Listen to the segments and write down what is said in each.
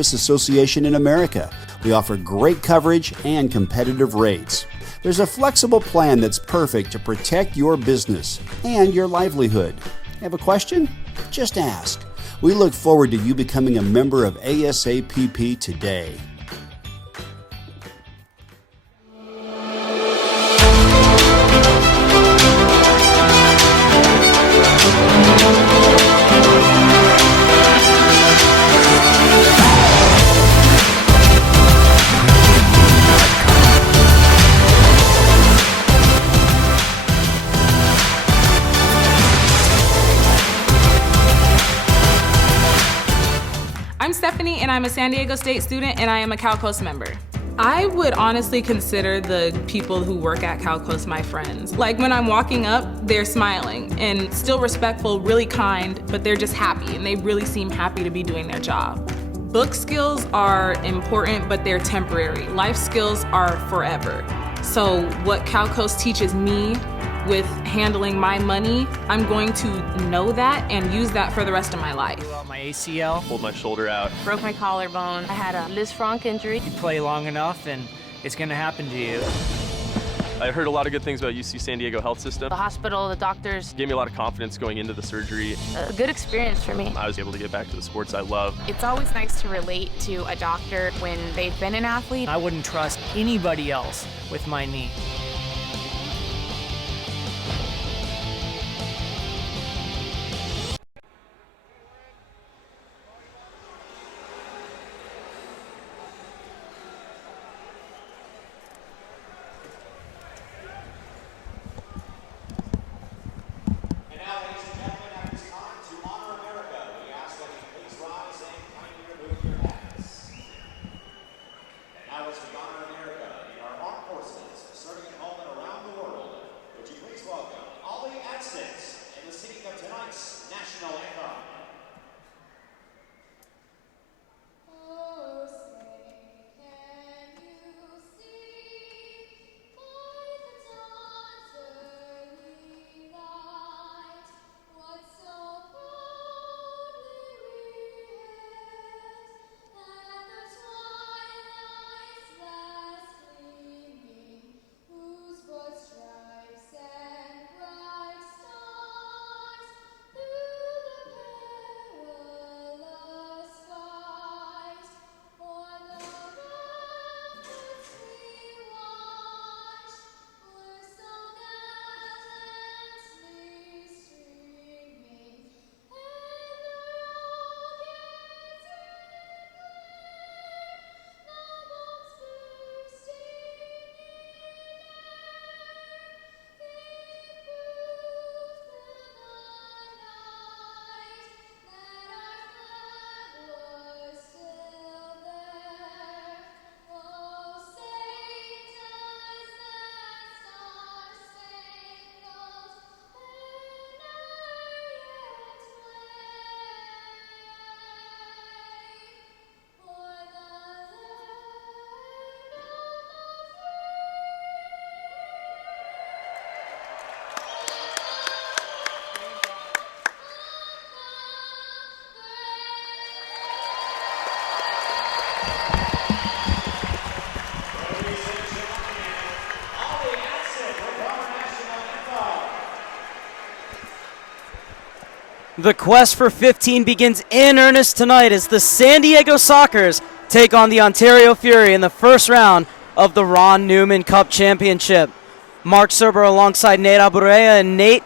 Service Association in America. We offer great coverage and competitive rates. There's a flexible plan that's perfect to protect your business and your livelihood. Have a question? Just ask. We look forward to you becoming a member of ASAPP today. I'm Stephanie, and I'm a San Diego State student, and I am a CalCoast member. I would honestly consider the people who work at CalCoast my friends. Like when I'm walking up, they're smiling and still respectful, really kind, but they're just happy, and they really seem happy to be doing their job. Book skills are important, but they're temporary. Life skills are forever. So what CalCoast teaches me with handling my money, I'm going to know that and use that for the rest of my life. My ACL. Pulled my shoulder out. Broke my collarbone. I had a Liz Franck injury. You play long enough and it's going to happen to you. I heard a lot of good things about UC San Diego Health System. The hospital, the doctors. Gave me a lot of confidence going into the surgery. A good experience for me. I was able to get back to the sports I love. It's always nice to relate to a doctor when they've been an athlete. I wouldn't trust anybody else with my knee. The quest for 15 begins in earnest tonight as the San Diego Sockers take on the Ontario Fury in the first round of the Ron Newman Cup Championship. Mark Serber alongside Nate Aburea. And Nate,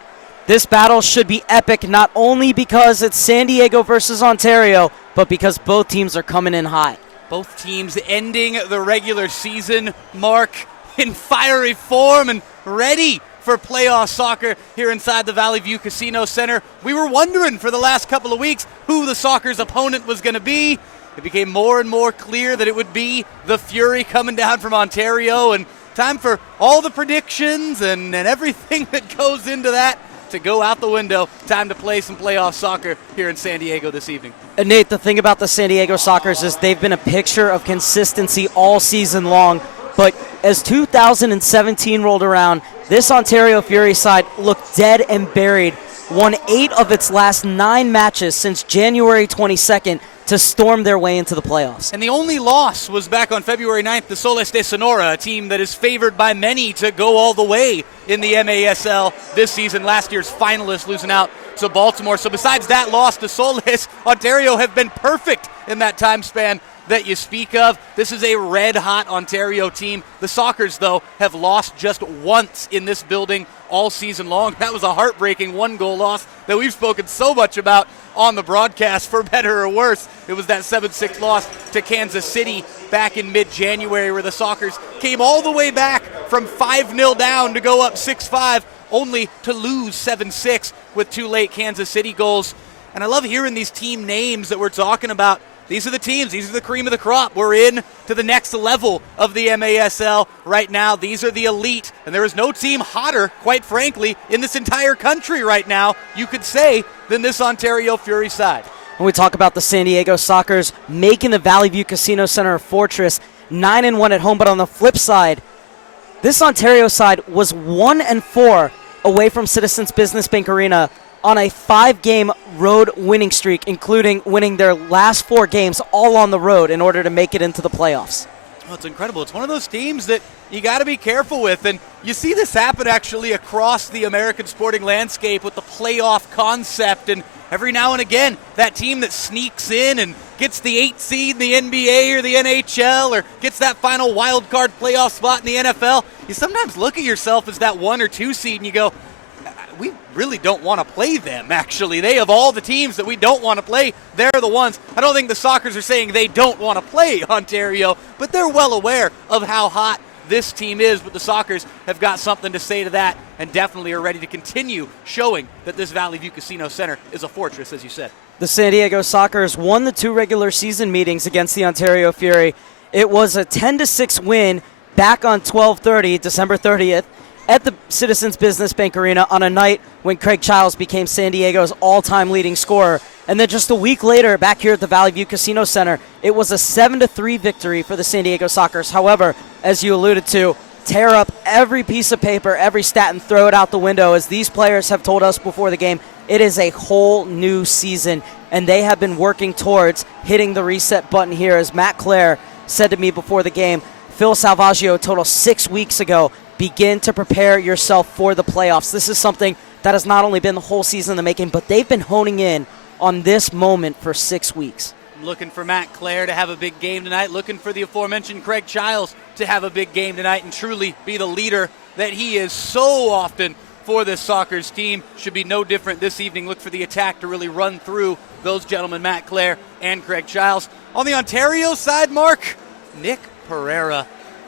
this battle should be epic not only because it's San Diego versus Ontario, but because both teams are coming in hot. Both teams ending the regular season, Mark, in fiery form and ready for playoff soccer here inside the Valley View Casino Center. We were wondering for the last couple of weeks who the Sockers' opponent was going to be. It became more and more clear that it would be the Fury coming down from Ontario, and time for all the predictions and everything that goes into that to go out the window. Time to play some playoff soccer here in San Diego this evening. And Nate, the thing about the San Diego Sockers is they've been a picture of consistency all season long, but as 2017 rolled around, this Ontario Fury side looked dead and buried. won 8 of its last 9 matches since January 22nd to storm their way into the playoffs. And the only loss was back on February 9th to Soles de Sonora, a team that is favored by many to go all the way in the MASL this season. Last year's finalists losing out to Baltimore. So besides that loss to Soles, Ontario have been perfect in that time span that you speak of. This is a red-hot Ontario team. The Sockers, though, have lost just once in this building all season long. That was a heartbreaking 1-goal loss that we've spoken so much about on the broadcast, for better or worse. It was that 7-6 loss to Kansas City back in mid-January, where the Sockers came all the way back from 5-0 down to go up 6-5, only to lose 7-6 with 2 late Kansas City goals. And I love hearing these team names that we're talking about. These are the teams. These are the cream of the crop. We're in to the next level of the MASL right now. These are the elite, and there is no team hotter, quite frankly, in this entire country right now, you could say, than this Ontario Fury side. When we talk about the San Diego Sockers making the Valley View Casino Center a fortress, 9-1 at home, but on the flip side, this Ontario side was 1-4 away from Citizens Business Bank Arena on a 5-game road winning streak, including winning their last 4 games all on the road in order to make it into the playoffs. Well, it's incredible. It's one of those teams that you got to be careful with, and you see this happen actually across the American sporting landscape with the playoff concept, and every now and again, that team that sneaks in and gets the 8th seed in the NBA or the NHL or gets that final wild card playoff spot in the NFL, you sometimes look at yourself as that 1 or 2 seed and you go, we really don't want to play them, actually. They, of all the teams that we don't want to play, they're the ones. I don't think the Sockers are saying they don't want to play Ontario, but they're well aware of how hot this team is. But the Sockers have got something to say to that and definitely are ready to continue showing that this Valley View Casino Center is a fortress, as you said. The San Diego Sockers won the 2 regular season meetings against the Ontario Fury. It was a 10-6 win back on December 30th. At the Citizens Business Bank Arena on a night when Craig Childs became San Diego's all-time leading scorer. And then just a week later, back here at the Valley View Casino Center, it was a 7-3 victory for the San Diego Sockers. However, as you alluded to, tear up every piece of paper, every stat, and throw it out the window. As these players have told us before the game, it is a whole new season, and they have been working towards hitting the reset button here. As Matt Clare said to me before the game, Phil Salvaggio told us 6 weeks ago, begin to prepare yourself for the playoffs. This is something that has not only been the whole season in the making, but they've been honing in on this moment for 6 weeks. Looking for Matt Clare to have a big game tonight, looking for the aforementioned Craig Childs to have a big game tonight and truly be the leader that he is so often for this Sockers team. Should be no different this evening. Look for the attack to really run through those gentlemen, Matt Clare and Craig Childs. On the Ontario side, Mark, Nick Pereira.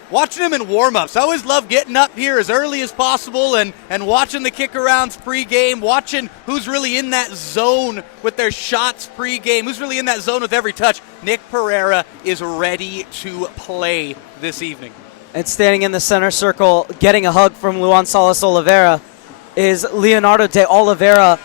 Watching him in warm-ups. I always love getting up here as early as possible and watching the kick-arounds pregame, watching who's really in that zone with their shots pregame, who's really in that zone with every touch. Nick Pereira is ready to play this evening. And standing in the center circle, getting a hug from Luan Salas Oliveira, is Leonardo de Oliveira.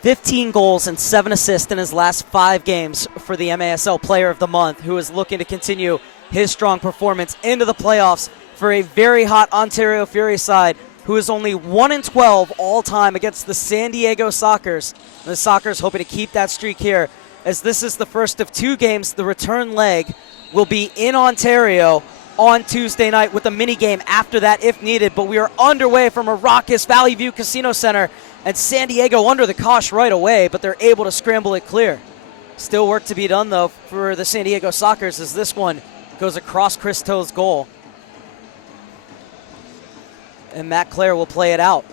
15 goals and 7 assists in his last 5 games for the MASL Player of the Month, who is looking to continue his strong performance into the playoffs for a very hot Ontario Fury side who is only 1-12 all-time against the San Diego Sockers. The Sockers hoping to keep that streak here, as this is the first of 2 games. The return leg will be in Ontario on Tuesday night with a mini game after that if needed. But we are underway from a raucous Valley View Casino Center, and San Diego under the cosh right away, but they're able to scramble it clear. Still work to be done, though, for the San Diego Sockers, as this one goes across Chris Toe's goal. And Matt Clare will play it out.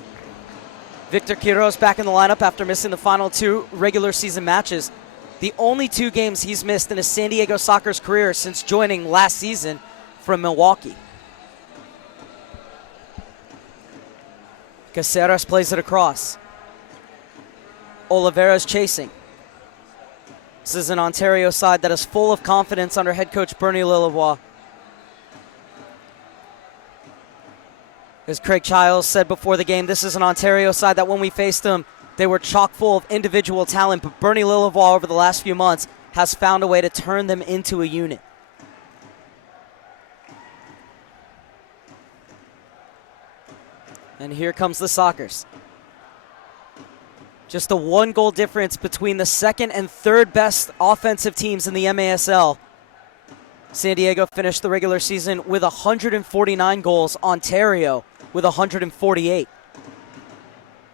Victor Quiroz back in the lineup after missing the final 2 regular season matches. The only 2 games he's missed in his San Diego Sockers career since joining last season from Milwaukee. Caceres plays it across. Oliveira's chasing. This is an Ontario side that is full of confidence under head coach Bernie Lillevoix. As Craig Childs said before the game, this is an Ontario side that when we faced them, they were chock full of individual talent, but Bernie Lillevoix over the last few months has found a way to turn them into a unit. And here comes the Sockers. Just a 1-goal difference between the second and third best offensive teams in the MASL. San Diego finished the regular season with 149 goals. Ontario with 148.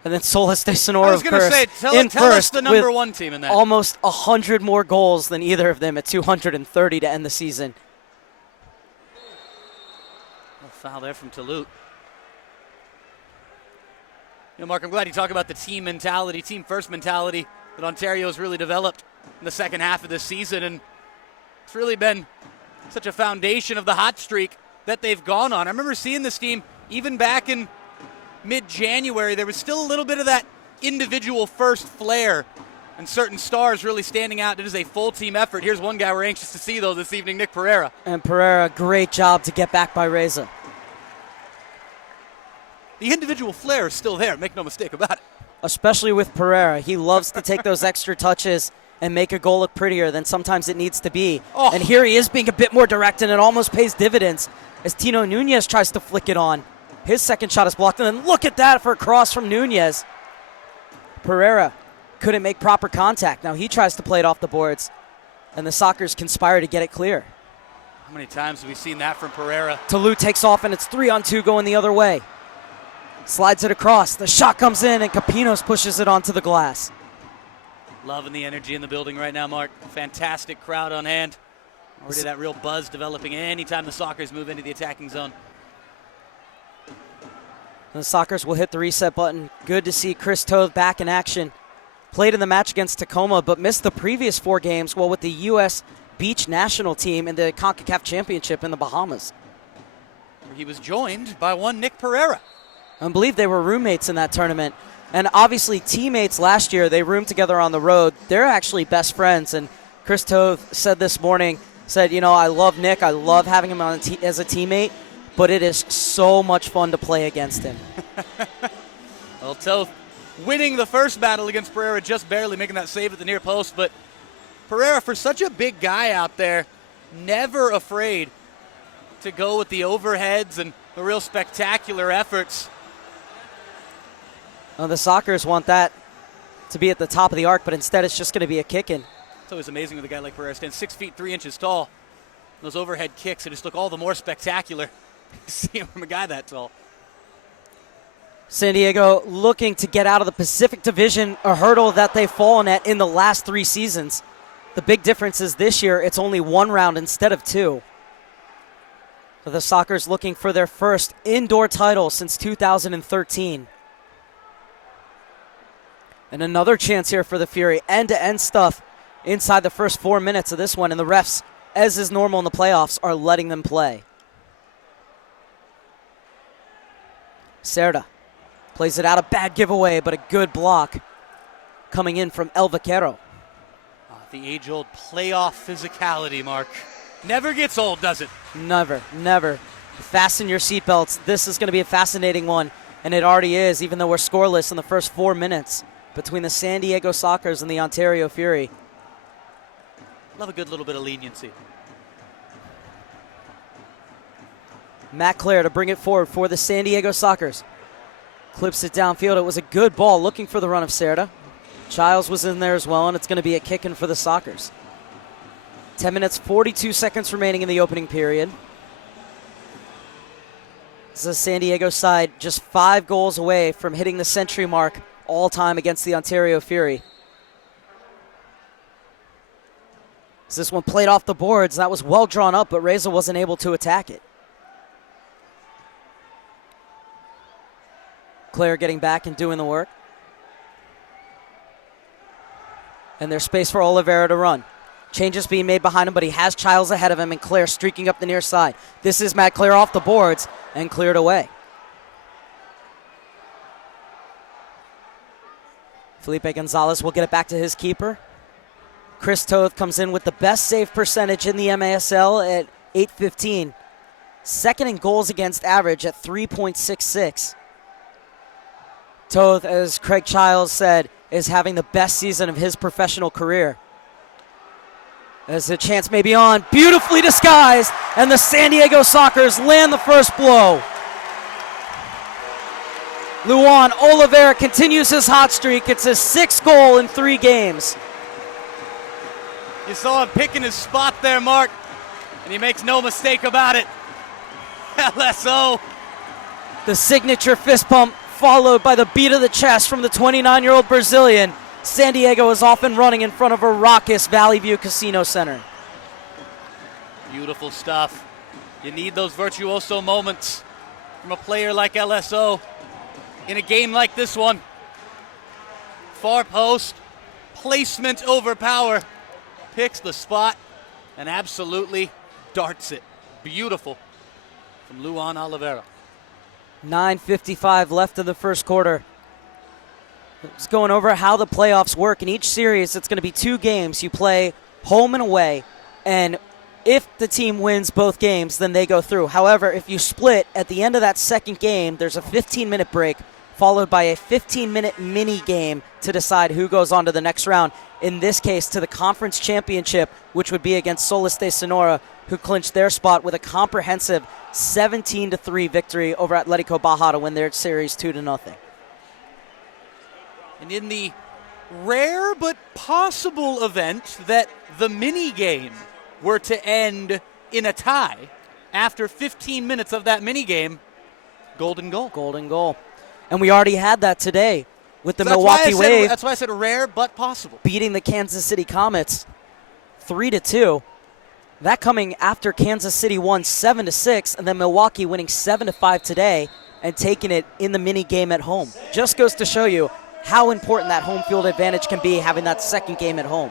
And then Solis de Sonora, of course, tell us the number one team in that. Almost 100 more goals than either of them at 230 to end the season. A foul there from Toulouse. Mark, I'm glad you talk about the team mentality, team-first mentality that Ontario's really developed in the second half of this season. And it's really been such a foundation of the hot streak that they've gone on. I remember seeing this team even back in mid-January. There was still a little bit of that individual first flair and certain stars really standing out. It is a full team effort. Here's one guy we're anxious to see, though, this evening, Nick Pereira. And Pereira, great job to get back by Reza. The individual flair is still there, make no mistake about it. Especially with Pereira. He loves to take those extra touches and make a goal look prettier than sometimes it needs to be. Oh. And here he is being a bit more direct, and it almost pays dividends as Tino Nunez tries to flick it on. His second shot is blocked, and then look at that for a cross from Nunez. Pereira couldn't make proper contact. Now he tries to play it off the boards, and the Sockers conspire to get it clear. How many times have we seen that from Pereira? Toulouse takes off, and it's 3-on-2 going the other way. Slides it across. The shot comes in, and Capinos pushes it onto the glass. Loving the energy in the building right now, Mark. Fantastic crowd on hand. Already that real buzz developing anytime the Sockers move into the attacking zone. And the Sockers will hit the reset button. Good to see Chris Toth back in action. Played in the match against Tacoma, but missed the previous 4 games while with the U.S. Beach National Team in the CONCACAF Championship in the Bahamas. He was joined by one Nick Pereira. I believe they were roommates in that tournament. And obviously teammates last year. They roomed together on the road. They're actually best friends. And Chris Toth said this morning, I love Nick. I love having him on as a teammate. But it is so much fun to play against him. Well, Toth winning the first battle against Pereira, just barely making that save at the near post. But Pereira, for such a big guy out there, never afraid to go with the overheads and the real spectacular efforts. Well, the Sockers want that to be at the top of the arc, but instead it's just going to be a kick-in. It's always amazing with a guy like Pereira stands 6 feet 3 inches tall. Those overhead kicks, they just look all the more spectacular. See him from a guy that tall. San Diego looking to get out of the Pacific Division, a hurdle that they've fallen at in the last 3 seasons. The big difference is this year it's only 1 round instead of 2. So the Sockers looking for their first indoor title since 2013. And another chance here for the Fury. End-to-end stuff inside the first 4 minutes of this one. And the refs, as is normal in the playoffs, are letting them play. Cerda plays it out. A bad giveaway, but a good block coming in from El Vaquero. The age-old playoff physicality, Mark. Never gets old, does it? Never, never. Fasten your seatbelts. This is going to be a fascinating one, and it already is, even though we're scoreless in the first 4 minutes between the San Diego Sockers and the Ontario Fury. Love a good little bit of leniency. Matt Clare to bring it forward for the San Diego Sockers. Clips it downfield. It was a good ball looking for the run of Cerda. Childs was in there as well, and it's going to be a kick-in for the Sockers. 10 minutes, 42 seconds remaining in the opening period. This is the San Diego side just 5 goals away from hitting the century mark all time against the Ontario Fury. This one played off the boards. That was well drawn up, but Reza wasn't able to attack it. Claire getting back and doing the work. And there's space for Oliveira to run. Changes being made behind him, but he has Childs ahead of him, and Claire streaking up the near side. This is Matt Claire off the boards and cleared away. Felipe Gonzalez will get it back to his keeper. Chris Toth comes in with the best save percentage in the MASL at .815. Second in goals against average at 3.66. Toth, as Craig Childs said, is having the best season of his professional career. As the chance may be on, beautifully disguised, and the San Diego Sockers land the first blow. Luan Oliveira continues his hot streak. It's his 6th goal in 3 games. You saw him picking his spot there, Mark, and he makes no mistake about it. LSO. The signature fist pump followed by the beat of the chest from the 29-year-old Brazilian. San Diego is off and running in front of a raucous Valley View Casino Center. Beautiful stuff. You need those virtuoso moments from a player like LSO in a game like this one. Far post, placement over power, picks the spot and absolutely darts it. Beautiful from Luan Oliveira. 9:55 left in the first quarter. Just going over how the playoffs work. In each series, it's going to be 2 games. You play home and away, and if the team wins both games, then they go through. However, if you split at the end of that second game, there's a 15-minute break followed by a 15-minute mini game to decide who goes on to the next round. In this case, to the conference championship, which would be against Solis de Sonora, who clinched their spot with a comprehensive 17-3 victory over Atletico Baja to win their series 2-0. And in the rare but possible event that the mini game were to end in a tie, after 15 minutes of that mini game, golden goal. Golden goal. And we already had that today with the Milwaukee Wave. That's why I said rare but possible. Beating the Kansas City Comets 3-2. That coming after Kansas City won 7-6, and then Milwaukee winning 7-5 today and taking it in the mini game at home. Just goes to show you how important that home field advantage can be, having that second game at home.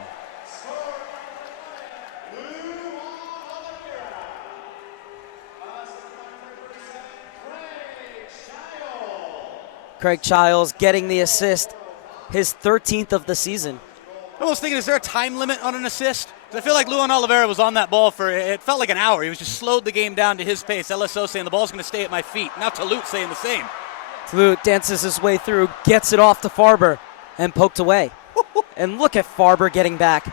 Craig Childs getting the assist, his 13th of the season. I was thinking, is there a time limit on an assist? 'Cause I feel like Luan Oliveira was on that ball for, it felt like an hour. He was just slowed the game down to his pace. LSO saying the ball's going to stay at my feet. Now Talut saying the same. Talut dances his way through, gets it off to Farber, and poked away. And look at Farber getting back.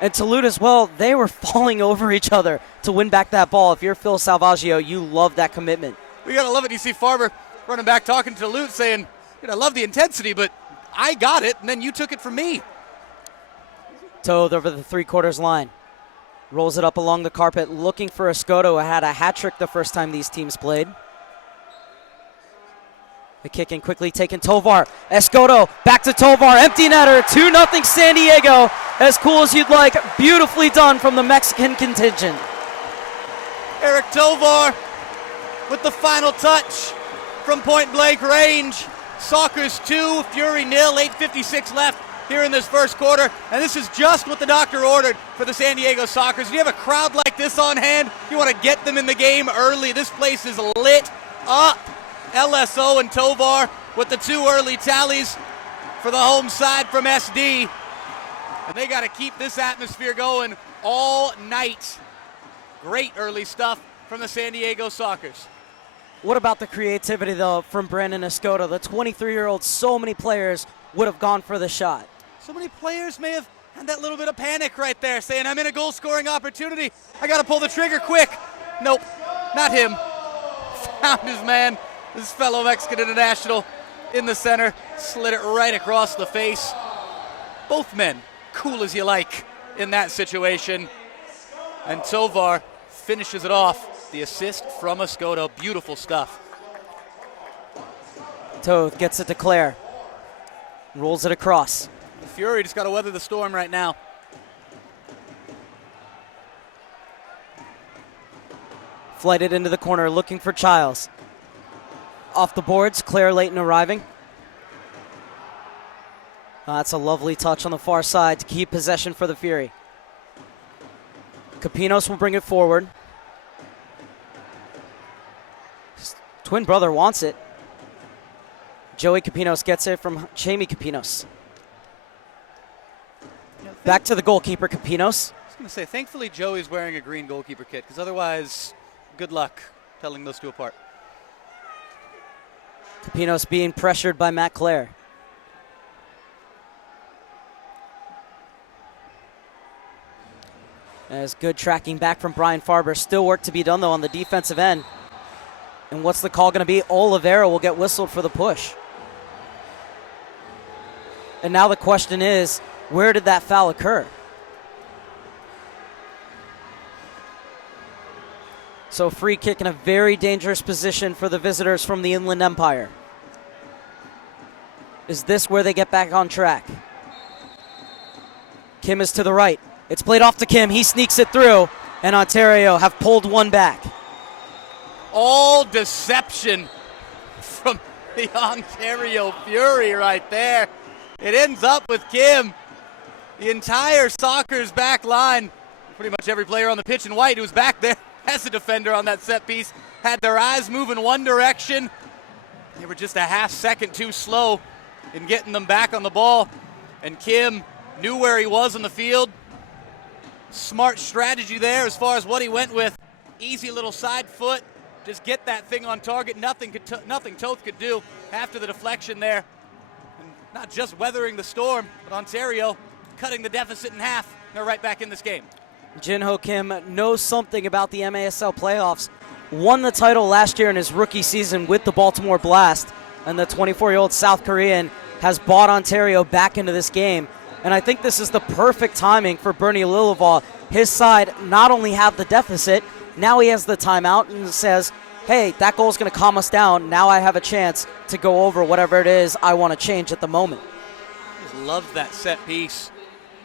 And Talut as well, they were falling over each other to win back that ball. If you're Phil Salvaggio, you love that commitment. We got to love it. You see Farber running back, talking to Talut, saying, I love the intensity, but I got it, and then you took it from me. Toth over the 3/4 line. Rolls it up along the carpet, looking for Escoto, who had a hat trick the first time these teams played. The kick in quickly taken Tovar. Escoto back to Tovar. Empty netter. 2-0 San Diego. As cool as you'd like. Beautifully done from the Mexican contingent. Eric Tovar with the final touch from point blank range. Sockers 2, Fury 0, 8:56 left here in this first quarter. And this is just what the doctor ordered for the San Diego Sockers. If you have a crowd like this on hand, you want to get them in the game early. This place is lit up. LSO and Tovar with the 2 early tallies for the home side from SD. And they got to keep this atmosphere going all night. Great early stuff from the San Diego Sockers. What about the creativity, though, from Brandon Escoto? The 23-year-old, so many players would have gone for the shot. So many players may have had that little bit of panic right there, saying, I'm in a goal-scoring opportunity. I got to pull the trigger quick. Nope, not him. Found his man, his fellow Mexican international in the center, slid it right across the face. Both men, cool as you like in that situation. And Tovar finishes it off. The assist from Escoto, beautiful stuff. Toth gets it to Claire. Rolls it across. The Fury just got to weather the storm right now. Flighted into the corner, looking for Childs. Off the boards, Claire Layton arriving. That's a lovely touch on the far side to keep possession for the Fury. Capinos will bring it forward. His twin brother wants it. Joey Capinos gets it from Jamie Capinos. Back to the goalkeeper, Capinos. I was going to say, thankfully Joey's wearing a green goalkeeper kit, because otherwise, good luck telling those two apart. Capinos being pressured by Matt Clare. There's good tracking back from Brian Farber. Still work to be done, though, on the defensive end. And what's the call going to be? Oliveira will get whistled for the push. And now the question is, where did that foul occur? So free kick in a very dangerous position for the visitors from the Inland Empire. Is this where they get back on track? Kim is to the right. It's played off to Kim. He sneaks it through, and Ontario have pulled one back. All deception from the Ontario Fury right there. It ends up with Kim. The entire Sockers back line, pretty much every player on the pitch in white who was back there as a defender on that set piece, had their eyes move in one direction. They were just a half second too slow in getting them back on the ball. And Kim knew where he was on the field. Smart strategy there as far as what he went with. Easy little side foot. Just get that thing on target. Nothing Toth could do after the deflection there. And not just weathering the storm, but Ontario cutting the deficit in half. They're right back in this game. Jinho Kim knows something about the MASL playoffs. Won the title last year in his rookie season with the Baltimore Blast. And the 24-year-old South Korean has brought Ontario back into this game. And I think this is the perfect timing for Bernie Liljeval. His side not only have the deficit, now he has the timeout and says, hey, that goal is going to calm us down. Now I have a chance to go over whatever it is I want to change at the moment. Just loves that set piece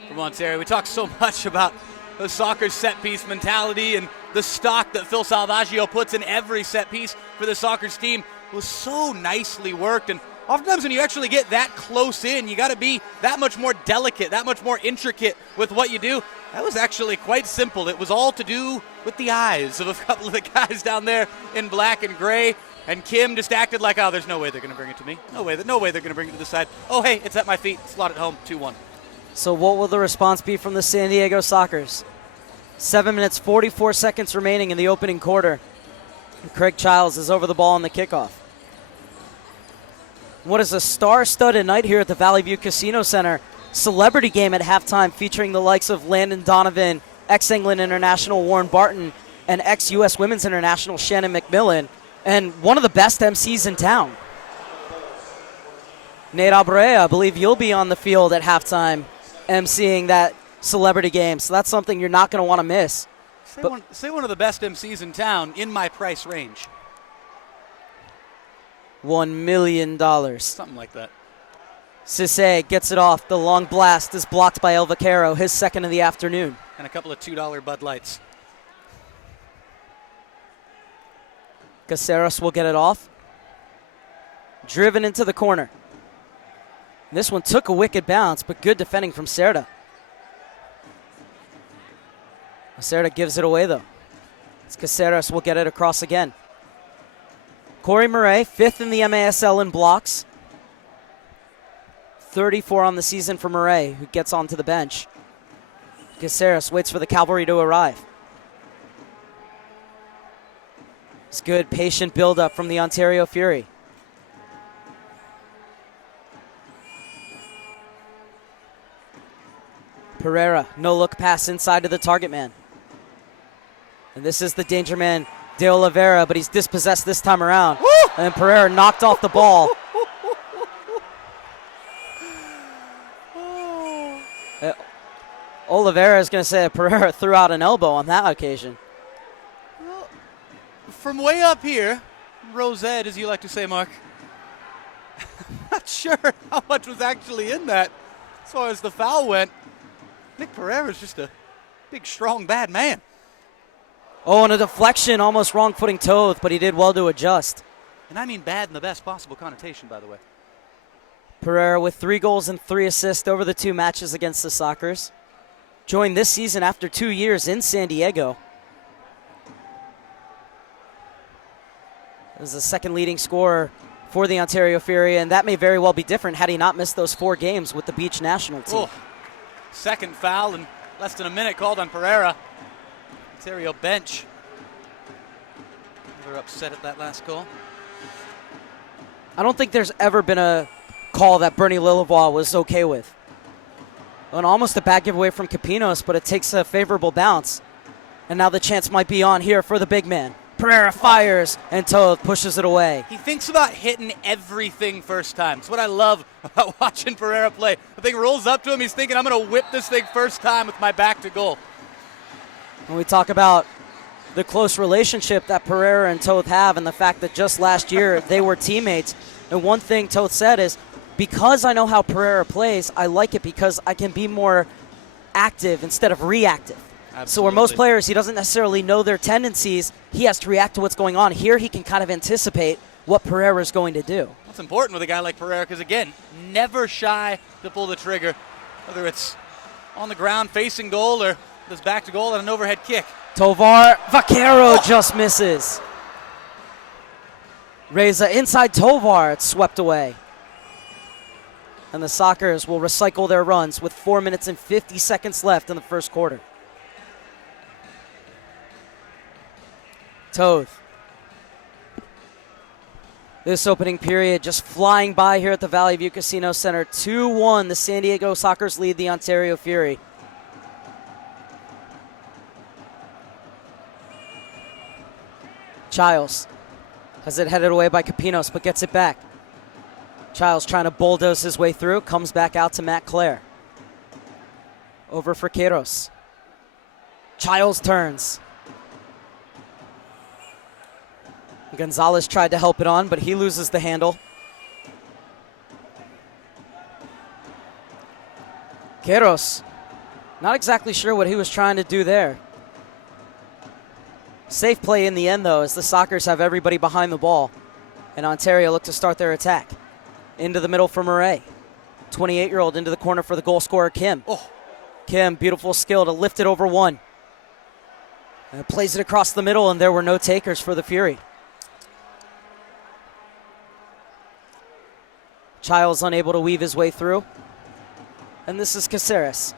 from Ontario. We talk so much about the soccer set piece mentality and the stock that Phil Salvaggio puts in every set piece for the Sockers team. It was so nicely worked, and oftentimes when you actually get that close in, you got to be that much more delicate, that much more intricate with what you do. That was actually quite simple. It was all to do with the eyes of a couple of the guys down there in black and gray, and Kim just acted like, oh, there's no way they're going to bring it to me. No way they're going to bring it to the side. Oh, hey, it's at my feet. Slot it home, 2-1. So what will the response be from the San Diego Sockers? 7 minutes, 44 seconds remaining in the opening quarter. Craig Childs is over the ball on the kickoff. What is a star-studded night here at the Valley View Casino Center. Celebrity game at halftime featuring the likes of Landon Donovan, ex-England international Warren Barton, and ex-U.S. Women's International Shannon McMillan, and one of the best MCs in town. Nate Abreu, I believe you'll be on the field at halftime MCing that celebrity game, so that's something you're not going to want to miss. Say one of the best MCs in town in my price range. $1 million. Something like that. Cisse gets it off. The long blast is blocked by El Vaquero, his second of the afternoon. And a couple of $2 Bud Lights. Caceres will get it off. Driven into the corner. This one took a wicked bounce, but good defending from Cerda. Cerda gives it away, though. Caceres will get it across again. Corey Murray, 5th in the MASL in blocks. 34 on the season for Murray, who gets onto the bench. Caceres waits for the cavalry to arrive. It's good, patient build-up from the Ontario Fury. Pereira, no-look pass inside to the target man. And this is the danger man, De Oliveira, but he's dispossessed this time around. Woo! And Pereira knocked off the ball. Oliveira is going to say Pereira threw out an elbow on that occasion. Well, from way up here, Rosette, as you like to say, Mark, I'm not sure how much was actually in that as far as the foul went. Nick Pereira's just a big, strong, bad man. Oh, and a deflection, almost wrong-footing Toth, but he did well to adjust. And I mean bad in the best possible connotation, by the way. Pereira with 3 goals and 3 assists over the 2 matches against the Sockers. Joined this season after 2 years in San Diego. As the second leading scorer for the Ontario Fury, and that may very well be different had he not missed those 4 games with the Beach national team. Oh, second foul in less than a minute called on Pereira. Ontario bench. They're upset at that last goal. I don't think there's ever been a call that Bernie Liljeval was okay with. And almost a bad giveaway from Capinos, but it takes a favorable bounce. And now the chance might be on here for the big man. Pereira fires, and Toth pushes it away. He thinks about hitting everything first time. It's what I love about watching Pereira play. The thing rolls up to him, he's thinking, I'm going to whip this thing first time with my back to goal. When we talk about the close relationship that Pereira and Toth have and the fact that just last year they were teammates, and one thing Toth said is, because I know how Pereira plays, I like it because I can be more active instead of reactive. Absolutely. So where most players, he doesn't necessarily know their tendencies, he has to react to what's going on. Here he can kind of anticipate what Pereira is going to do. That's important with a guy like Pereira because, again, never shy to pull the trigger, whether it's on the ground facing goal or this back to goal and an overhead kick. Tovar Vaquero just misses. Reza inside Tovar, it's swept away. And the Sockers will recycle their runs with 4 minutes and 50 seconds left in the first quarter. Toth. This opening period just flying by here at the Valley View Casino Center. 2-1, the San Diego Sockers lead the Ontario Fury. Childs has it headed away by Capinos, but gets it back. Childs trying to bulldoze his way through, comes back out to Matt Clare. Over for Queiroz. Childs turns. Gonzalez tried to help it on, but he loses the handle. Queiroz, not exactly sure what he was trying to do there. Safe play in the end, though, as the Sockers have everybody behind the ball. And Ontario look to start their attack. Into the middle for Murray. 28-year-old into the corner for the goal scorer, Kim. Oh. Kim, beautiful skill to lift it over one. And plays it across the middle, and there were no takers for the Fury. Childs unable to weave his way through. And this is Caceres.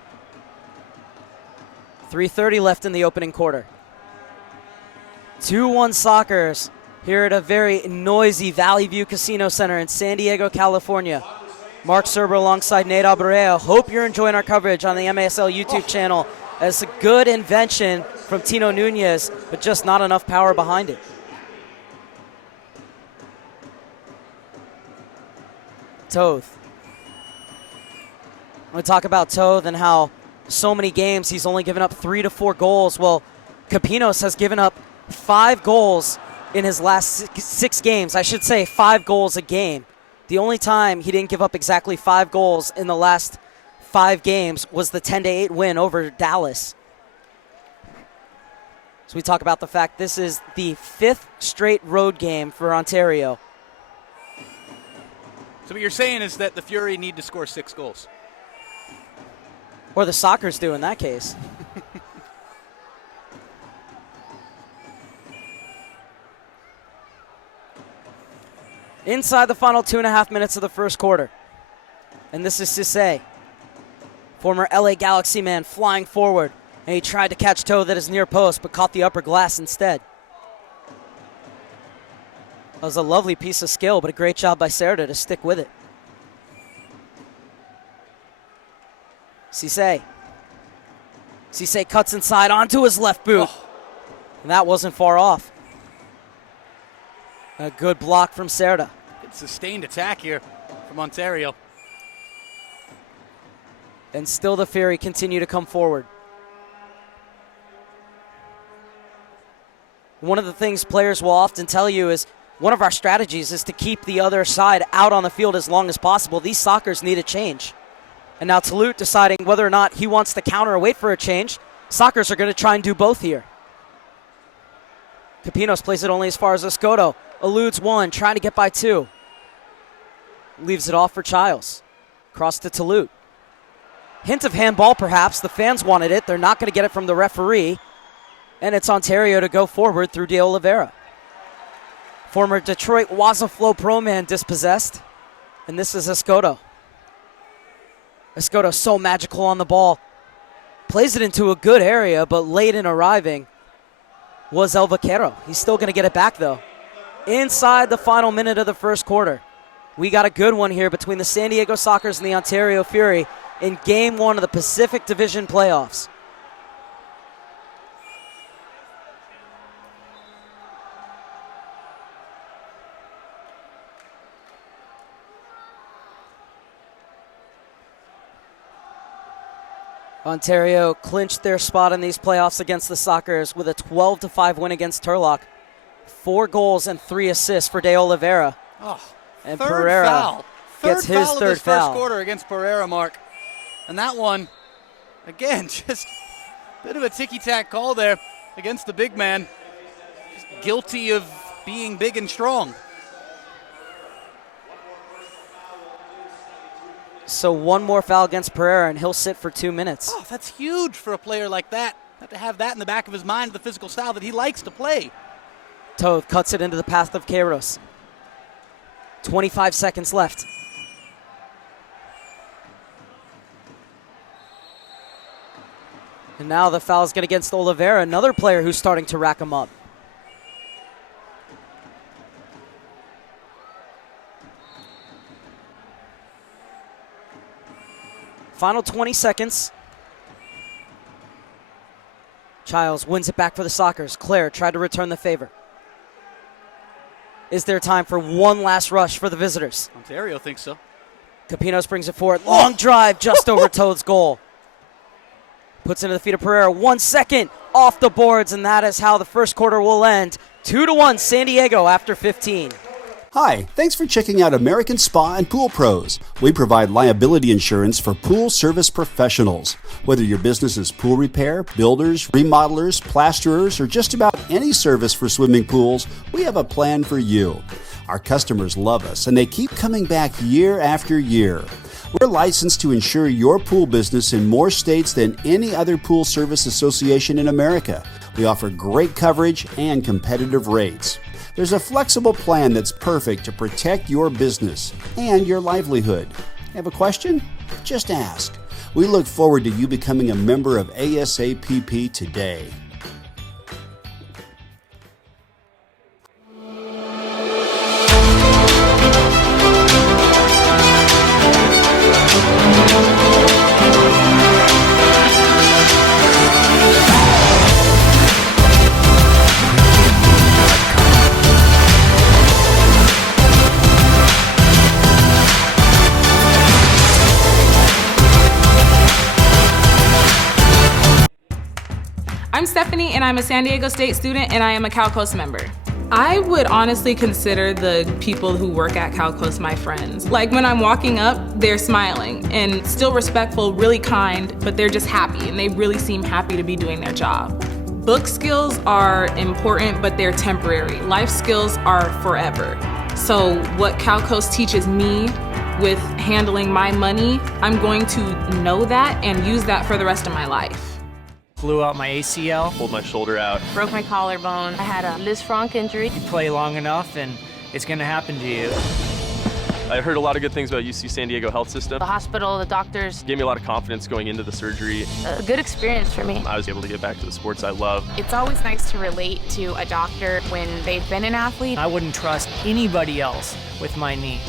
3:30 left in the opening quarter. 2-1 Sockers here at a very noisy Valley View Casino Center in San Diego, California. Mark Serber alongside Nate Abreu. Hope you're enjoying our coverage on the MASL YouTube channel. It's a good invention from Tino Nunez, but just not enough power behind it. Toth. I'm going to talk about Toth and how so many games he's only given up 3 to 4 goals. Well, Capinos has given up 5 goals in his last 6 games. I should say 5 goals a game. The only time he didn't give up exactly 5 goals in the last 5 games was the 10-8 win over Dallas. So we talk about the fact this is the 5th straight road game for Ontario. So what you're saying is that the Fury need to score 6 goals. Or the Sockers do in that case. Inside the final 2.5 minutes of the first quarter. And this is Cissé, former LA Galaxy man, flying forward. And he tried to catch Toth at his near post, but caught the upper glass instead. That was a lovely piece of skill, but a great job by Cerda to stick with it. Cissé. Cissé cuts inside onto his left boot. Oh. And that wasn't far off. A good block from Cerda. Good sustained attack here from Ontario. And still the Fury continue to come forward. One of the things players will often tell you is one of our strategies is to keep the other side out on the field as long as possible. These Sockers need a change. And now Toulouse deciding whether or not he wants to counter or wait for a change. Sockers are going to try and do both here. Capinos plays it only as far as Escoto. Eludes one, trying to get by 2. Leaves it off for Childs. Cross to Toulouse. Hint of handball, perhaps. The fans wanted it. They're not going to get it from the referee. And it's Ontario to go forward through De Oliveira. Former Detroit Wazaflow Pro man dispossessed. And this is Escoto. Escoto so magical on the ball. Plays it into a good area, but late in arriving was El Vaquero. He's still going to get it back, though. Inside the final minute of the first quarter. We got a good one here between the San Diego Sockers and the Ontario Fury in Game 1 of the Pacific Division playoffs. Ontario clinched their spot in these playoffs against the Sockers with a 12-5 win against Turlock. 4 goals and 3 assists for De Oliveira. Oh, and third Pereira foul. gets his foul of third this foul. first quarter against Pereira, Mark. And that one, again, just a bit of a ticky-tack call there against the big man. Just guilty of being big and strong. So one more foul against Pereira, and he'll sit for 2 minutes. Oh, that's huge for a player like that. Have to have that in the back of his mind, the physical style that he likes to play. Toth cuts it into the path of Kairos. 25 seconds left. And now the foul is going against Oliveira, another player who's starting to rack him up. Final 20 seconds. Childs wins it back for the Sockers. Claire tried to return the favor. Is there time for one last rush for the visitors? Ontario thinks so. Capinos brings it forward. Long drive just over Toad's goal. Puts into the feet of Pereira. 1 second off the boards, and that is how the first quarter will end. 2-1 San Diego after 15. Hi, thanks for checking out American Spa and Pool Pros. We provide liability insurance for pool service professionals. Whether your business is pool repair, builders, remodelers, plasterers, or just about any service for swimming pools, we have a plan for you. Our customers love us, and they keep coming back year after year. We're licensed to insure your pool business in more states than any other pool service association in America. We offer great coverage and competitive rates. There's a flexible plan that's perfect to protect your business and your livelihood. Have a question? Just ask. We look forward to you becoming a member of ASAPP today. I'm Stephanie, and I'm a San Diego State student, and I am a Cal Coast member. I would honestly consider the people who work at Cal Coast my friends. Like when I'm walking up, they're smiling and still respectful, really kind, but they're just happy, and they really seem happy to be doing their job. Book skills are important, but they're temporary. Life skills are forever. So what Cal Coast teaches me with handling my money, I'm going to know that and use that for the rest of my life. Blew out my ACL. Pulled my shoulder out. Broke my collarbone. I had a Liz Frank injury. You play long enough and it's going to happen to you. I heard a lot of good things about UC San Diego health system. The hospital, the doctors, Gave me a lot of confidence going into the surgery. a good experience for me. I was able to get back to the sports I love. It's always nice to relate to a doctor when they've been an athlete. I wouldn't trust anybody else with my knee.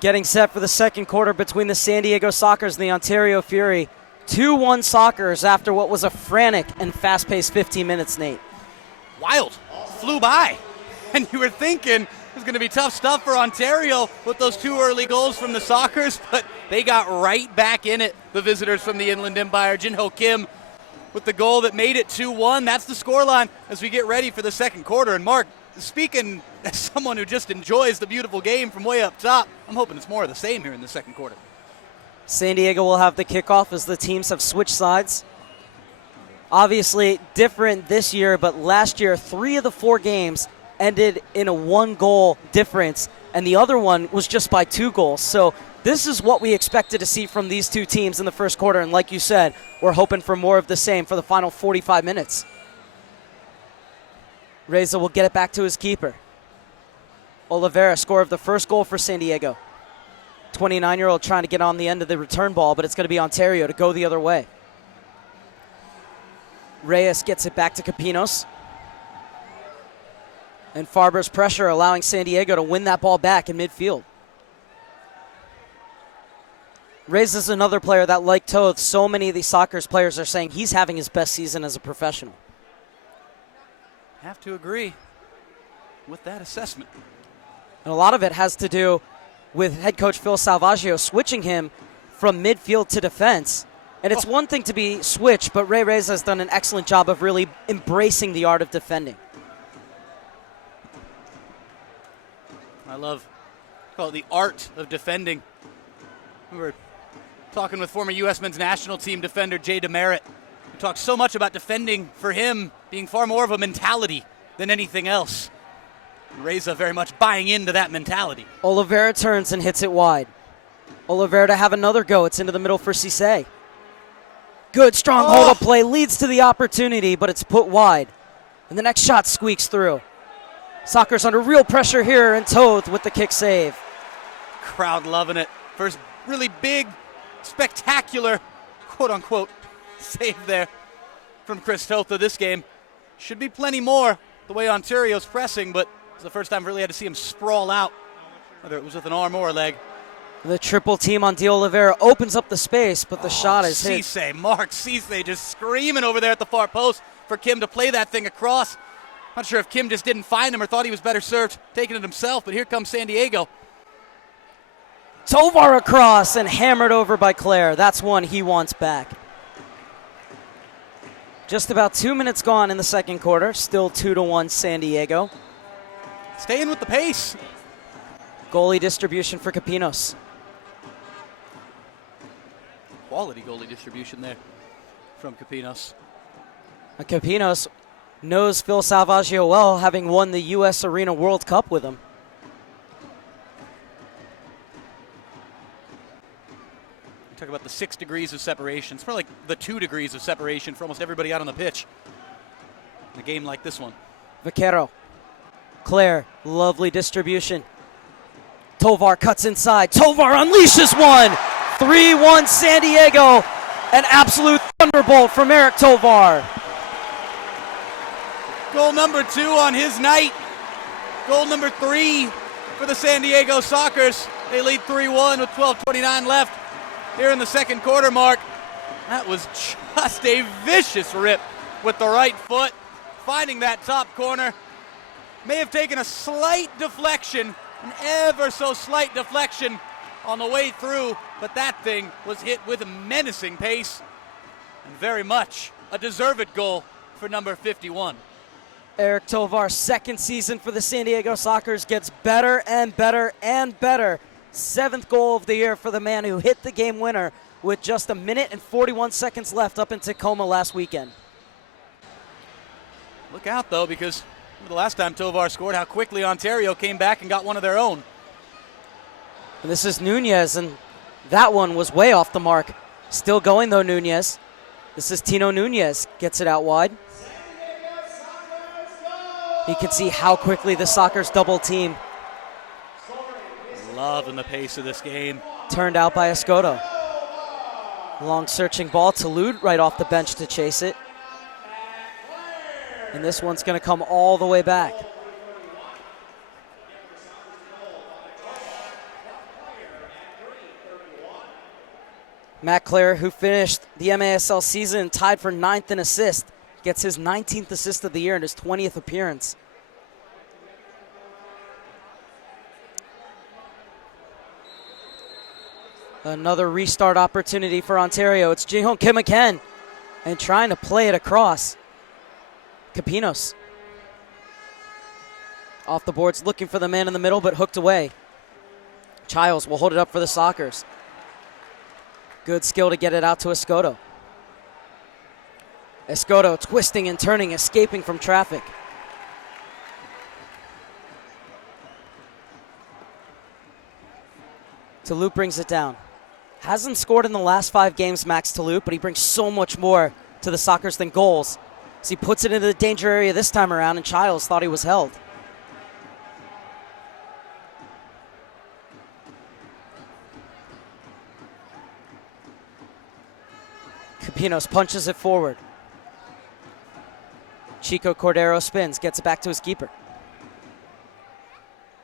Getting set for the second quarter between the San Diego Sockers and the Ontario Fury. 2-1 Sockers after what was a frantic and fast-paced 15 minutes, Nate. Wild. Flew by. And you were thinking it was going to be tough stuff for Ontario with those 2 early goals from the Sockers, but they got right back in it, the visitors from the Inland Empire. Jinho Kim with the goal that made it 2-1. That's the scoreline as we get ready for the second quarter. And Mark, speaking as someone who just enjoys the beautiful game from way up top, I'm hoping it's more of the same here in the second quarter. San Diego will have the kickoff as the teams have switched sides. Obviously different this year, but last year 3 of the 4 games ended in a 1-goal difference, and the other one was just by 2 goals. So this is what we expected to see from these two teams in the first quarter, and like you said, we're hoping for more of the same for the final 45 minutes. Reza will get it back to his keeper. Oliveira, scorer of the first goal for San Diego. 29-year-old trying to get on the end of the return ball, but it's going to be Ontario to go the other way. Reyes gets it back to Capinos. And Farber's pressure allowing San Diego to win that ball back in midfield. Reyes is another player that, like Toth, so many of these Sockers players are saying he's having his best season as a professional. Have to agree with that assessment. And a lot of it has to do with head coach Phil Salvaggio switching him from midfield to defense. And it's one thing to be switched, but Ray Reyes has done an excellent job of really embracing the art of defending. I call it the art of defending. We were talking with former U.S. men's national team defender Jay DeMerit. We talked so much about defending for him being far more of a mentality than anything else. Reza very much buying into that mentality. Oliveira turns and hits it wide. Oliveira to have another go. It's into the middle for Cisse. Good strong hold-up play leads to the opportunity, but it's put wide. And the next shot squeaks through. Sockers under real pressure here, and Toth with the kick save. Crowd loving it. First really big, spectacular, quote-unquote, save there from Chris Toth of this game. Should be plenty more the way Ontario's pressing, but it's the first time I've really had to see him sprawl out, whether it was with an arm or a leg. The triple team on De Oliveira opens up the space, but the shot is hit. Mark Cisse just screaming over there at the far post for Kim to play that thing across. Not sure if Kim just didn't find him or thought he was better served taking it himself, but here comes San Diego. Tovar across and hammered over by Claire. That's one he wants back. Just about 2 minutes gone in the second quarter. Still 2-1 San Diego. Staying with the pace. Goalie distribution for Capinos. Quality goalie distribution there from Capinos. Capinos knows Phil Salvaggio well, having won the U.S. Arena World Cup with him. We talk about the 6 degrees of separation. It's more like the 2 degrees of separation for almost everybody out on the pitch in a game like this one. Vaquero. Claire, lovely distribution. Tovar cuts inside. Tovar unleashes one. 3-1 San Diego. An absolute thunderbolt from Eric Tovar. Goal number 2 on his night. Goal number 3 for the San Diego Sockers. They lead 3-1 with 12:29 left here in the second quarter, Mark. That was just a vicious rip with the right foot, finding that top corner. May have taken a slight deflection, an ever so slight deflection on the way through, but that thing was hit with a menacing pace, and very much a deserved goal for number 51. Eric Tovar's second season for the San Diego Sockers gets better and better and better. 7th goal of the year for the man who hit the game winner with just 1 minute and 41 seconds left up in Tacoma last weekend. Look out, though, because the last time Tovar scored, how quickly Ontario came back and got one of their own. And this is Nunez, and that one was way off the mark. Still going, though, Nunez. This is Tino Nunez. Gets it out wide. You can see how quickly the Sockers double team. Loving the pace of this game. Turned out by Escoto. Long searching ball to Lute right off the bench to chase it. And this one's going to come all the way back. Matt Clare, who finished the MASL season tied for 9th in assist, gets his 19th assist of the year and his 20th appearance. Another restart opportunity for Ontario. It's Jihong Kim again, and trying to play it across. Capinos. Off the boards, looking for the man in the middle, but hooked away. Childs will hold it up for the Sockers. Good skill to get it out to Escoto. Escoto twisting and turning, escaping from traffic. Toulouse brings it down. Hasn't scored in the last 5 games, Max Toulouse, but he brings so much more to the Sockers than goals. So he puts it into the danger area this time around, and Childs thought he was held. Capinos punches it forward. Chico Cordero spins, gets it back to his keeper.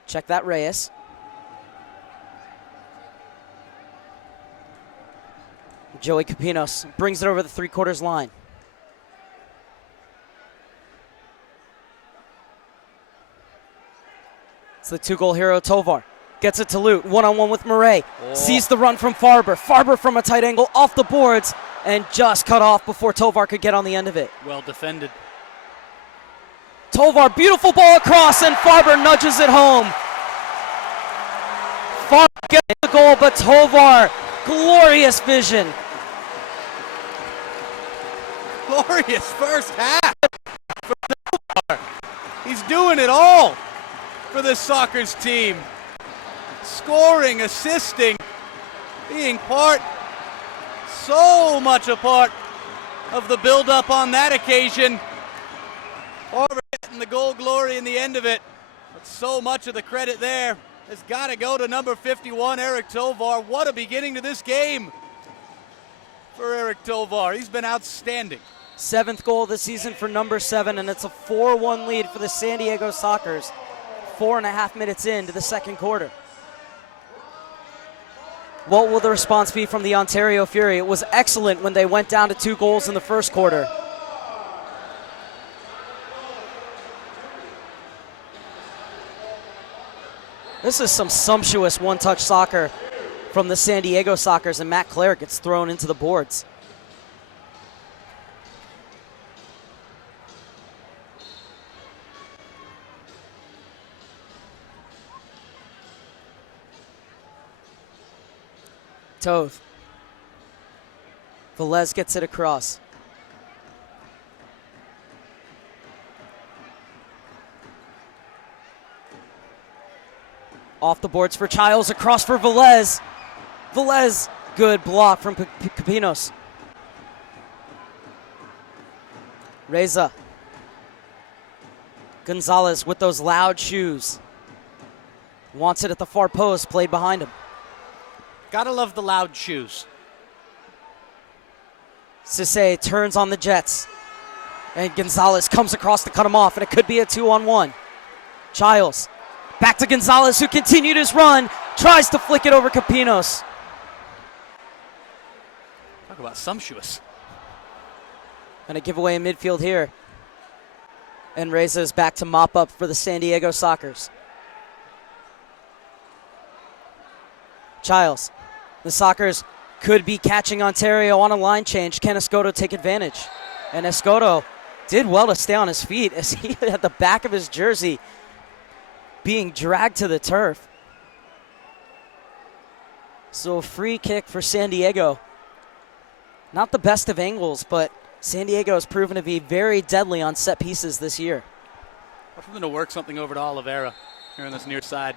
Check that, Reyes. Joey Capinos brings it over the 3/4 line. It's the 2-goal hero, Tovar. Gets it to Lute, one-on-one with Murray. Sees the run from Farber. Farber from a tight angle, off the boards, and just cut off before Tovar could get on the end of it. Well defended. Tovar, beautiful ball across, and Farber nudges it home. Farber gets the goal, but Tovar, glorious vision. Glorious first half for Tovar. He's doing it all for the Sockers team. Scoring, assisting, being so much a part of the build-up on that occasion. Farber getting the goal glory in the end of it, but so much of the credit there has got to go to number 51, Eric Tovar. What a beginning to this game for Eric Tovar. He's been outstanding. 7th goal of the season for number 7, and it's a 4-1 lead for the San Diego Sockers. 4.5 minutes into the second quarter. What will the response be from the Ontario Fury? It was excellent when they went down to 2 goals in the first quarter. This is some sumptuous one-touch soccer from the San Diego Sockers, and Matt Clare gets thrown into the boards. Toth. Velez gets it across. Off the boards for Childs, across for Velez. Velez, good block from Capinos. Reza. Gonzalez with those loud shoes. Wants it at the far post, played behind him. Gotta love the loud shoes. Cisse turns on the Jets. And Gonzalez comes across to cut him off, and it could be a 2-on-1. Childs. Back to Gonzalez, who continued his run. Tries to flick it over Capinos. Talk about sumptuous. And a giveaway in midfield here. And Reza is back to mop up for the San Diego Sockers. Childs. The Sockers could be catching Ontario on a line change. Can Escoto take advantage? And Escoto did well to stay on his feet as he had the back of his jersey being dragged to the turf. So a free kick for San Diego. Not the best of angles, but San Diego has proven to be very deadly on set pieces this year. I'm going to work something over to Oliveira here on this near side.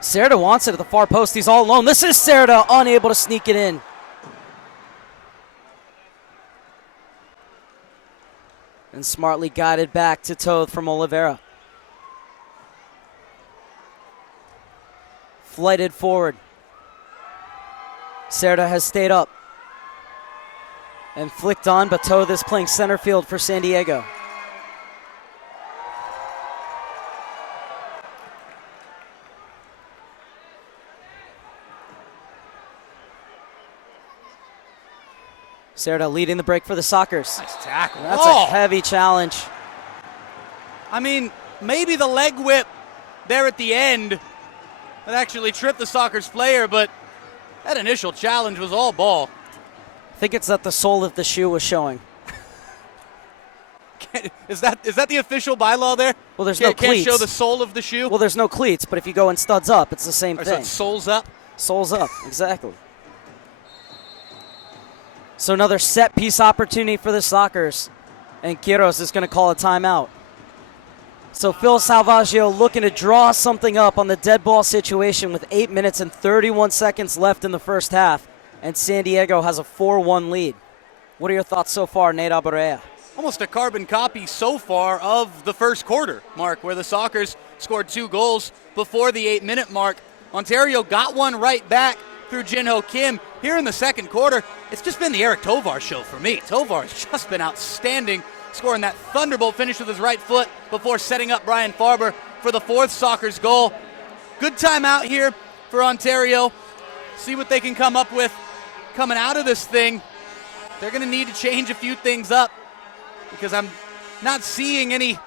Serta wants it at the far post. He's all alone. This is Serta, unable to sneak it in. And smartly guided back to Toth from Oliveira. Flighted forward. Serta has stayed up. And flicked on, but Toth is playing center field for San Diego. Serta leading the break for the Sockers. Nice tackle. That's a heavy challenge. I mean, maybe the leg whip there at the end that actually tripped the Sockers player, but that initial challenge was all ball. I think it's that the sole of the shoe was showing. Is that the official bylaw there? Well, there's no cleats. Can't show the sole of the shoe? Well, there's no cleats, but if you go in studs up, it's the same So thing. it's soles up? Soles up, exactly. So another set piece opportunity for the Sockers. And Quiros is going to call a timeout. So Phil Salvaggio looking to draw something up on the dead ball situation with 8 minutes and 31 seconds left in the first half. And San Diego has a 4-1 lead. What are your thoughts so far, Nate Abaurrea? Almost a carbon copy so far of the first quarter, Mark, where the Sockers scored 2 goals before the 8-minute mark. Ontario got one right back through Jinho Kim. Here in the second quarter, it's just been the Eric Tovar show for me. Tovar has just been outstanding, scoring that thunderbolt finish with his right foot before setting up Brian Farber for the 4th Sockers goal. Good time out here for Ontario. See what they can come up with coming out of this thing. They're going to need to change a few things up because I'm not seeing any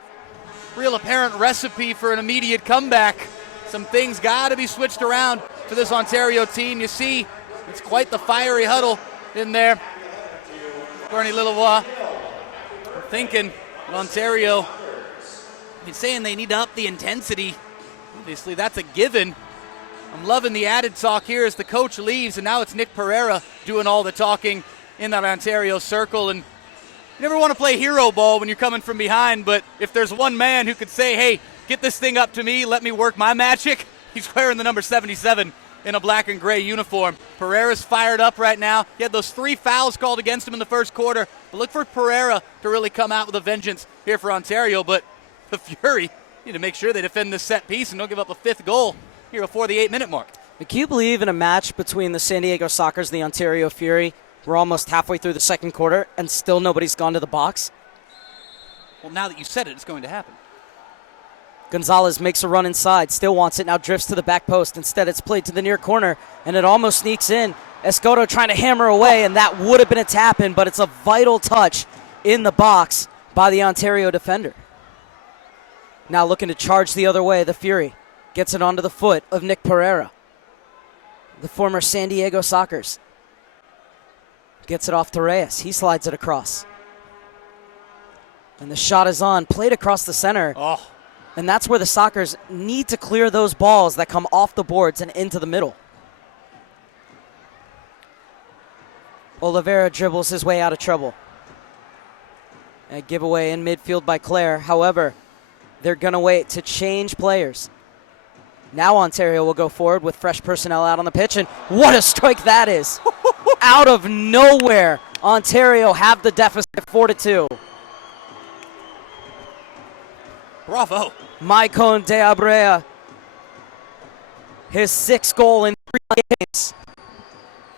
real apparent recipe for an immediate comeback. Some things got to be switched around for this Ontario team. You see, it's quite the fiery huddle in there. Bernie Lillevoix thinking Ontario, he's saying they need to up the intensity. Obviously, that's a given. I'm loving the added talk here as the coach leaves, and now it's Nick Pereira doing all the talking in that Ontario circle. And you never want to play hero ball when you're coming from behind, but if there's one man who could say, hey, get this thing up to me, let me work my magic, he's wearing the number 77 in a black and gray uniform. Pereira's fired up right now. He had those 3 fouls called against him in the first quarter. But look for Pereira to really come out with a vengeance here for Ontario. But the Fury need to make sure they defend this set piece and don't give up a 5th goal here before the 8-minute mark. Can you believe in a match between the San Diego Sockers and the Ontario Fury? We're almost halfway through the second quarter, and still nobody's gone to the box. Well, now that you said it, it's going to happen. Gonzalez makes a run inside, still wants it, now drifts to the back post. Instead, it's played to the near corner, and it almost sneaks in. Escoto trying to hammer away, and that would have been a tap-in, but it's a vital touch in the box by the Ontario defender. Now looking to charge the other way, the Fury gets it onto the foot of Nick Pereira, the former San Diego Sockers. Gets it off to Reyes. He slides it across. And the shot is on, played across the center. Oh. And that's where the Sockers need to clear those balls that come off the boards and into the middle. Oliveira dribbles his way out of trouble. A giveaway in midfield by Claire. However, they're going to wait to change players. Now Ontario will go forward with fresh personnel out on the pitch, and what a strike that is. Out of nowhere, Ontario have the deficit 4-2. Bravo. Maicon de Abaurrea, his 6th goal in 3 games.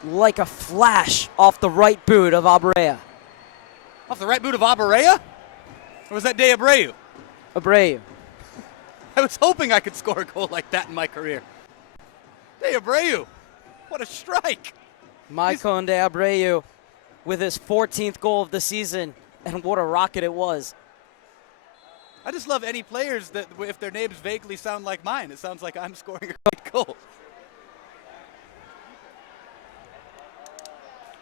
Like a flash off the right boot of Abaurrea. Off the right boot of Abaurrea? Or was that De Abreu? Abreu. I was hoping I could score a goal like that in my career. De Abreu, what a strike. Maicon de Abreu with his 14th goal of the season, and what a rocket it was. I just love any players that, if their names vaguely sound like mine, it sounds like I'm scoring a great goal.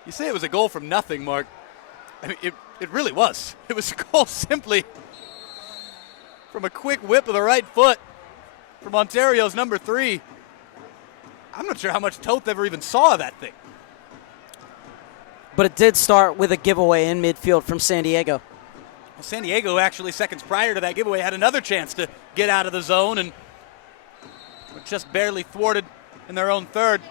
You say it was a goal from nothing, Mark. I mean, it really was. It was a goal simply from a quick whip of the right foot from Ontario's number 3. I'm not sure how much Toth ever even saw of that thing. But it did start with a giveaway in midfield from San Diego. Well, San Diego actually seconds prior to that giveaway had another chance to get out of the zone and were just barely thwarted in their own third.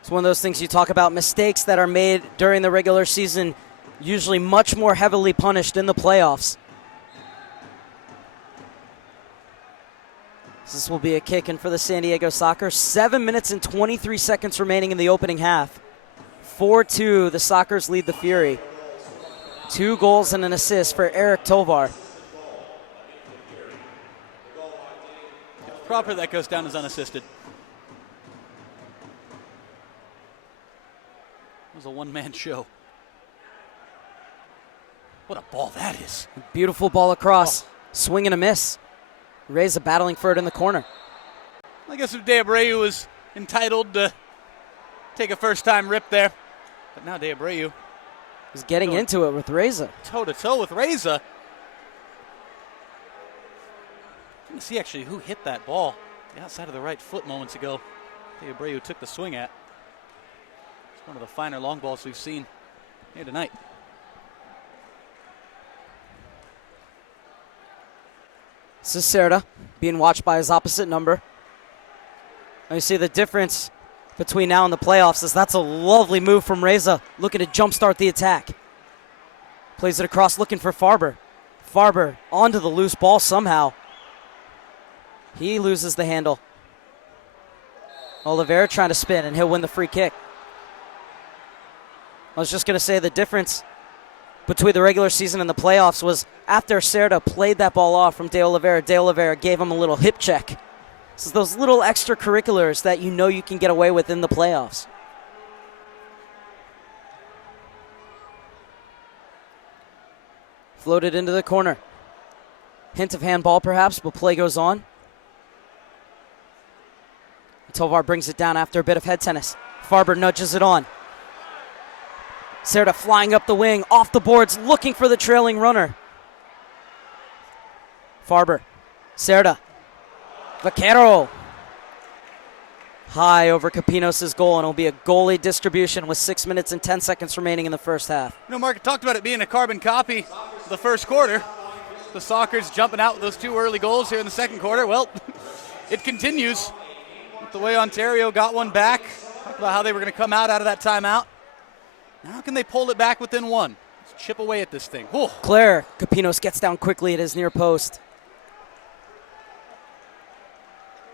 It's one of those things you talk about, mistakes that are made during the regular season, usually much more heavily punished in the playoffs. This will be a kick in for the San Diego Sockers. 7 minutes and 23 seconds remaining in the opening half. 4-2, the Sockers lead the Fury. 2 goals and an assist for Eric Tovar. Proper that goes down as unassisted. It was a one-man show. What a ball that is. Beautiful ball across. Swing and a miss. Reza battling for it in the corner. I guess if De Abreu was entitled to take a first-time rip there. But now De Abreu is getting into it with Reza. Toe-to-toe with Reza. Let me see actually who hit that ball. The outside of the right foot moments ago. De Abreu took the swing at. One of the finer long balls we've seen here tonight. This is Serta being watched by his opposite number. And you see the difference between now and the playoffs is that's a lovely move from Reza, looking to jumpstart the attack. Plays it across, looking for Farber. Farber onto the loose ball somehow. He loses the handle. Oliveira trying to spin, and he'll win the free kick. I was just going to say the difference between the regular season and the playoffs was after Serta played that ball off from De Oliveira gave him a little hip check. So those little extracurriculars that you know you can get away with in the playoffs. Floated into the corner. Hint of handball perhaps, but play goes on. Tovar brings it down after a bit of head tennis. Farber nudges it on. Serta flying up the wing, off the boards, looking for the trailing runner. Farber, Serta, Vaquero. High over Capinos' goal, and it'll be a goalie distribution with 6 minutes and 10 seconds remaining in the first half. You know, Mark talked about it being a carbon copy of the first quarter. The Sockers jumping out with those 2 early goals here in the second quarter. Well, it continues. The way Ontario got one back. Talked about how they were going to come out of that timeout. Now how can they pull it back within 1? Let's chip away at this thing. Whoa. Claire Capinos gets down quickly at his near post.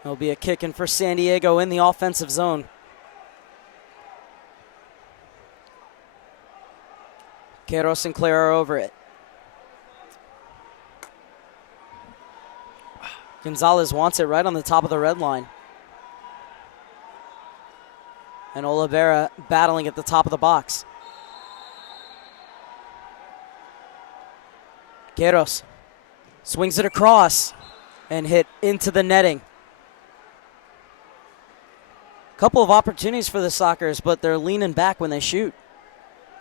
There'll be a kick in for San Diego in the offensive zone. Queiroz and Claire are over it. Gonzalez wants it right on the top of the red line. And Oliveira battling at the top of the box. Queiroz swings it across and hit into the netting. Couple of opportunities for the Sockers, but they're leaning back when they shoot.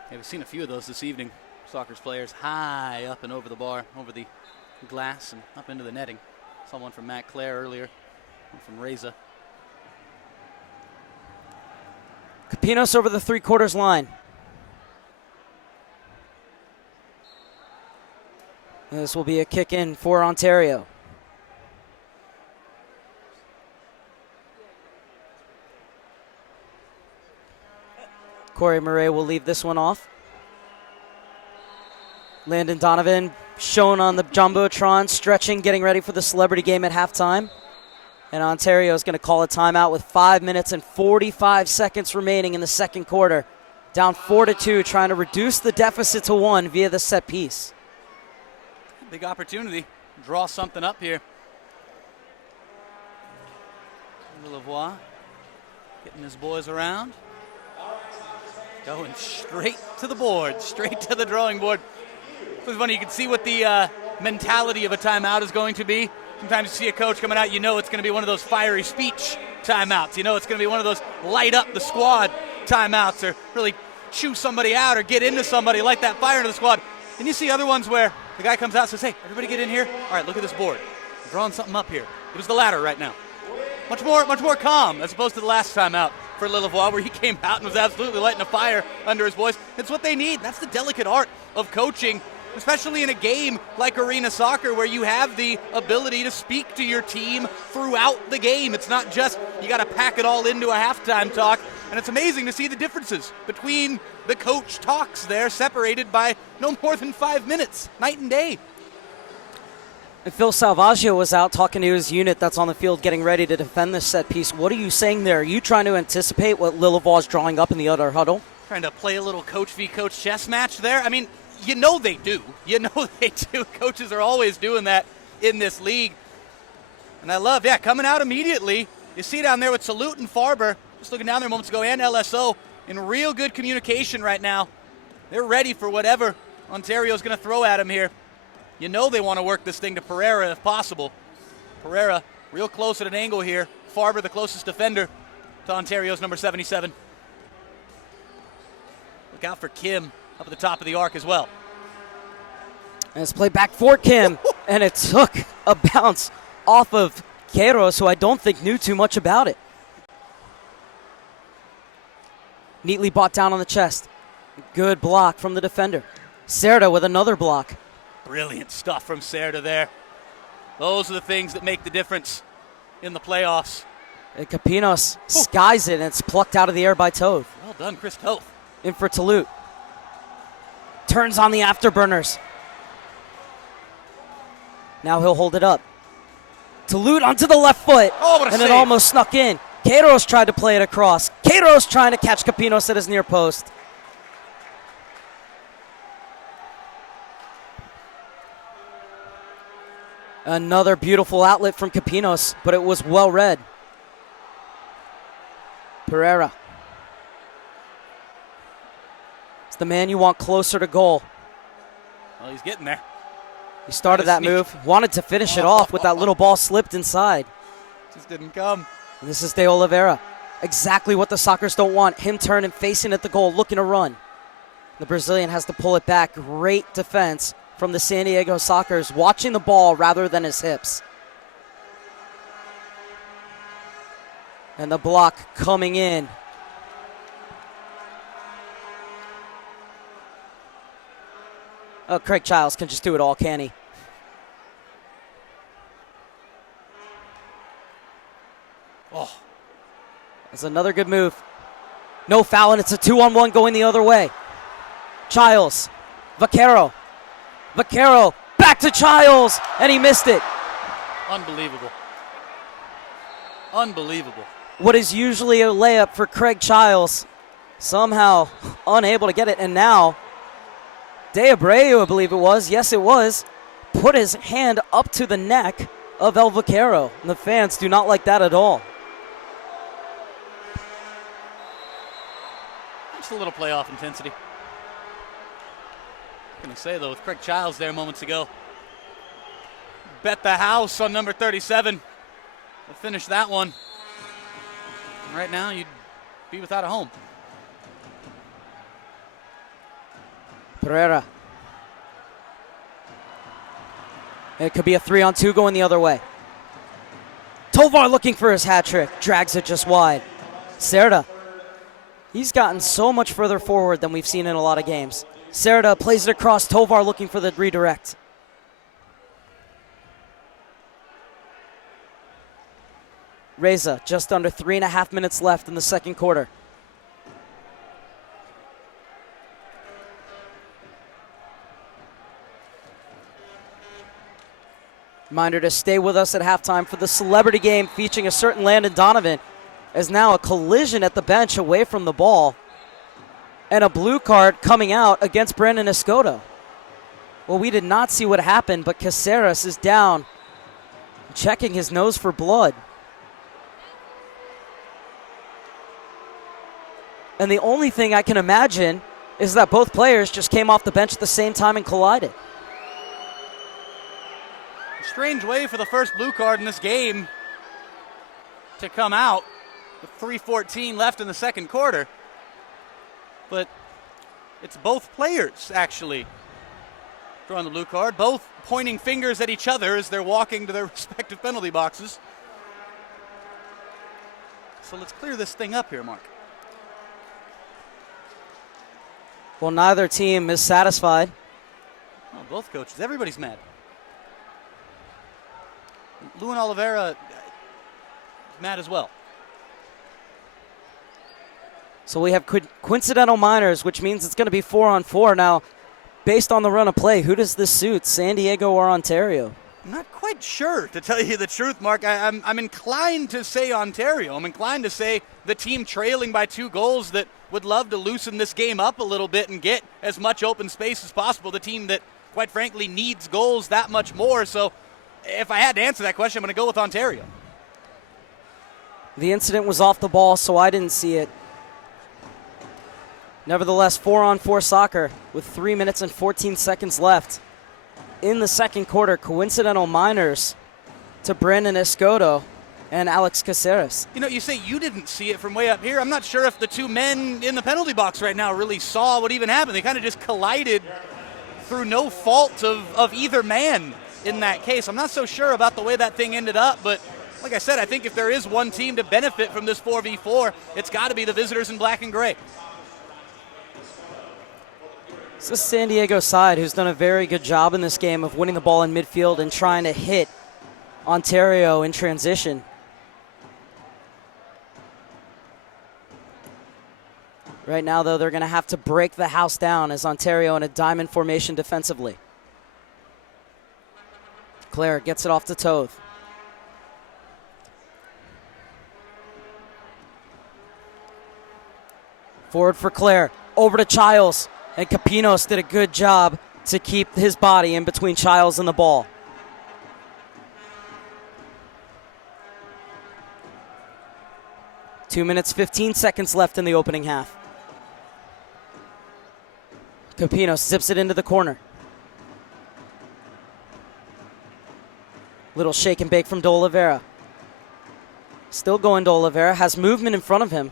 Yeah, we've seen a few of those this evening. Sockers players high up and over the bar, over the glass and up into the netting. Saw one from Matt Clare earlier, one from Reza. Capinos over the three-quarters line. This will be a kick in for Ontario. Corey Murray will leave this one off. Landon Donovan shown on the Jumbotron, stretching, getting ready for the celebrity game at halftime. And Ontario is going to call a timeout with 5 minutes and 45 seconds remaining in the second quarter. Down 4-2, trying to reduce the deficit to 1 via the set piece. Big opportunity. Draw something up here. Lavoie getting his boys around. Going straight to the board, straight to the drawing board. It's funny, you can see what the mentality of a timeout is going to be. Sometimes you see a coach coming out, you know it's going to be one of those fiery speech timeouts. You know it's going to be one of those light up the squad timeouts, or really chew somebody out or get into somebody, like that fire into the squad. And you see other ones where the guy comes out and says, hey, everybody get in here. All right, look at this board. We're drawing something up here. It was the ladder right now. Much more calm as opposed to the last timeout for Lillavois, where he came out and was absolutely lighting a fire under his boys. It's what they need. That's the delicate art of coaching, especially in a game like arena soccer, where you have the ability to speak to your team throughout the game. It's not just you got to pack it all into a halftime talk. And it's amazing to see the differences between the coach talks there, separated by no more than 5 minutes, night and day. And Phil Salvaggio was out talking to his unit that's on the field getting ready to defend this set piece. What are you saying there? Are you trying to anticipate what Lillavois is drawing up in the other huddle? Trying to play a little coach v. coach chess match there? I mean, you know they do. You know they do. Coaches are always doing that in this league. And I love, coming out immediately. You see down there with Salute and Farber, just looking down there moments ago, and LSO in real good communication right now. They're ready for whatever Ontario's going to throw at them here. You know they want to work this thing to Pereira if possible. Pereira real close at an angle here. Farber the closest defender to Ontario's number 77. Look out for Kim up at the top of the arc as well. And it's played back for Kim, and it took a bounce off of Queiroz, who I don't think knew too much about it. Neatly brought down on the chest. Good block from the defender. Serta with another block. Brilliant stuff from Serta there. Those are the things that make the difference in the playoffs. And Capinos skies it, and it's plucked out of the air by Toth. Well done, Chris Toth. In for Talut. Turns on the afterburners. Now he'll hold it up. Talut onto the left foot. Oh, what a and save. it almost snuck in. Queiroz tried to play it across. Queiroz trying to catch Capinos at his near post. Another beautiful outlet from Capinos, but it was well read. Pereira. It's the man you want closer to goal. Well, he's getting there. He started that move, wanted to finish it off with that little ball slipped inside. Just didn't come. And this is De Oliveira. Exactly what the Sockers don't want. Him turning, facing at the goal, looking to run. The Brazilian has to pull it back. Great defense from the San Diego Sockers, watching the ball rather than his hips. And the block coming in. Oh, Craig Childs can just do it all, can he? Oh, that's another good move. No foul, and it's a 2-on-1 going the other way. Childs, Vaquero, back to Childs, and he missed it. unbelievable. Unbelievable. What is usually a layup for Craig Childs, somehow unable to get it, and now De Abreu, I believe it was, yes it was, put his hand up to the neck of El Vaquero, and the fans do not like that at all. Just a little playoff intensity. I'm going to say, though, with Craig Childs there moments ago, bet the house on number 37. We'll finish that one. And right now, you'd be without a home. Pereira. It could be a 3-on-2 going the other way. Tovar looking for his hat trick. Drags it just wide. Serta. He's gotten so much further forward than we've seen in a lot of games. Serta plays it across. Tovar looking for the redirect. Reza, just under 3.5 minutes left in the second quarter. Reminder to stay with us at halftime for the celebrity game featuring a certain Landon Donovan, as now a collision at the bench away from the ball and a blue card coming out against Brandon Escoto. Well, we did not see what happened, but Caceres is down, checking his nose for blood. And the only thing I can imagine is that both players just came off the bench at the same time and collided. Strange way for the first blue card in this game to come out with 3:14 left in the second quarter. But it's both players, actually, drawing the blue card, both pointing fingers at each other as they're walking to their respective penalty boxes. So let's clear this thing up here, Mark. Well, neither team is satisfied. Oh, both coaches. Everybody's mad. Luan Oliveira mad as well. So we have coincidental minors, which means it's going to be 4-on-4. Now, based on the run of play, who does this suit, San Diego or Ontario? I'm not quite sure, to tell you the truth, Mark. I'm inclined to say Ontario. I'm inclined to say the team trailing by 2 goals that would love to loosen this game up a little bit and get as much open space as possible. The team that, quite frankly, needs goals that much more. So if I had to answer that question, I'm going to go with Ontario. The incident was off the ball, so I didn't see it. Nevertheless, 4-on-4 soccer with 3 minutes and 14 seconds left in the second quarter. Coincidental minors to Brandon Escoto and Alex Caceres. You know, you say you didn't see it from way up here. I'm not sure if the two men in the penalty box right now really saw what even happened. They kind of just collided through no fault of either man in that case. I'm not so sure about the way that thing ended up, but like I said, I think if there is one team to benefit from this 4v4, it's got to be the visitors in black and gray. It's the San Diego side who's done a very good job in this game of winning the ball in midfield and trying to hit Ontario in transition. Right now, though, they're going to have to break the house down as Ontario in a diamond formation defensively. Claire gets it off to Toth. Forward for Claire, over to Childs, and Capinos did a good job to keep his body in between Childs and the ball. Two minutes, 15 seconds left in the opening half. Capinos zips it into the corner. Little shake and bake from De Oliveira. Still going De Oliveira, has movement in front of him.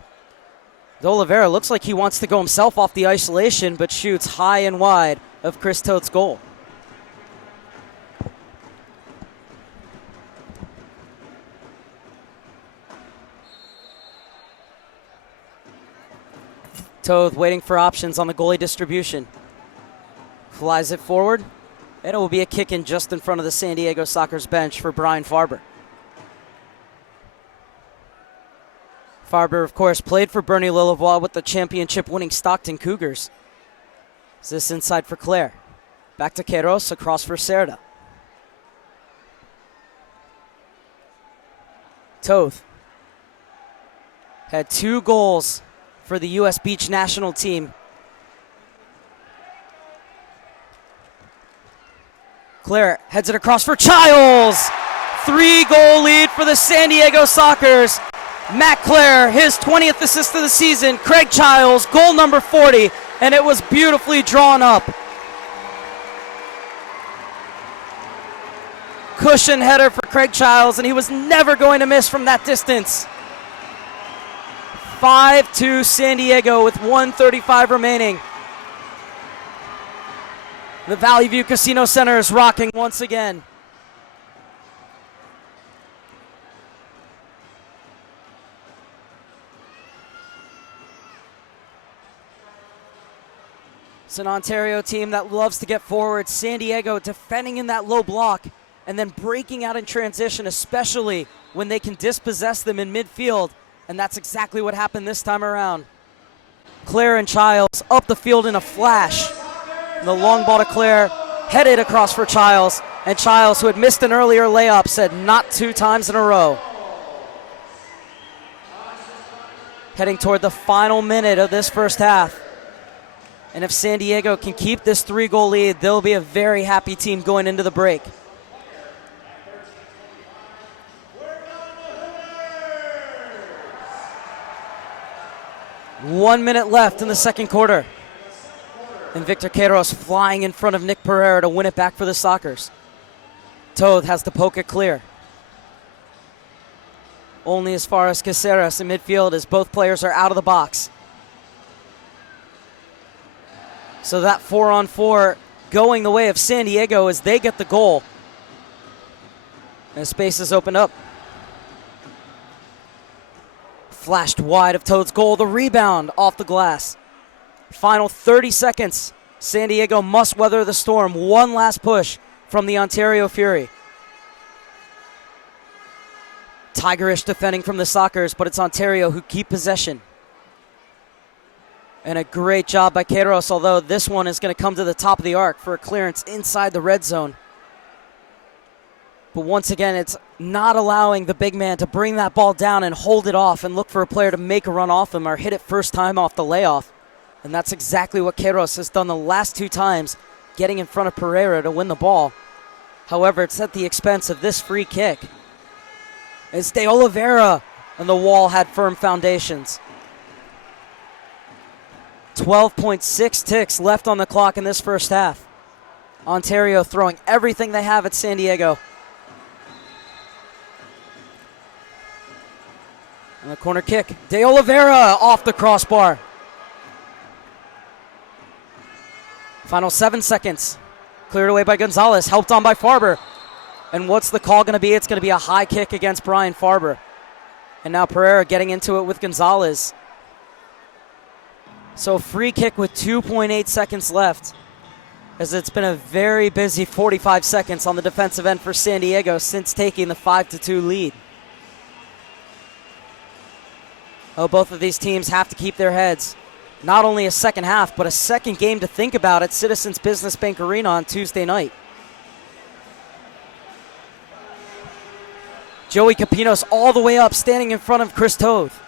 De Oliveira looks like he wants to go himself off the isolation, but shoots high and wide of Chris Toth's goal. Toth waiting for options on the goalie distribution. Flies it forward, and it will be a kick in just in front of the San Diego Soccer's bench for Brian Farber. Farber, of course, played for Bernie Lillavois with the championship-winning Stockton Cougars. Is this inside for Claire? Back to Queiroz, across for Cerda. Toth had 2 goals for the U.S. Beach national team. Claire heads it across for Childs. 3-goal lead for the San Diego Sockers. Matt Claire, his 20th assist of the season. Craig Childs, goal number 40, and it was beautifully drawn up. Cushion header for Craig Childs, and he was never going to miss from that distance. 5-2 San Diego with 1:35 remaining. The Valley View Casino Center is rocking once again. It's an Ontario team that loves to get forward. San Diego defending in that low block and then breaking out in transition, especially when they can dispossess them in midfield. And that's exactly what happened this time around. Claire and Childs up the field in a flash. And the long ball to Claire, headed across for Childs. And Childs, who had missed an earlier layup, said not 2 times in a row. Heading toward the final minute of this first half. And if San Diego can keep this 3-goal lead, they'll be a very happy team going into the break. One minute left in the second quarter. And Victor Queiroz flying in front of Nick Pereira to win it back for the Sockers. Toth has to poke it clear. Only as far as Caceres in midfield as both players are out of the box. So that 4-on-4 going the way of San Diego as they get the goal. And space is opened up. Flashed wide of Toad's goal. The rebound off the glass. Final 30 seconds. San Diego must weather the storm. One last push from the Ontario Fury. Tigerish defending from the Sockers, but it's Ontario who keep possession. And a great job by Queiroz, although this one is going to come to the top of the arc for a clearance inside the red zone. But once again, it's not allowing the big man to bring that ball down and hold it off and look for a player to make a run off him or hit it first time off the layoff. And that's exactly what Queiroz has done the last 2 times, getting in front of Pereira to win the ball. However, it's at the expense of this free kick. It's De Oliveira, and the wall had firm foundations. 12.6 ticks left on the clock in this first half. Ontario throwing everything they have at San Diego. And the corner kick. De Oliveira off the crossbar. Final 7 seconds. Cleared away by Gonzalez. Helped on by Farber. And what's the call going to be? It's going to be a high kick against Brian Farber. And now Pereira getting into it with Gonzalez. So free kick with 2.8 seconds left, as it's been a very busy 45 seconds on the defensive end for San Diego since taking the 5-2 lead. Oh, both of these teams have to keep their heads. Not only a second half, but a second game to think about at Citizens Business Bank Arena on Tuesday night. Joey Capinos all the way up, standing in front of Chris Toth.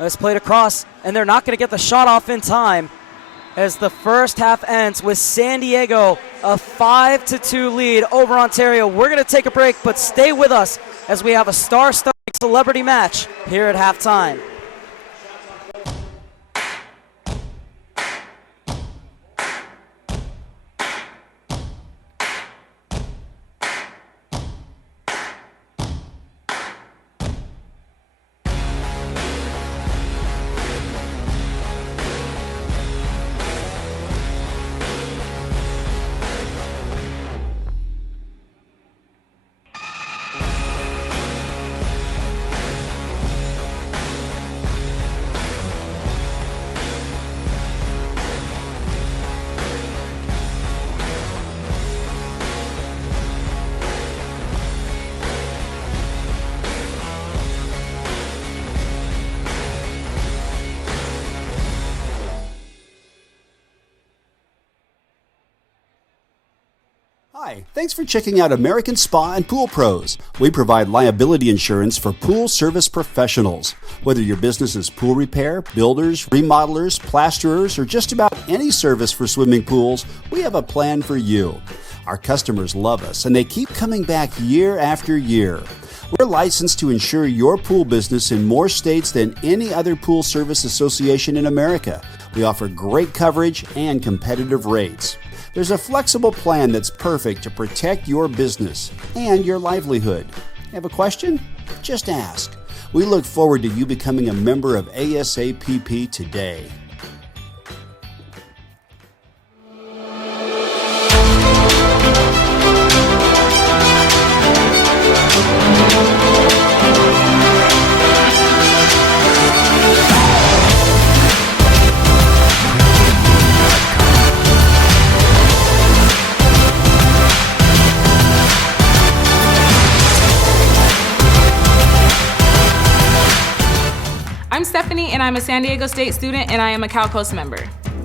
It's played across, and they're not going to get the shot off in time, as the first half ends with San Diego a 5-2 lead over Ontario. We're going to take a break, but stay with us as we have a star-studded celebrity match here at halftime. Hi, thanks for checking out American Spa and Pool Pros. We provide liability insurance for pool service professionals. Whether your business is pool repair, builders, remodelers, plasterers, or just about any service for swimming pools, we have a plan for you. Our customers love us, and they keep coming back year after year. We're licensed to insure your pool business in more states than any other pool service association in America. We offer great coverage and competitive rates. There's a flexible plan that's perfect to protect your business and your livelihood. Have a question? Just ask. We look forward to you becoming a member of ASAPP today. I'm Stephanie, and I'm a San Diego State student, and I am a Cal Coast member.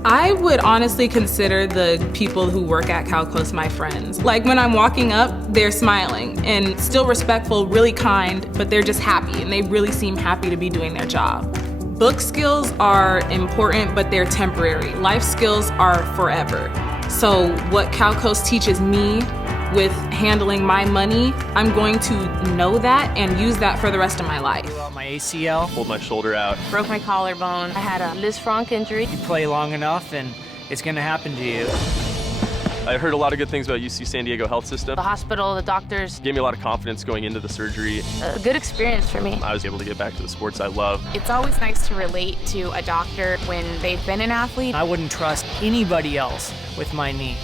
I would honestly consider the people who work at Cal Coast my friends. Like when I'm walking up, they're smiling and still respectful, really kind, but they're just happy, and they really seem happy to be doing their job. Book skills are important, but they're temporary. Life skills are forever. So what Cal Coast teaches me with handling my money, I'm going to know that and use that for the rest of my life. Blew out my ACL. Pulled my shoulder out. Broke my collarbone. I had a Liz Frank injury. You play long enough and it's going to happen to you. I heard a lot of good things about UC San Diego health system. The hospital, the doctors. Gave me a lot of confidence going into the surgery. A good experience for me. I was able to get back to the sports I love. It's always nice to relate to a doctor when they've been an athlete. I wouldn't trust anybody else with my knee.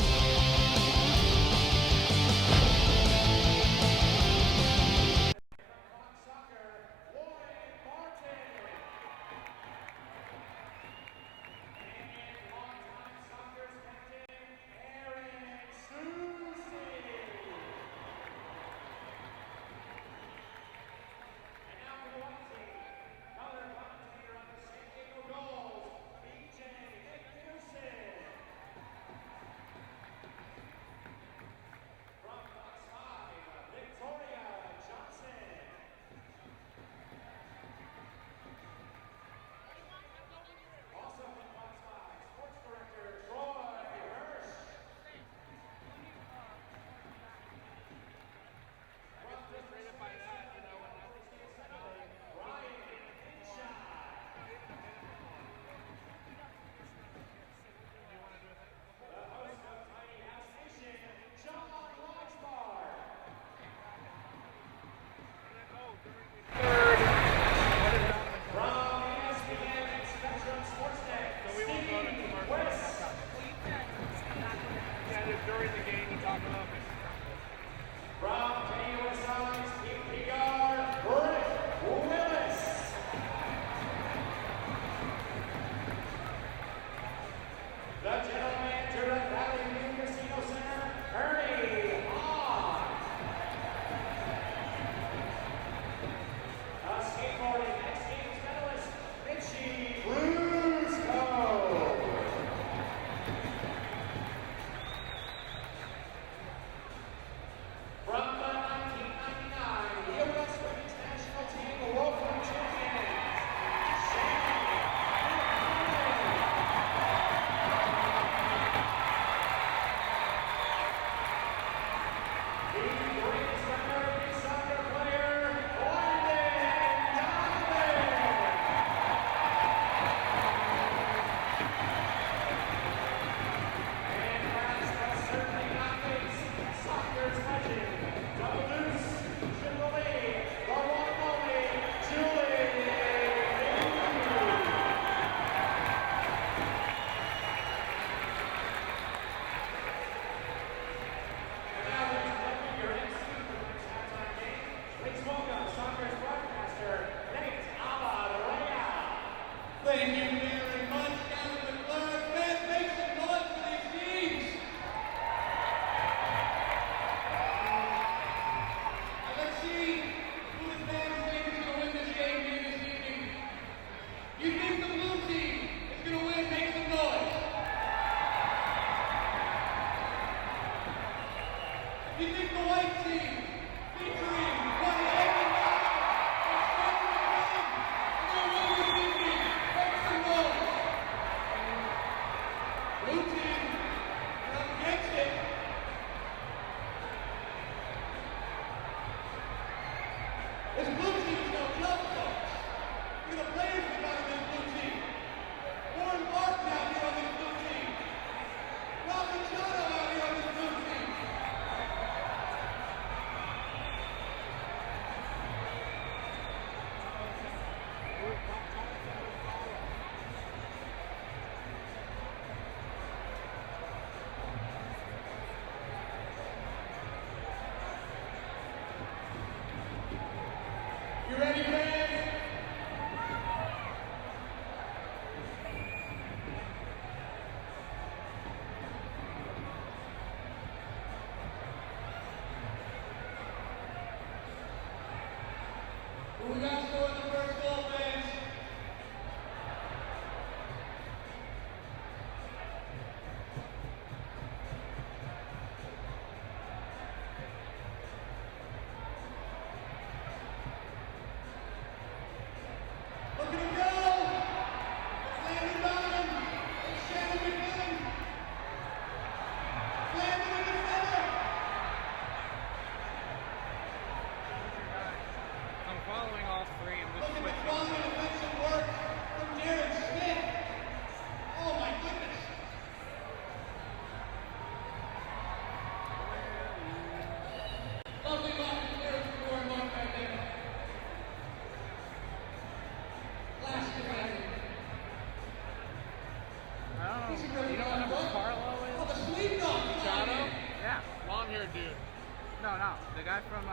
The guy from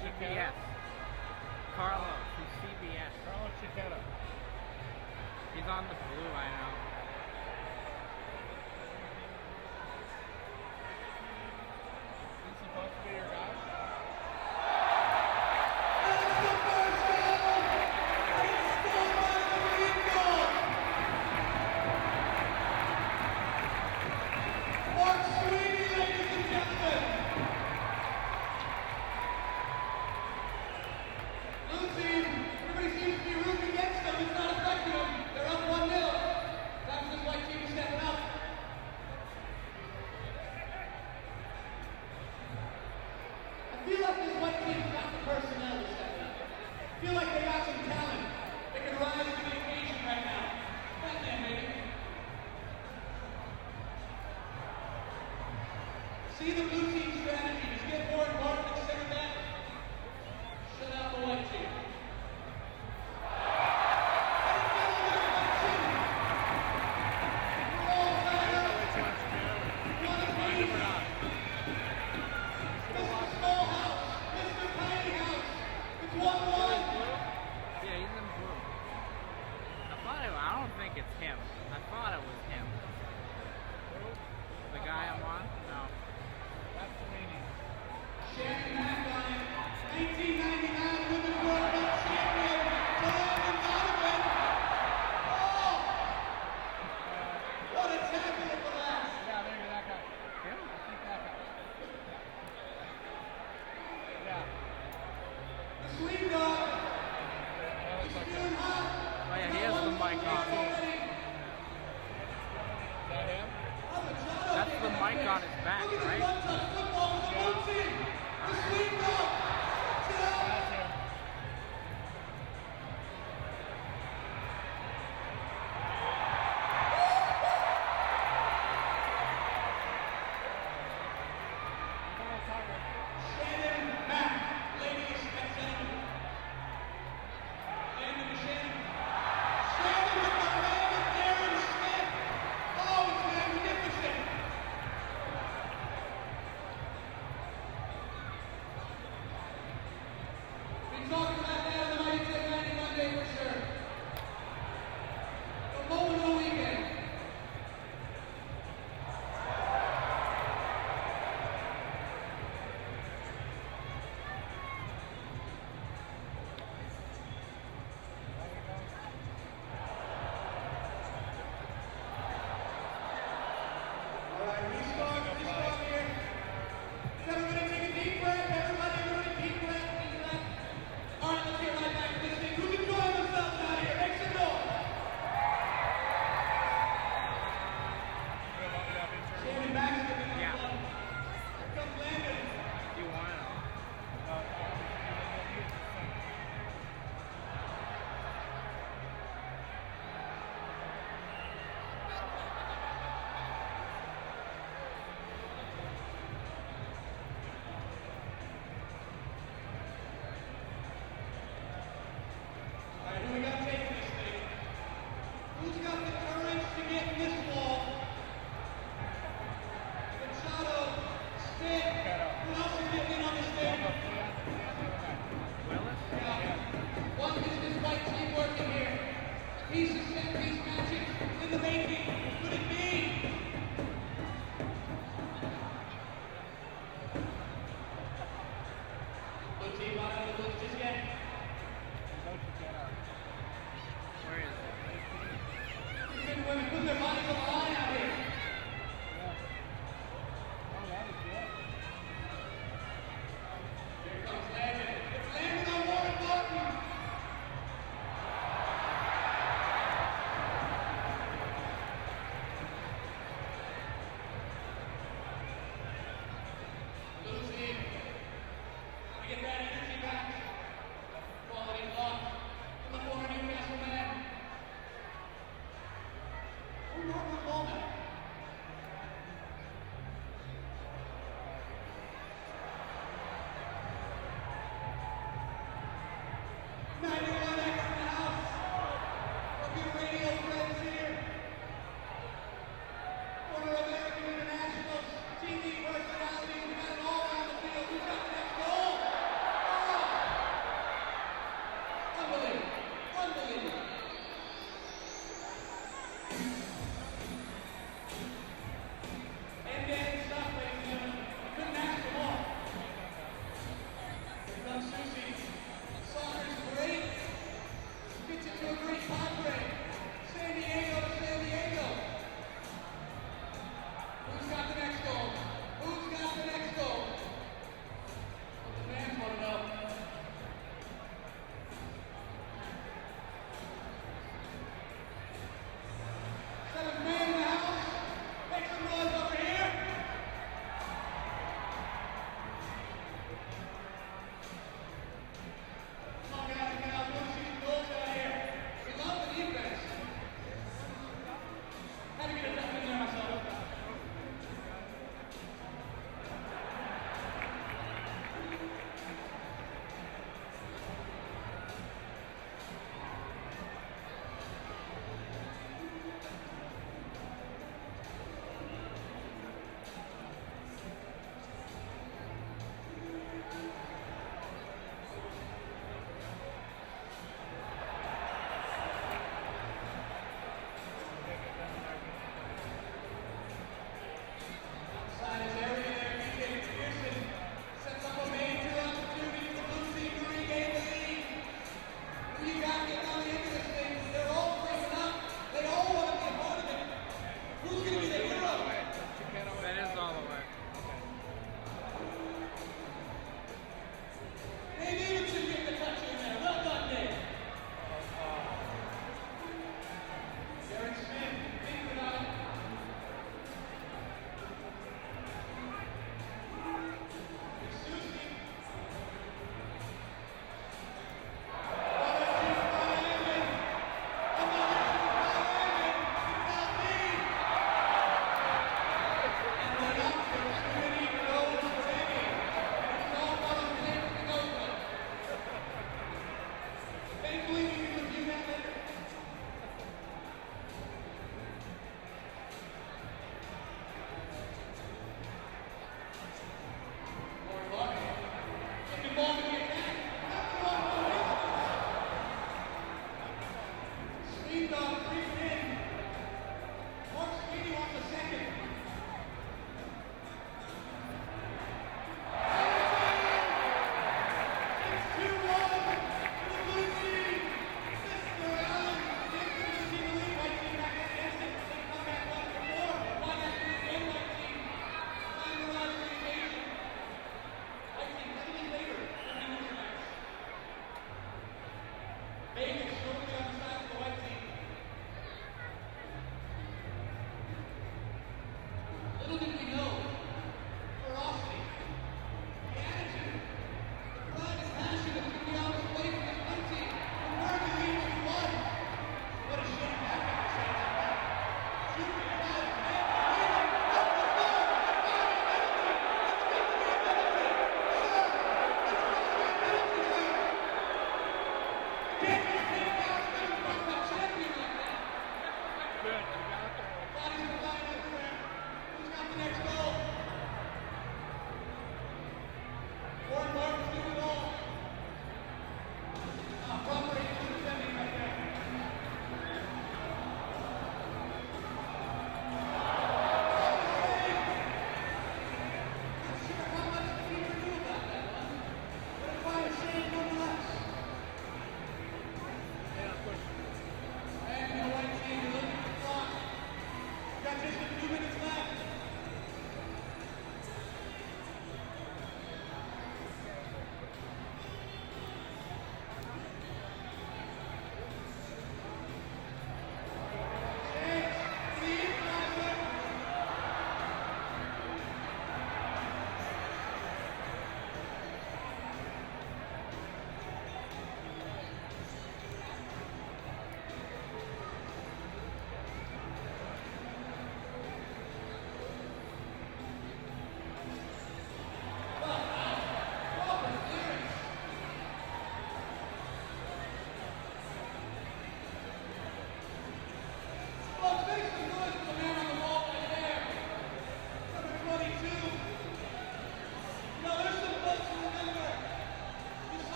CBS. Carlo from CBS. Carlo Chiquetta. He's on the blue, I know. He's supposed to be your guy? See the blue team strategy. Just get more involved in center back. Shut out the white team. We're all tied up. One apiece. Mr. Small House. Mr. Tiny House. It's 1-1.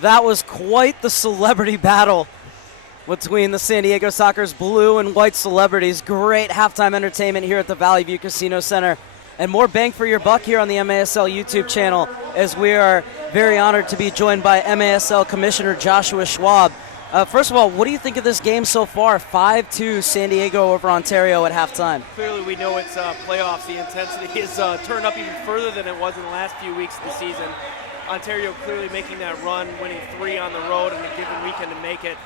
That was quite the celebrity battle between the San Diego Sockers blue and white celebrities. Great halftime entertainment here at the Valley View Casino Center. And more bang for your buck here on the MASL YouTube channel, as we are very honored to be joined by MASL Commissioner Joshua Schwab. First of all, what do you think of this game so far? 5-2 San Diego over Ontario at halftime. Clearly we know it's playoffs. The intensity is turned up even further than it was in the last few weeks of the season. Ontario clearly making that run, winning 3 on the road in a given weekend to make it.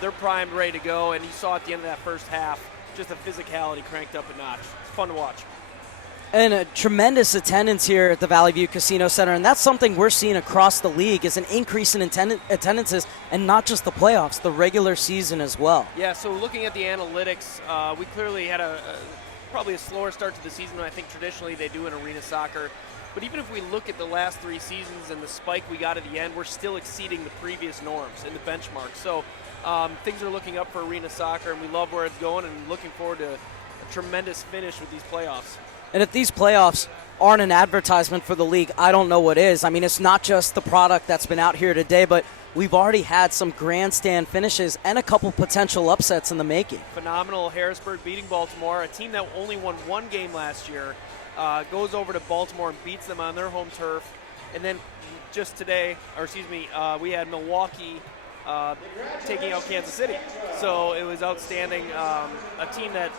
They're primed, ready to go, and you saw at the end of that first half, just the physicality cranked up a notch. It's fun to watch. And a tremendous attendance here at the Valley View Casino Center, and that's something we're seeing across the league, is an increase in attendances, and not just the playoffs, the regular season as well. Yeah, so looking at the analytics, we clearly had probably a slower start to the season than I think traditionally they do in arena soccer. But even if we look at the last 3 seasons and the spike we got at the end, we're still exceeding the previous norms and the benchmark. So things are looking up for arena soccer, and we love where it's going, and looking forward to a tremendous finish with these playoffs. And if these playoffs aren't an advertisement for the league, I don't know what is. I mean, it's not just the product that's been out here today, but we've already had some grandstand finishes and a couple potential upsets in the making. Phenomenal. Harrisburg beating Baltimore, a team that only won 1 game last year, goes over to Baltimore and beats them on their home turf. And then just today, we had Milwaukee taking out Kansas City. So it was outstanding. A team that,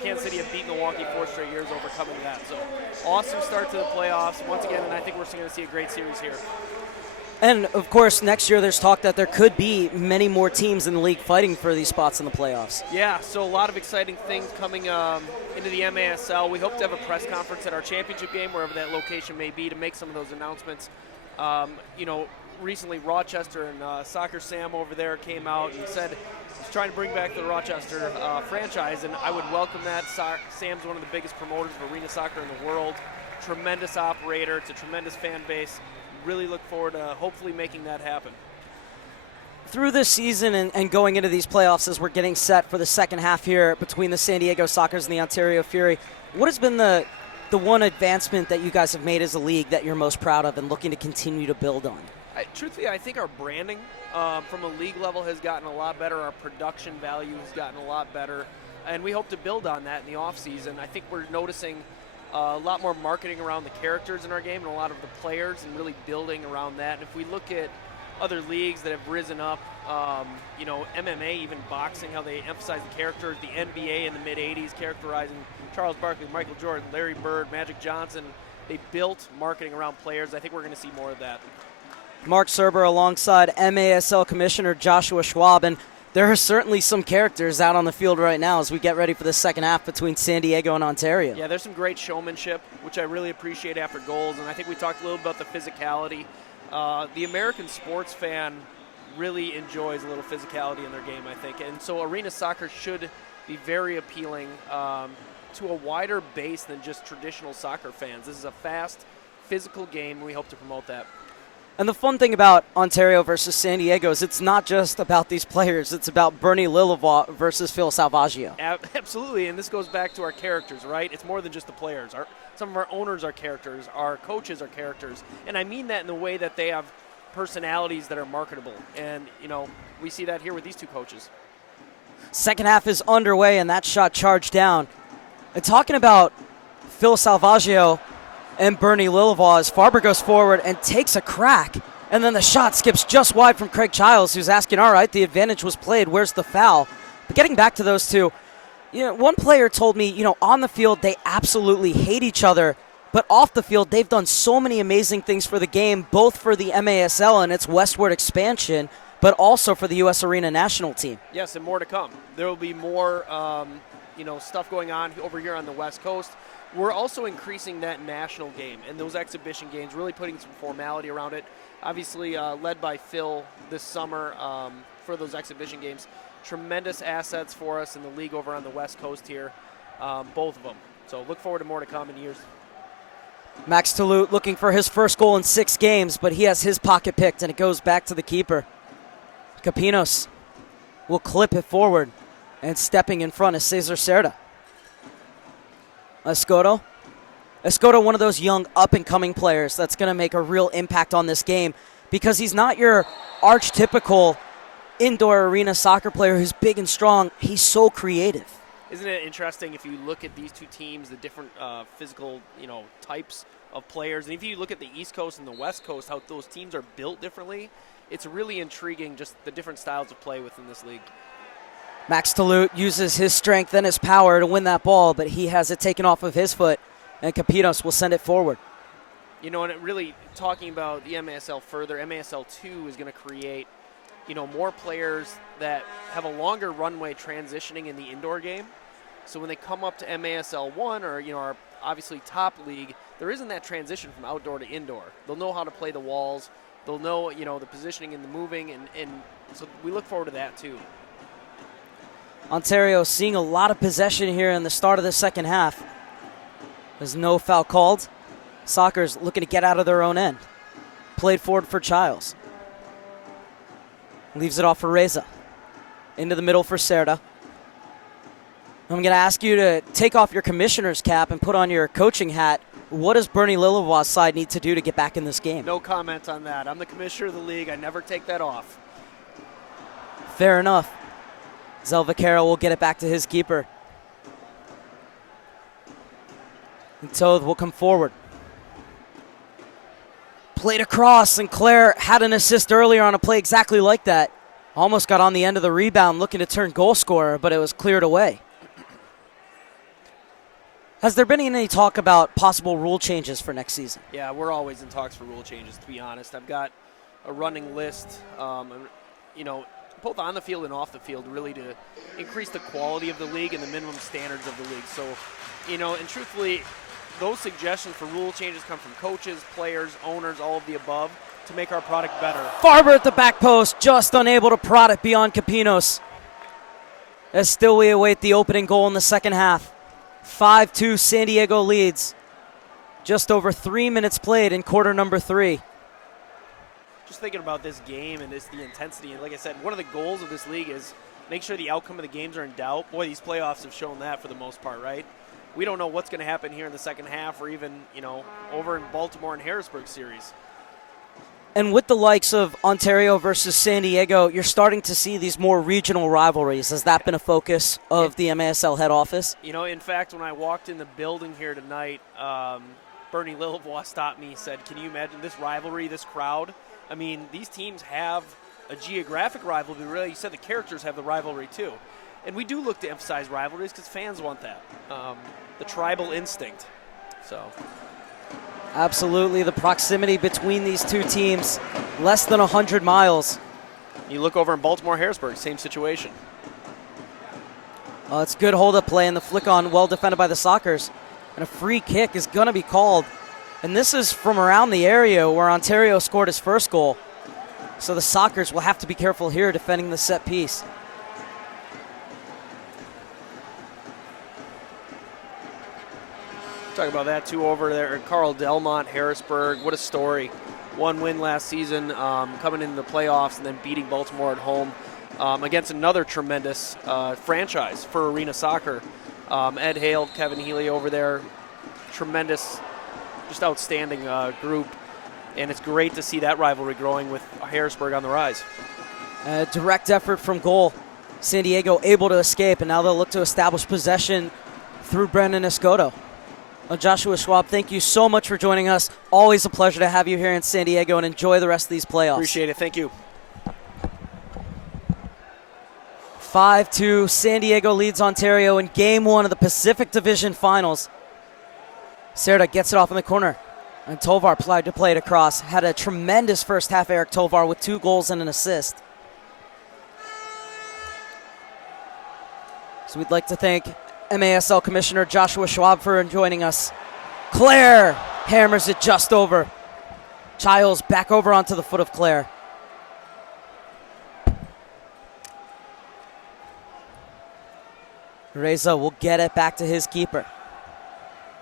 Kansas City have beaten Milwaukee 4 straight years, overcoming that. So awesome start to the playoffs once again, and I think we're going to see a great series here. And, of course, next year there's talk that there could be many more teams in the league fighting for these spots in the playoffs. Yeah, so a lot of exciting things coming into the MASL. We hope to have a press conference at our championship game, wherever that location may be, to make some of those announcements. Recently Rochester and Soccer Sam over there came out and said he's trying to bring back the Rochester franchise, and I would welcome that. Sam's one of the biggest promoters of arena soccer in the world. Tremendous operator. It's a tremendous fan base. Really look forward to hopefully making that happen. Through this season and going into these playoffs, as we're getting set for the second half here between the San Diego Sockers and the Ontario Fury, what has been the one advancement that you guys have made as a league that you're most proud of and looking to continue to build on? Truthfully, I think our branding from a league level has gotten a lot better. Our production value has gotten a lot better, and we hope to build on that in the offseason. I think we're noticing a lot more marketing around the characters in our game and a lot of the players, and really building around that. And if we look at other leagues that have risen up, MMA, even boxing, how they emphasize the characters, the NBA in the mid-'80s characterizing Charles Barkley, Michael Jordan, Larry Bird, Magic Johnson. They built marketing around players. I think we're going to see more of that. Mark Serber alongside MASL Commissioner Joshua Schwab, and there are certainly some characters out on the field right now as we get ready for the second half between San Diego and Ontario. Yeah, there's some great showmanship, which I really appreciate after goals, and I think we talked a little about the physicality. The American sports fan really enjoys a little physicality in their game, I think, and so arena soccer should be very appealing to a wider base than just traditional soccer fans. This is a fast, physical game, and we hope to promote that. And the fun thing about Ontario versus San Diego is it's not just about these players. It's about Bernie Lillivois versus Phil Salvaggio. Absolutely, and this goes back to our characters, right? It's more than just the players. Some of our owners are characters. Our coaches are characters. And I mean that in the way that they have personalities that are marketable. And, we see that here with these 2 coaches. Second half is underway, and that shot charged down. And talking about Phil Salvaggio and Bernie Lillivois, as Farber goes forward and takes a crack, and then the shot skips just wide from Craig Childs, who's asking, all right, the advantage was played, where's the foul? But getting back to those 2, one player told me, on the field they absolutely hate each other, but off the field they've done so many amazing things for the game, both for the MASL and its westward expansion, but also for the U.S. Arena national team. Yes, and more to come. There will be more, stuff going on over here on the West Coast. We're also increasing that national game and those exhibition games, really putting some formality around it. Obviously, led by Phil this summer for those exhibition games. Tremendous assets for us in the league over on the West Coast here, both of them. So look forward to more to come in years. Max Toulouse looking for his first goal in 6 games, but he has his pocket picked, and it goes back to the keeper. Capinos will clip it forward, and stepping in front is Cesar Cerda. Escoto, one of those young up-and-coming players that's going to make a real impact on this game. because he's not your archetypical indoor arena soccer player who's big and strong. He's so creative. Isn't it interesting if you look at these two teams, the different physical, types of players, and if you look at the East Coast and the West Coast, how those teams are built differently, it's really intriguing just the different styles of play within this league. Max Toulouse uses his strength and his power to win that ball, but he has it taken off of his foot, and Capinos will send it forward. And it really, talking about the MASL further, MASL 2 is going to create, more players that have a longer runway transitioning in the indoor game. So when they come up to MASL 1 or, our obviously top league, there isn't that transition from outdoor to indoor. They'll know how to play the walls. They'll know, the positioning and the moving, and so we look forward to that too. Ontario seeing a lot of possession here in the start of the second half. There's no foul called. Soccer's looking to get out of their own end. Played forward for Childs. Leaves it off for Reza. Into the middle for Serda. I'm going to ask you to take off your commissioner's cap and put on your coaching hat. What does Bernie Lillivois' side need to do to get back in this game? No comment on that. I'm the commissioner of the league. I never take that off. Fair enough. Zelvacaro will get it back to his keeper. And Toth will come forward. Played across, and Claire had an assist earlier on a play exactly like that. Almost got on the end of the rebound looking to turn goal scorer, but it was cleared away. Has there been any talk about possible rule changes for next season? Yeah, we're always in talks for rule changes, to be honest. I've got a running list, both on the field and off the field, really to increase the quality of the league and the minimum standards of the league. So, and truthfully, those suggestions for rule changes come from coaches, players, owners, all of the above, to make our product better. Farber at the back post, just unable to prod it beyond Capinos. As still we await the opening goal in the second half. 5-2 San Diego leads. Just over 3 minutes played in quarter number 3. Just thinking about this game and the intensity, and like I said, one of the goals of this league is make sure the outcome of the games are in doubt. Boy, these playoffs have shown that for the most part, right? We don't know what's going to happen here in the second half or even, over in Baltimore and Harrisburg series. And with the likes of Ontario versus San Diego, you're starting to see these more regional rivalries. Has that been a focus of the MASL head office? In fact, when I walked in the building here tonight, Bernie Lillivois stopped me and said, can you imagine this rivalry, this crowd? I mean, these teams have a geographic rivalry. Really, you said the characters have the rivalry too. And we do look to emphasize rivalries because fans want that, the tribal instinct. So, absolutely, the proximity between these two teams, less than 100 miles. You look over in Baltimore, Harrisburg, same situation. It's good hold-up play, and the flick on, well defended by the Sockers. And a free kick is going to be called. And this is from around the area where Ontario scored his first goal. So the Sockers will have to be careful here defending the set piece. Talk about that too over there. Carl Delmont, Harrisburg, what a story. One win last season, coming into the playoffs and then beating Baltimore at home against another tremendous franchise for arena soccer. Ed Hale, Kevin Healy over there, tremendous, just outstanding group. And it's great to see that rivalry growing with Harrisburg on the rise. Direct effort from goal. San Diego able to escape, and now they'll look to establish possession through Brendan Escoto. Joshua Schwab, thank you so much for joining us. Always a pleasure to have you here in San Diego, and enjoy the rest of these playoffs. Appreciate it. Thank you. 5-2, San Diego leads Ontario in Game 1 of the Pacific Division Finals. Serda gets it off in the corner, and Tovar applied to play it across. Had a tremendous first half, Eric Tovar, with 2 goals and an assist. So we'd like to thank MASL Commissioner Joshua Schwab for joining us. Claire hammers it just over. Childs back over onto the foot of Claire. Reza will get it back to his keeper.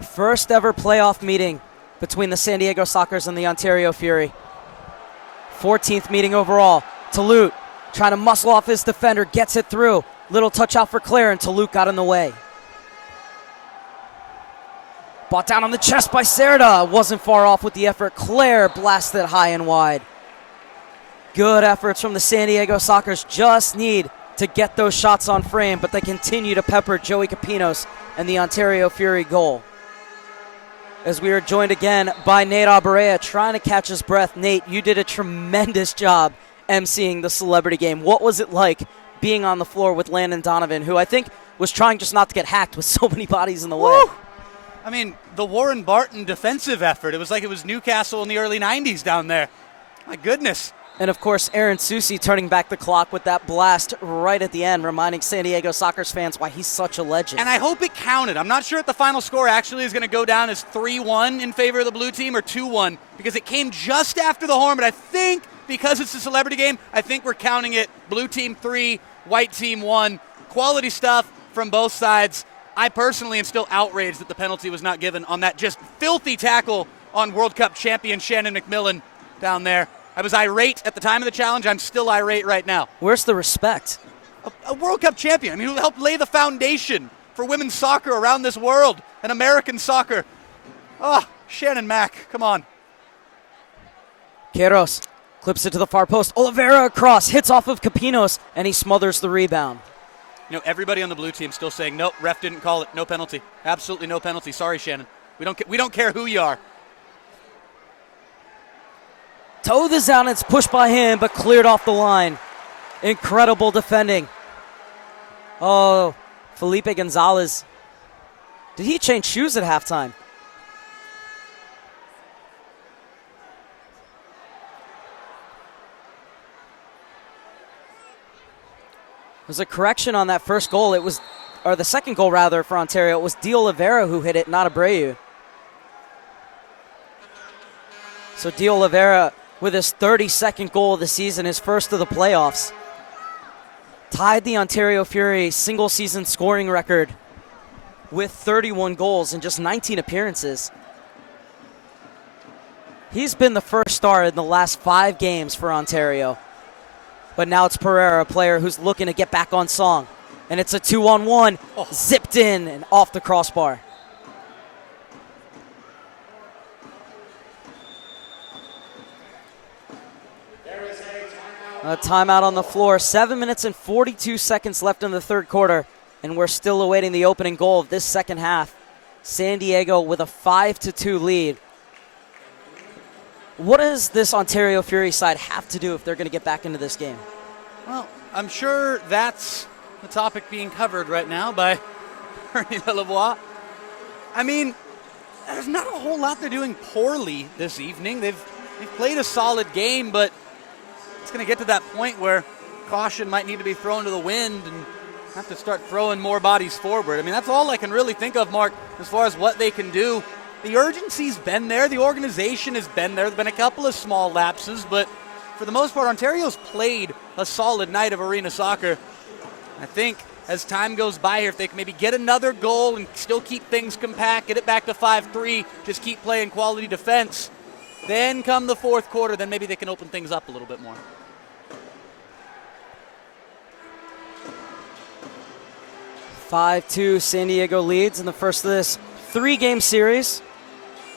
First ever playoff meeting between the San Diego Sockers and the Ontario Fury. 14th meeting overall. Toulouse trying to muscle off his defender, gets it through. Little touch out for Claire, and Toulouse got in the way. Bought down on the chest by Serda. Wasn't far off with the effort. Claire blasted high and wide. Good efforts from the San Diego Sockers. Just need to get those shots on frame, but they continue to pepper Joey Capinos and the Ontario Fury goal. As we are joined again by Nate Aberea trying to catch his breath. Nate, you did a tremendous job emceeing the celebrity game. What was it like being on the floor with Landon Donovan, who I think was trying just not to get hacked with so many bodies in the way? Woo! I mean, the Warren Barton defensive effort, it was like it was Newcastle in the early 90s down there. My goodness. And, of course, Aaron Susi turning back the clock with that blast right at the end, reminding San Diego Sockers fans why he's such a legend. And I hope it counted. I'm not sure if the final score actually is going to go down as 3-1 in favor of the blue team or 2-1, because it came just after the horn. But I think because it's a celebrity game, I think we're counting it blue team 3, white team 1. Quality stuff from both sides. I personally am still outraged that the penalty was not given on that just filthy tackle on World Cup champion Shannon McMillan down there. I was irate at the time of the challenge. I'm still irate right now. Where's the respect? A World Cup champion. I mean, who helped lay the foundation for women's soccer around this world and American soccer. Oh, Shannon Mack, come on. Queiroz clips it to the far post. Oliveira across, hits off of Capinos, and he smothers the rebound. You know, everybody on the blue team still saying, nope, ref didn't call it. No penalty. Absolutely no penalty. Sorry, Shannon. We don't care who you are. Toe this out, and it's pushed by him, but cleared off the line. Incredible defending. Oh, Felipe Gonzalez. Did he change shoes at halftime? There's a correction on that first goal. It was, or the second goal rather, for Ontario. It was De Oliveira who hit it, not Abreu. So De Oliveira with his 32nd goal of the season, his first of the playoffs. Tied the Ontario Fury single-season scoring record with 31 goals in just 19 appearances. He's been the first star in the last 5 games for Ontario. But now it's Pereira, a player who's looking to get back on song. And it's a 2-on-1, zipped in and off the crossbar. A timeout on the floor. 7 minutes and 42 seconds left in the third quarter, and we're still awaiting the opening goal of this second half. San Diego with a 5-2 lead. What does this Ontario Fury side have to do if they're going to get back into this game? Well, I'm sure that's the topic being covered right now by Ernie Lavoie. I mean, there's not a whole lot they're doing poorly this evening. They've played a solid game, but it's going to get to that point where caution might need to be thrown to the wind and have to start throwing more bodies forward. I mean, that's all I can really think of, Mark, as far as what they can do. The urgency's been there. The organization has been there. There have been a couple of small lapses, but for the most part, Ontario's played a solid night of arena soccer. I think as time goes by here, if they can maybe get another goal and still keep things compact, get it back to 5-3, just keep playing quality defense, then come the fourth quarter, then maybe they can open things up a little bit more. (5-2) San Diego leads in the first of this 3-game series.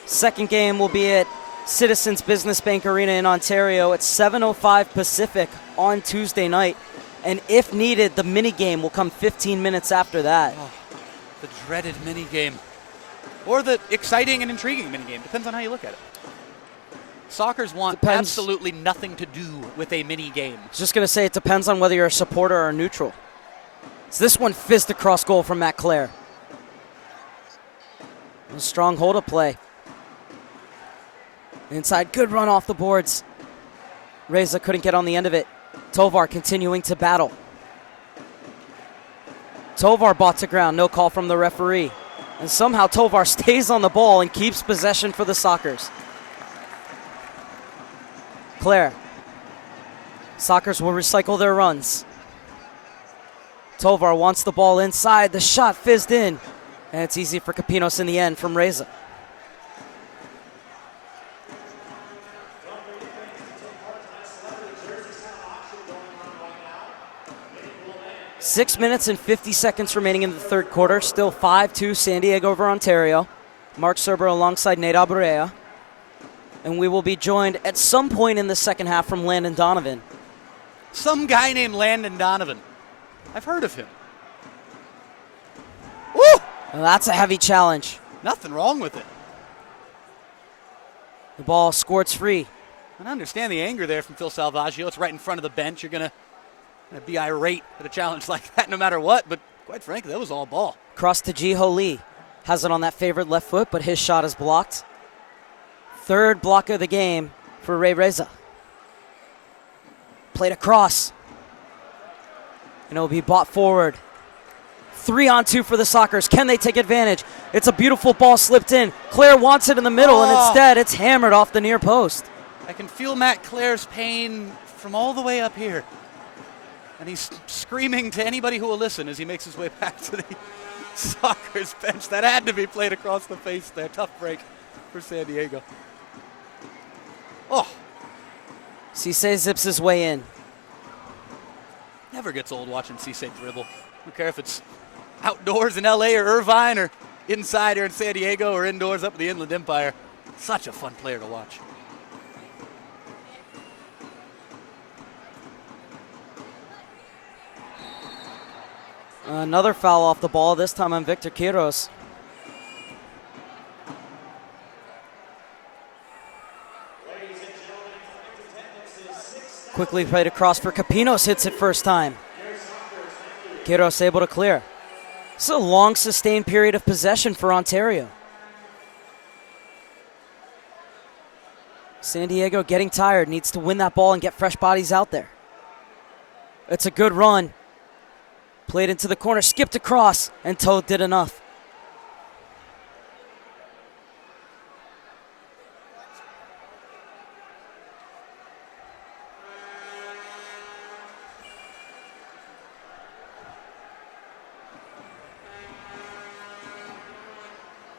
Second game will be at Citizens Business Bank Arena in Ontario at 7:05 Pacific on Tuesday night. And if needed, the mini game will come 15 minutes after that. Oh, the dreaded mini game. Or the exciting and intriguing mini game. Depends on how you look at it. Soccers want absolutely nothing to do with a mini game. I was just going to say it depends on whether you're a supporter or neutral. So this one fizzed across goal from Matt Clare. A strong hold of play. Inside, good run off the boards. Reza couldn't get on the end of it. Tovar continuing to battle. Tovar bought to ground, no call from the referee. And somehow Tovar stays on the ball and keeps possession for the Sockers. Clare. Sockers will recycle their runs. Tovar wants the ball inside. The shot fizzed in. And it's easy for Capinos in the end from Reza. Six minutes and 50 seconds remaining in the third quarter. Still 5-2 San Diego over Ontario. Mark Serber alongside Nate Aberea. And we will be joined at some point in the second half from Landon Donovan. Some guy named Landon Donovan. I've heard of him. Woo! Well, that's a heavy challenge. Nothing wrong with it. The ball squirts free. I understand the anger there from Phil Salvaggio. It's right in front of the bench. You're going to be irate at a challenge like that no matter what, but quite frankly, that was all ball. Cross to Jiho Lee. Has it on that favored left foot, but his shot is blocked. Third block of the game for Ray Reza. Played across. And it'll be bought forward. 3-on-2 for the Sockers. Can they take advantage? It's a beautiful ball slipped in. Claire wants it in the middle, and instead it's hammered off the near post. I can feel Matt Clare's pain from all the way up here. And he's screaming to anybody who will listen as he makes his way back to the Sockers bench. That had to be played across the face there. Tough break for San Diego. Oh. Cisse zips his way in. Never gets old watching Cisse dribble. I don't care if it's outdoors in LA or Irvine or inside here in San Diego or indoors up in the Inland Empire. Such a fun player to watch. Another foul off the ball, this time on Victor Quiros. Quickly played across for Capinos, hits it first time. Quiros able to clear. This is a long sustained period of possession for Ontario. San Diego getting tired, needs to win that ball and get fresh bodies out there. It's a good run. Played into the corner, skipped across, and Toad did enough.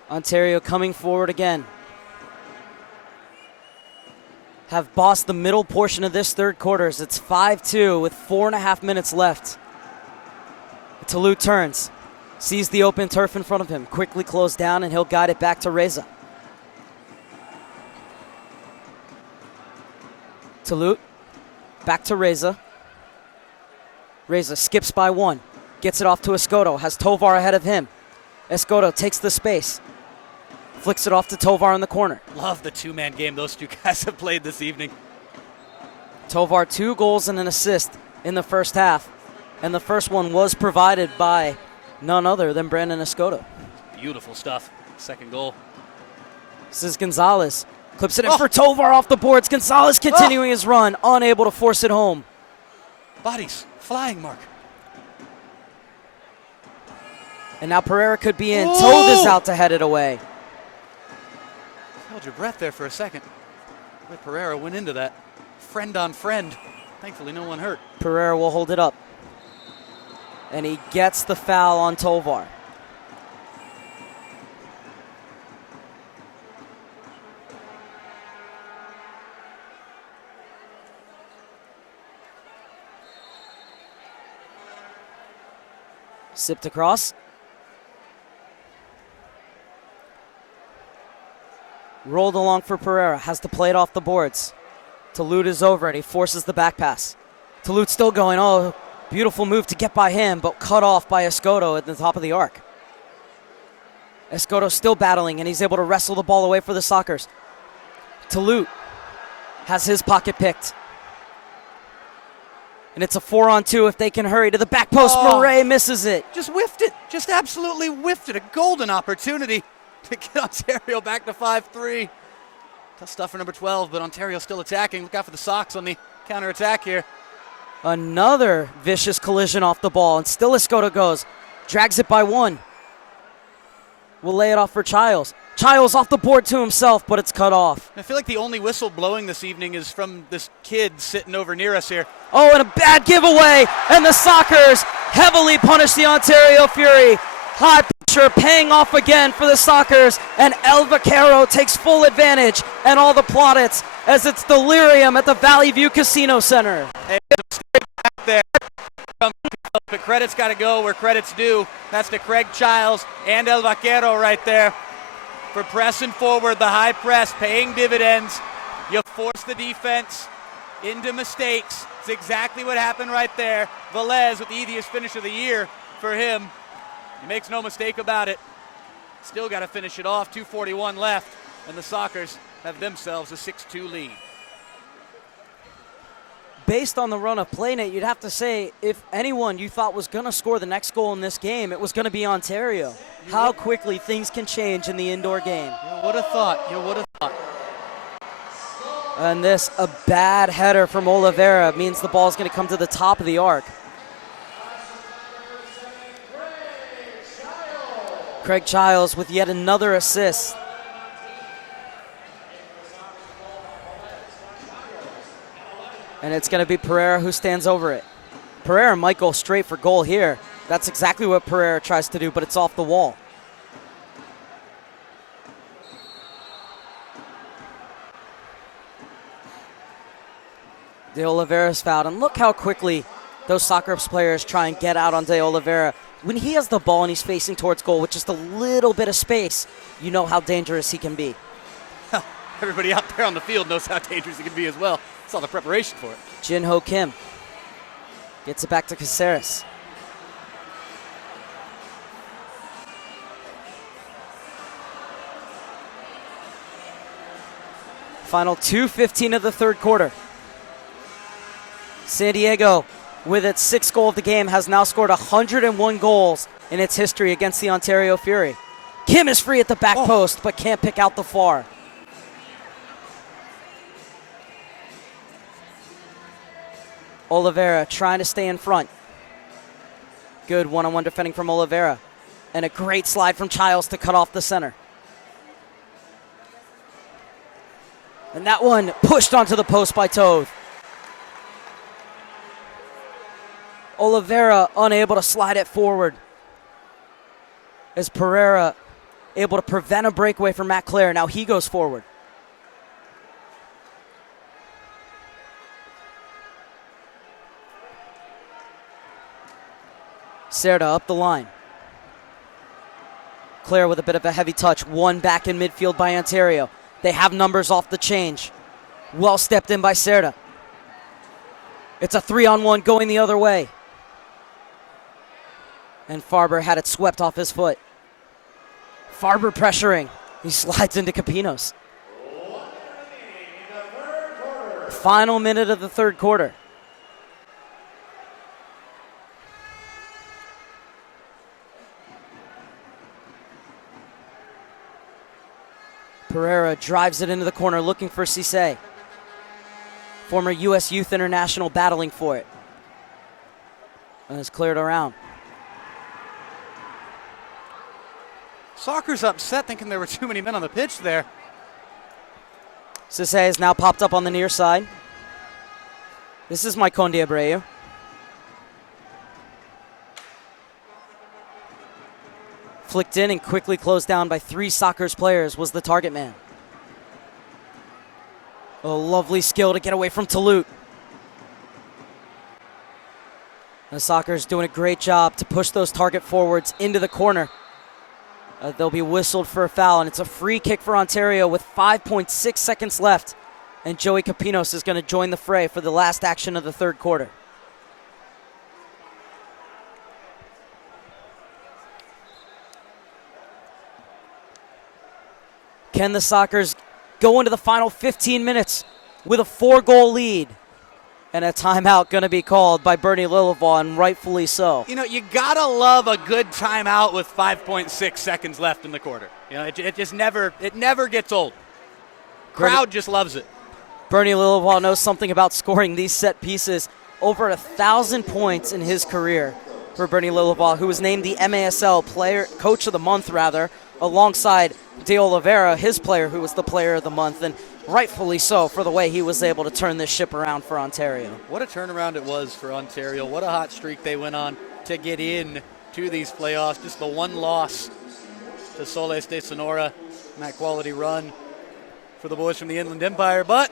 Ontario coming forward again. Have bossed the middle portion of this third quarter as it's 5-2 with 4.5 minutes left. Toulouse turns, sees the open turf in front of him, quickly closed down, and he'll guide it back to Reza. Toulouse, back to Reza. Reza skips by one, gets it off to Escoto, has Tovar ahead of him. Escoto takes the space, flicks it off to Tovar in the corner. Love the two-man game those two guys have played this evening. Tovar 2 goals and an assist in the first half. And the first one was provided by none other than Brandon Escoto. Beautiful stuff. Second goal. This is Gonzalez. Clips it in for Tovar off the boards. Gonzalez continuing his run, unable to force it home. Bodies flying, Mark. And now Pereira could be in. Toad is out to head it away. Held your breath there for a second. But Pereira went into that. Friend on friend. Thankfully, no one hurt. Pereira will hold it up. And he gets the foul on Tovar. Sipped across. Rolled along for Pereira. Has to play it off the boards. Toulouse is over it. He forces the back pass. Toulouse still going. Oh, beautiful move to get by him, but cut off by Escoto at the top of the arc. Escoto still battling, and he's able to wrestle the ball away for the Sockers. Toulouse has his pocket picked. And it's a 4-on-2 if they can hurry to the back post. Murray misses it. Just whiffed it. Just absolutely whiffed it. A golden opportunity to get Ontario back to 5-3. Tough stuff for number 12, but Ontario still attacking. Look out for the Sox on the counterattack here. Another vicious collision off the ball, and still Escoto goes. Drags it by one. Will lay it off for Childs. Childs off the board to himself, but it's cut off. I feel like the only whistle blowing this evening is from this kid sitting over near us here. Oh, and a bad giveaway, and the Sockers heavily punish the Ontario Fury. High pressure paying off again for the Sockers, and El Vaquero takes full advantage, and all the plaudits as it's delirium at the Valley View Casino Center. Hey, back there. But credit's got to go where credit's due. That's to Craig Childs and El Vaquero right there for pressing forward. The high press paying dividends. You force the defense into mistakes. It's exactly what happened right there. Velez with the easiest finish of the year for him. He makes no mistake about it. Still got to finish it off. 2:41 left, and the Sockers have themselves a 6-2 lead. Based on the run of play, Nate, you'd have to say if anyone you thought was going to score the next goal in this game, it was going to be Ontario. How quickly things can change in the indoor game. You would have thought. You would have thought. And this, a bad header from Oliveira, means the ball is going to come to the top of the arc. Craig Childs with yet another assist. And it's going to be Pereira who stands over it. Pereira might go straight for goal here. That's exactly what Pereira tries to do, but it's off the wall. De Oliveira's fouled, and look how quickly those Socceroos players try and get out on De Oliveira. When he has the ball and he's facing towards goal with just a little bit of space, you know how dangerous he can be. Everybody out there on the field knows how dangerous he can be as well. Saw the preparation for it. Jin Ho Kim gets it back to Caceres. Final 2:15 of the third quarter. San Diego, with its sixth goal of the game, has now scored 101 goals in its history against the Ontario Fury. Kim is free at the back post, but can't pick out the far. Oliveira trying to stay in front. Good one-on-one defending from Oliveira. And a great slide from Childs to cut off the center. And that one pushed onto the post by Toth. Oliveira unable to slide it forward. As Pereira able to prevent a breakaway from Matt Clare. Now he goes forward. Cerda up the line. Clare with a bit of a heavy touch. One back in midfield by Ontario. They have numbers off the change. Well stepped in by Cerda. It's a 3-on-1 going the other way. And Farber had it swept off his foot. Farber pressuring. He slides into Capinos. Final minute of the third quarter. Pereira drives it into the corner looking for Cisse. Former U.S. Youth International battling for it. And it's cleared around. Soccer's upset, thinking there were too many men on the pitch there. Cisse has now popped up on the near side. This is Maikonde Abreu. Flicked in and quickly closed down by three Sockers players was the target man. A lovely skill to get away from Talut. The Sockers doing a great job to push those target forwards into the corner. They'll be whistled for a foul, and it's a free kick for Ontario with 5.6 seconds left. And Joey Capinos is going to join the fray for the last action of the third quarter. Can the Sockers go into the final 15 minutes with a 4-goal lead? And a timeout going to be called by Bernie Lillivall, and rightfully so. You know, you gotta love a good timeout with 5.6 seconds left in the quarter. You know, it just never gets old. Crowd just loves it. Bernie Lillivall knows something about scoring these set pieces. Over 1,000 points in his career for Bernie Lillivall, who was named the MASL Coach of the Month, alongside De Oliveira, his player who was the Player of the Month, and rightfully so for the way he was able to turn this ship around for Ontario. What a turnaround it was for Ontario. What a hot streak they went on to get in to these playoffs. Just the one loss to Soles de Sonora. That quality run for the boys from the Inland Empire. But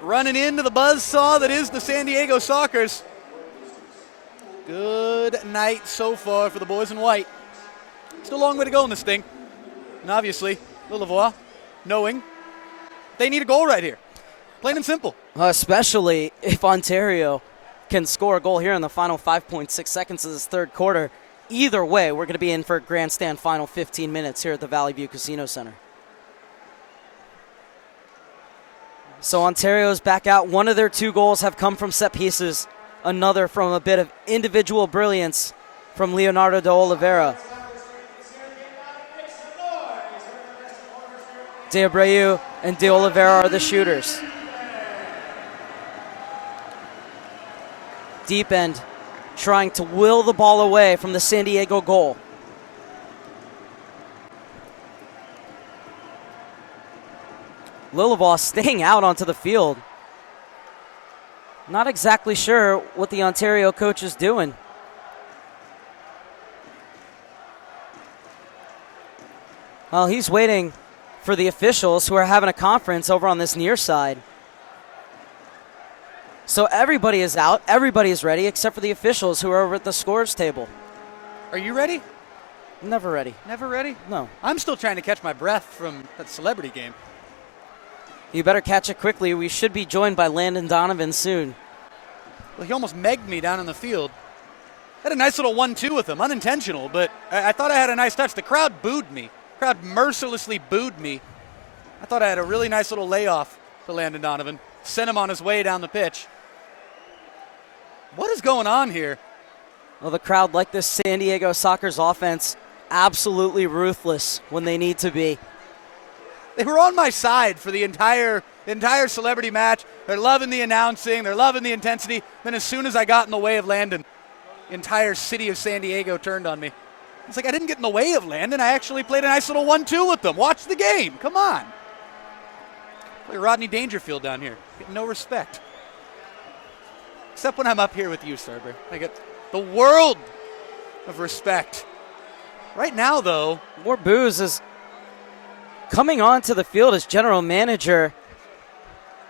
running into the buzzsaw that is the San Diego Sockers. Good night so far for the boys in white. Still a long way to go in this thing. And obviously, Lillivaux knowing they need a goal right here. Plain and simple. Especially if Ontario can score a goal here in the final 5.6 seconds of this third quarter. Either way, we're going to be in for a grandstand final 15 minutes here at the Valley View Casino Center. So Ontario's back out. One of their 2 goals have come from set pieces. Another from a bit of individual brilliance from Leonardo de Oliveira. De Abreu and de Oliveira are the shooters. Deep end, trying to will the ball away from the San Diego goal. Lillivaugh staying out onto the field. Not exactly sure what the Ontario coach is doing. Well, he's waiting for the officials who are having a conference over on this near side. So everybody is out, everybody is ready, except for the officials who are over at the scores table. Are you ready? Never ready. Never ready? No. I'm still trying to catch my breath from that celebrity game. You better catch it quickly. We should be joined by Landon Donovan soon. Well, he almost megged me down in the field. Had a nice little 1-2 with him, unintentional, but I thought I had a nice touch. The crowd booed me. The crowd mercilessly booed me. I thought I had a really nice little layoff to Landon Donovan. Sent him on his way down the pitch. What is going on here? Well, the crowd, like this San Diego Sockers offense, absolutely ruthless when they need to be. They were on my side for the entire celebrity match. They're loving the announcing. They're loving the intensity. Then as soon as I got in the way of Landon, the entire city of San Diego turned on me. It's like I didn't get in the way of Landon. I actually played a nice little 1-2 with them. Watch the game. Come on. Play Rodney Dangerfield down here. Getting no respect. Except when I'm up here with you, Serber. I get the world of respect. Right now, though. More boos is coming onto the field as general manager.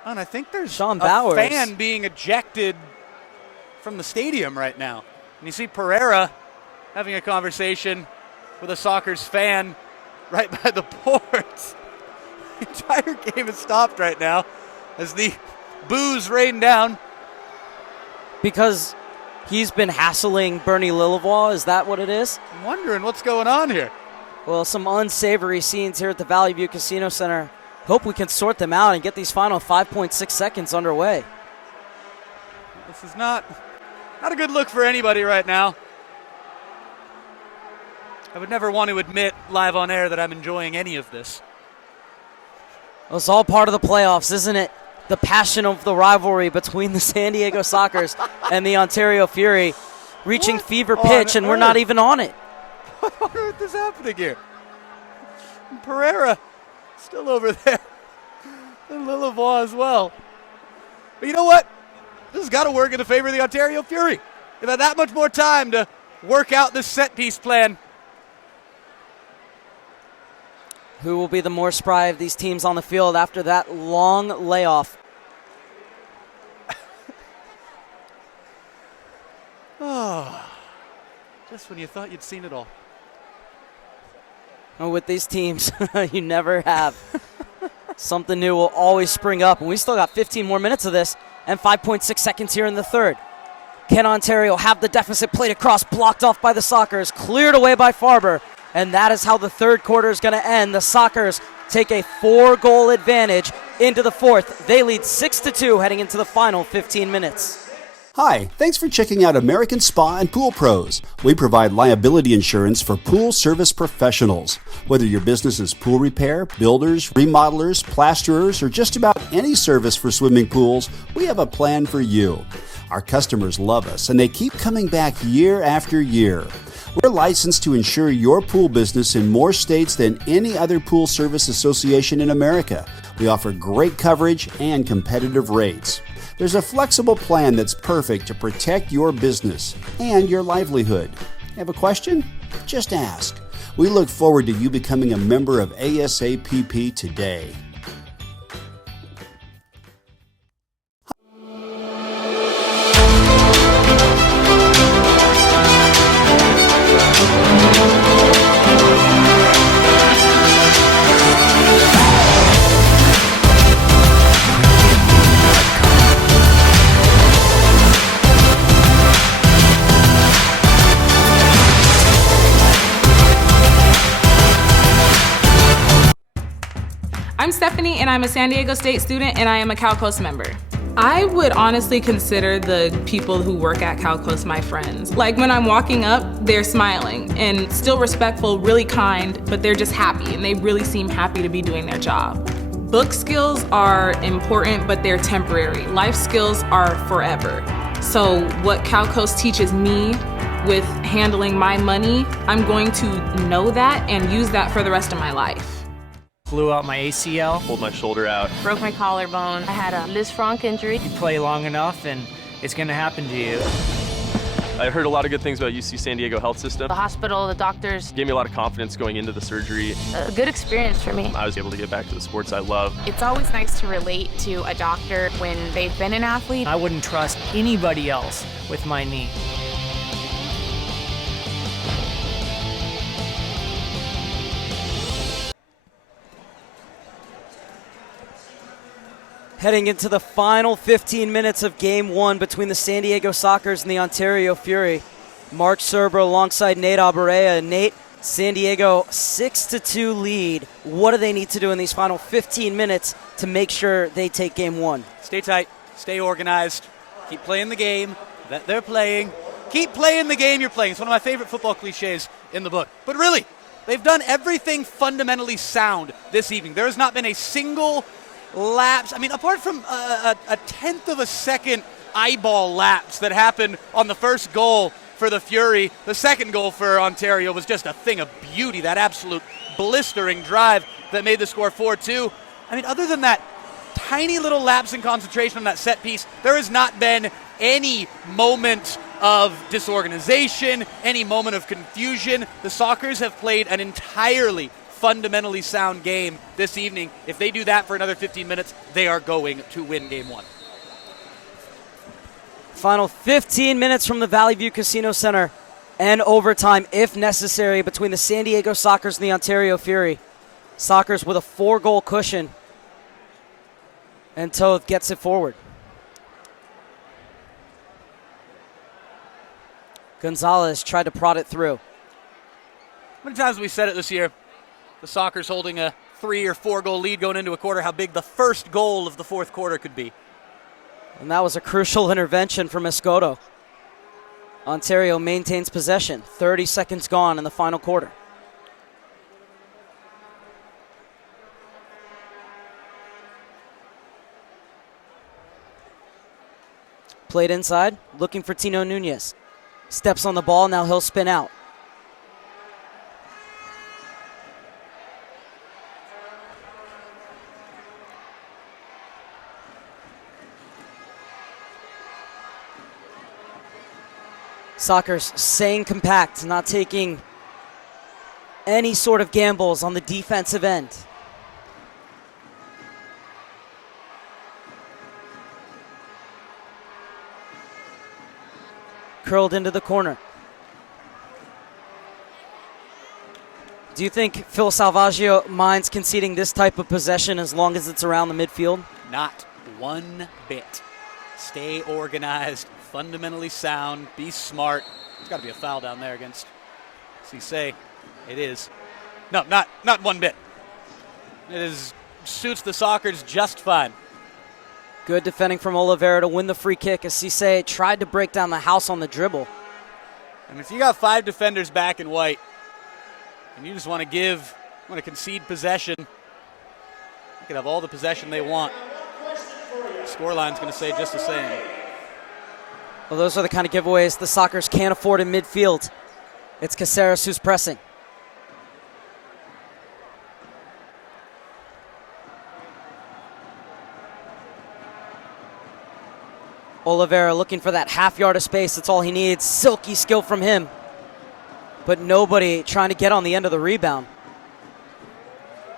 And I think there's Sean a Bowers. fan being ejected from the stadium right now. And you see Pereira having a conversation with a Sockers fan right by the boards. The entire game is stopped right now as the boos rain down. Because he's been hassling Bernie Lillivaugh, is that what it is? I'm wondering what's going on here. Well, some unsavory scenes here at the Valley View Casino Center. Hope we can sort them out and get these final 5.6 seconds underway. This is not a good look for anybody right now. I would never want to admit live on air that I'm enjoying any of this. Well, it's all part of the playoffs, isn't it? The passion of the rivalry between the San Diego Sockers and the Ontario Fury reaching fever pitch, and we're not even on it. What on earth is happening here? And Pereira still over there. And Lillivaugh as well. But you know what? This has got to work in the favor of the Ontario Fury. They've had that much more time to work out this set-piece plan. Who will be the more spry of these teams on the field after that long layoff? Oh, just when you thought you'd seen it all. Oh, with these teams, you never have. Something new will always spring up, and we still got 15 more minutes of this and 5.6 seconds here in the third. Can Ontario have the deficit played across, blocked off by the Sockers, cleared away by Farber, and that is how the third quarter is going to end. The Sockers take a 4-goal advantage into the fourth. They lead 6-2 heading into the final 15 minutes. Hi, thanks for checking out American Spa and Pool Pros. We provide liability insurance for pool service professionals. Whether your business is pool repair, builders, remodelers, plasterers, or just about any service for swimming pools, we have a plan for you. Our customers love us, and they keep coming back year after year. We're licensed to insure your pool business in more states than any other pool service association in America. We offer great coverage and competitive rates. There's a flexible plan that's perfect to protect your business and your livelihood. Have a question? Just ask. We look forward to you becoming a member of ASAPP today. I'm Stephanie, and I'm a San Diego State student, and I am a Cal Coast member. I would honestly consider the people who work at Cal Coast my friends. Like when I'm walking up, they're smiling and still respectful, really kind, but they're just happy, and they really seem happy to be doing their job. Book skills are important, but they're temporary. Life skills are forever. So what Cal Coast teaches me with handling my money, I'm going to know that and use that for the rest of my life. Blew out my ACL. Pulled my shoulder out. Broke my collarbone. I had a Liz Frank injury. You play long enough and it's going to happen to you. I heard a lot of good things about UC San Diego health system. The hospital, the doctors. Gave me a lot of confidence going into the surgery. A good experience for me. I was able to get back to the sports I love. It's always nice to relate to a doctor when they've been an athlete. I wouldn't trust anybody else with my knee. Heading into the final 15 minutes of Game 1 between the San Diego Sockers and the Ontario Fury. Mark Serber alongside Nate Abarea. Nate, San Diego 6-2 lead. What do they need to do in these final 15 minutes to make sure they take Game 1? Stay tight, stay organized, keep playing the game that they're playing. Keep playing the game you're playing. It's one of my favorite football cliches in the book. But really, they've done everything fundamentally sound this evening. There has not been a single lapse. I mean, apart from a tenth of a second eyeball lapse that happened on the first goal for the Fury, the second goal for Ontario was just a thing of beauty, that absolute blistering drive that made the score 4-2. I mean, other than that tiny little lapse in concentration on that set piece, there has not been any moment of disorganization, any moment of confusion. The Sockers have played an entirely fundamentally sound game this evening. If they do that for another 15 minutes, they are going to win Game 1. Final 15 minutes from the Valley View Casino Center and overtime, if necessary, between the San Diego Sockers and the Ontario Fury. Sockers with a 4-goal cushion, and Toth gets it forward. Gonzalez tried to prod it through. How many times have we said it this year? The Sockers holding a 3 or 4 goal lead going into a quarter, how big the first goal of the fourth quarter could be. And that was a crucial intervention from Escoto. Ontario maintains possession. 30 seconds gone in the final quarter. Played inside, looking for Tino Nunez. Steps on the ball, now he'll spin out. Sockers staying compact, not taking any sort of gambles on the defensive end. Curled into the corner. Do you think Phil Salvaggio minds conceding this type of possession as long as it's around the midfield? Not one bit. Stay organized, fundamentally sound, be smart. There's got to be a foul down there against Cisse. It is. No, not one bit. Suits the Sockers just fine. Good defending from Oliveira to win the free kick as Cisse tried to break down the house on the dribble. And if you got 5 defenders back in white and you just want to concede possession, you can have all the possession they want. Scoreline's going to say just the same. Well, those are the kind of giveaways the Sockers can't afford in midfield. It's Caceres who's pressing. Oliveira looking for that half yard of space. That's all he needs. Silky skill from him. But nobody trying to get on the end of the rebound.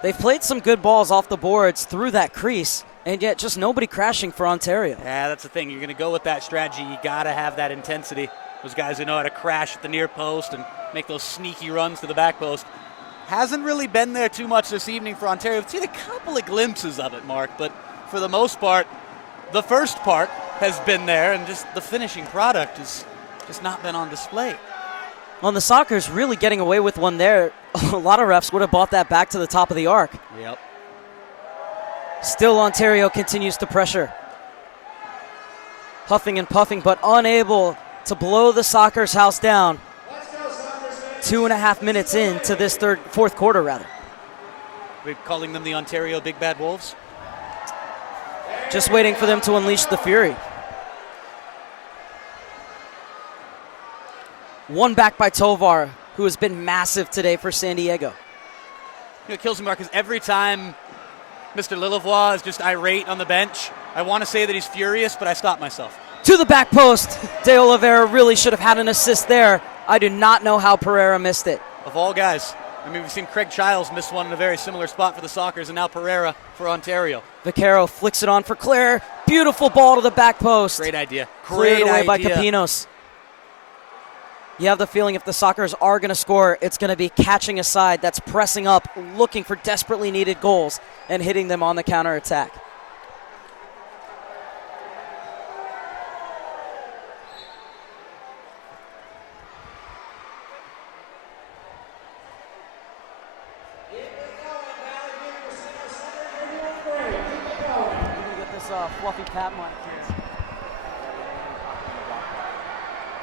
They've played some good balls off the boards through that crease, and yet just nobody crashing for Ontario. Yeah, that's the thing. You're going to go with that strategy. You got to have that intensity. Those guys who know how to crash at the near post and make those sneaky runs to the back post. Hasn't really been there too much this evening for Ontario. I've seen a couple of glimpses of it, Mark, but for the most part, the first part has been there, and just the finishing product has just not been on display. Well, the Sockers really getting away with one there. A lot of refs would have bought that back to the top of the arc. Yep. Still Ontario continues to pressure. Huffing and puffing, but unable to blow the Soccer's house down. 2.5 minutes into this fourth quarter, rather. We're calling them the Ontario Big Bad Wolves. Just waiting for them to unleash the fury. One back by Tovar, who has been massive today for San Diego. You know, it kills me, Mark, because every time Mr. Lillevois is just irate on the bench, I want to say that he's furious, but I stop myself. To the back post. De Oliveira really should have had an assist there. I do not know how Pereira missed it. Of all guys. I mean, we've seen Craig Childs miss one in a very similar spot for the Sockers, and now Pereira for Ontario. Vaquero flicks it on for Claire. Beautiful ball to the back post. Great idea. Cleared away by Capinos. You have the feeling if the Sockers are going to score, it's going to be catching a side that's pressing up, looking for desperately needed goals, and hitting them on the counterattack. Fluffy pat mic here.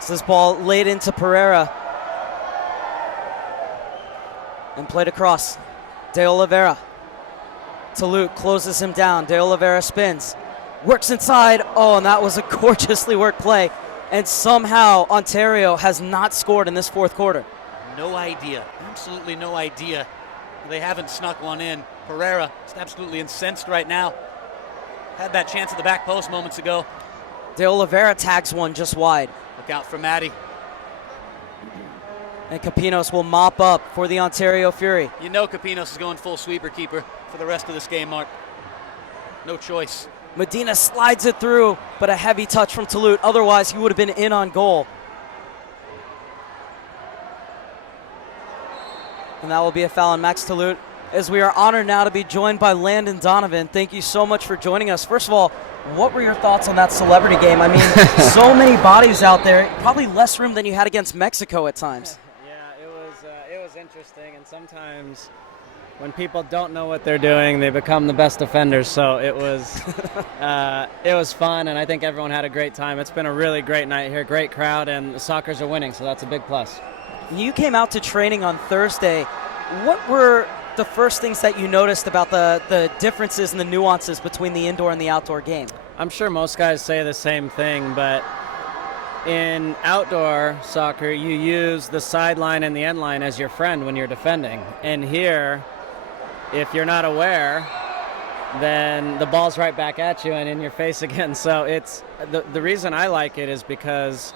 This ball laid into Pereira and played across. De Oliveira. Talute closes him down. De Oliveira spins. Works inside. Oh, and that was a gorgeously worked play. And somehow Ontario has not scored in this fourth quarter. No idea. Absolutely no idea. They haven't snuck one in. Pereira is absolutely incensed right now. Had that chance at the back post moments ago. De Oliveira tags one just wide. Look out for Matty. And Capinos will mop up for the Ontario Fury. You know Capinos is going full sweeper keeper for the rest of this game, Mark. No choice. Medina slides it through, but a heavy touch from Talute. Otherwise, he would have been in on goal. And that will be a foul on Max Talute, as we are honored now to be joined by Landon Donovan. Thank you so much for joining us. First of all, what were your thoughts on that celebrity game? I mean, so many bodies out there, probably less room than you had against Mexico at times. Yeah, it was interesting, and sometimes when people don't know what they're doing, they become the best defenders. So it was fun, and I think everyone had a great time. It's been a really great night here, great crowd, and the Sockers are winning, so that's a big plus. You came out to training on Thursday. What were the first things that you noticed about the differences and the nuances between the indoor and the outdoor game? I'm sure most guys say the same thing, but in outdoor soccer, you use the sideline and the end line as your friend when you're defending. And here, if you're not aware, then the ball's right back at you and in your face again. So it's the reason I like it is because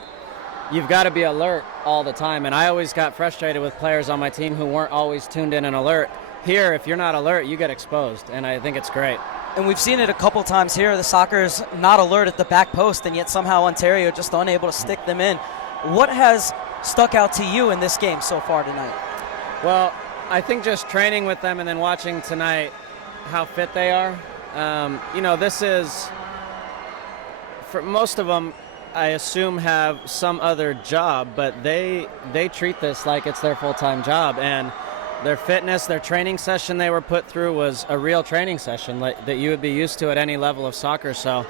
you've got to be alert all the time. And I always got frustrated with players on my team who weren't always tuned in and alert. Here, if you're not alert, you get exposed, and I think it's great. And we've seen it a couple times here. The Sockers not alert at the back post, and yet somehow Ontario just unable to stick them in. What has stuck out to you in this game so far tonight? Well, I think just training with them and then watching tonight how fit they are. This is, for most of them, I assume have some other job, but they treat this like it's their full-time job, and their fitness, their training session they were put through was a real training session that you would be used to at any level of soccer. So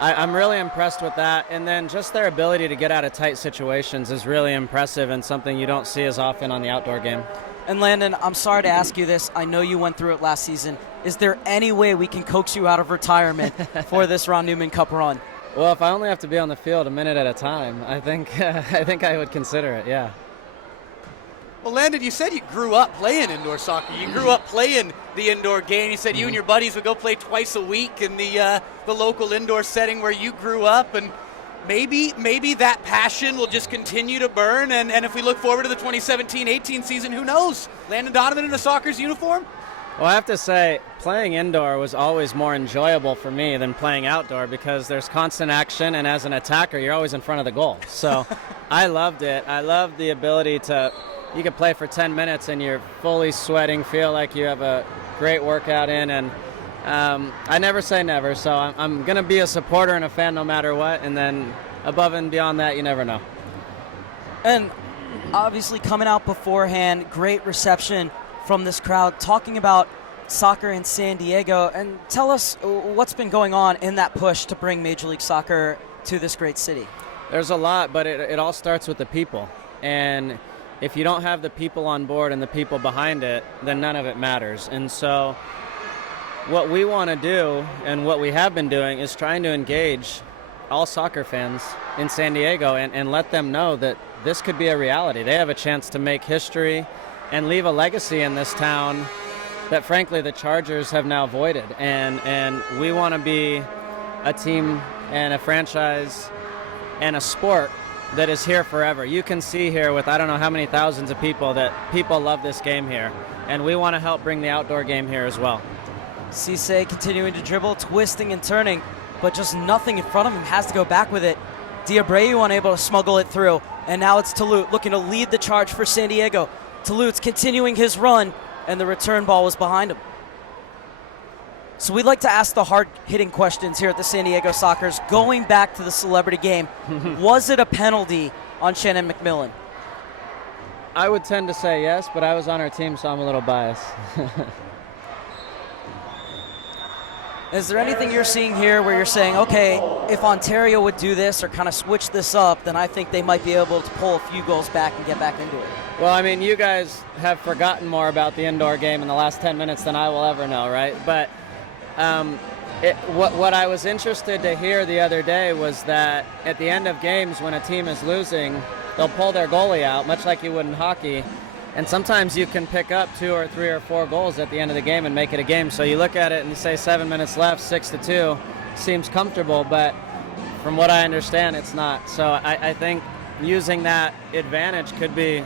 I'm really impressed with that. And then just their ability to get out of tight situations is really impressive and something you don't see as often on the outdoor game. And Landon, I'm sorry to ask you this. I know you went through it last season. Is there any way we can coax you out of retirement for this Ron Newman Cup run? Well, if I only have to be on the field a minute at a time, I think I would consider it, yeah. Well, Landon, you said you grew up playing indoor soccer. You grew up playing the indoor game. You said you and your buddies would go play twice a week in the local indoor setting where you grew up, and maybe that passion will just continue to burn. And if we look forward to the 2017-18 season, who knows? Landon Donovan in a Sockers uniform? Well, I have to say, playing indoor was always more enjoyable for me than playing outdoor because there's constant action, and as an attacker, you're always in front of the goal. So I loved it. I loved the ability to. You can play for 10 minutes and you're fully sweating, feel like you have a great workout in, and I never say never, so I'm going to be a supporter and a fan no matter what, and then above and beyond that, you never know. And obviously coming out beforehand, great reception from this crowd, talking about Soccer in San Diego, and tell us what's been going on in that push to bring Major League Soccer to this great city. There's a lot, but it all starts with the people. And if you don't have the people on board and the people behind it, then none of it matters. And so what we want to do and what we have been doing is trying to engage all soccer fans in San Diego and let them know that this could be a reality. They have a chance to make history and leave a legacy in this town that, frankly, the Chargers have now voided. And we want to be a team and a franchise and a sport that is here forever. You can see here with I don't know how many thousands of people that people love this game here. And we want to help bring the outdoor game here as well. Cisse continuing to dribble, twisting and turning, but just nothing in front of him, has to go back with it. Diabreu unable to smuggle it through, and now it's Toulouse looking to lead the charge for San Diego. Toulouse continuing his run, and the return ball was behind him. So we like to ask the hard-hitting questions here at the San Diego Sockers. Going back to the celebrity game, was it a penalty on Shannon McMillan? I would tend to say yes, but I was on our team, so I'm a little biased. Is there anything you're seeing here where you're saying, okay, if Ontario would do this or kind of switch this up, then I think they might be able to pull a few goals back and get back into it? Well, I mean, you guys have forgotten more about the indoor game in the last 10 minutes than I will ever know, right? But what I was interested to hear the other day was that at the end of games, when a team is losing, they'll pull their goalie out, much like you would in hockey. And sometimes you can pick up 2 or 3 or 4 goals at the end of the game and make it a game. So you look at it and you say 7 minutes left, 6-2, seems comfortable, but from what I understand, it's not. So I think using that advantage could be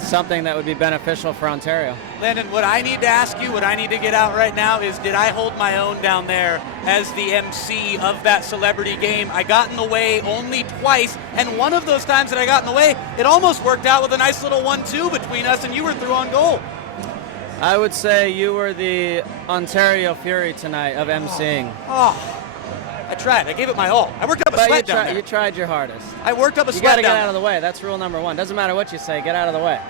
something that would be beneficial for Ontario. Landon, what I need to ask you, what I need to get out right now is, did I hold my own down there as the MC of that celebrity game? I got in the way only twice, and one of those times that I got in the way, it almost worked out with a nice little 1-2 between us, and you were through on goal. I would say you were the Ontario Fury tonight of MCing. I tried. I gave it my all. I worked up a sweat down there. You tried your hardest. I worked up a You sweat got to down get out of the way. That's rule number 1. Doesn't matter what you say. Get out of the way.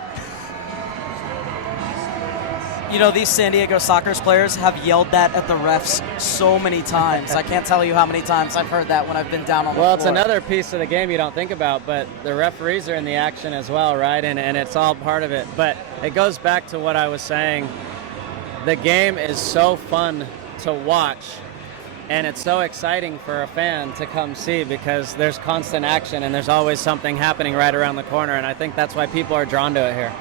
You know, these San Diego Sockers players have yelled that at the refs so many times. I can't tell you how many times I've heard that when I've been down on the floor. Well, it's another piece of the game you don't think about, but the referees are in the action as well, right? And it's all part of it. But it goes back to what I was saying. The game is so fun to watch, and it's so exciting for a fan to come see because there's constant action and there's always something happening right around the corner, and I think that's why people are drawn to it here.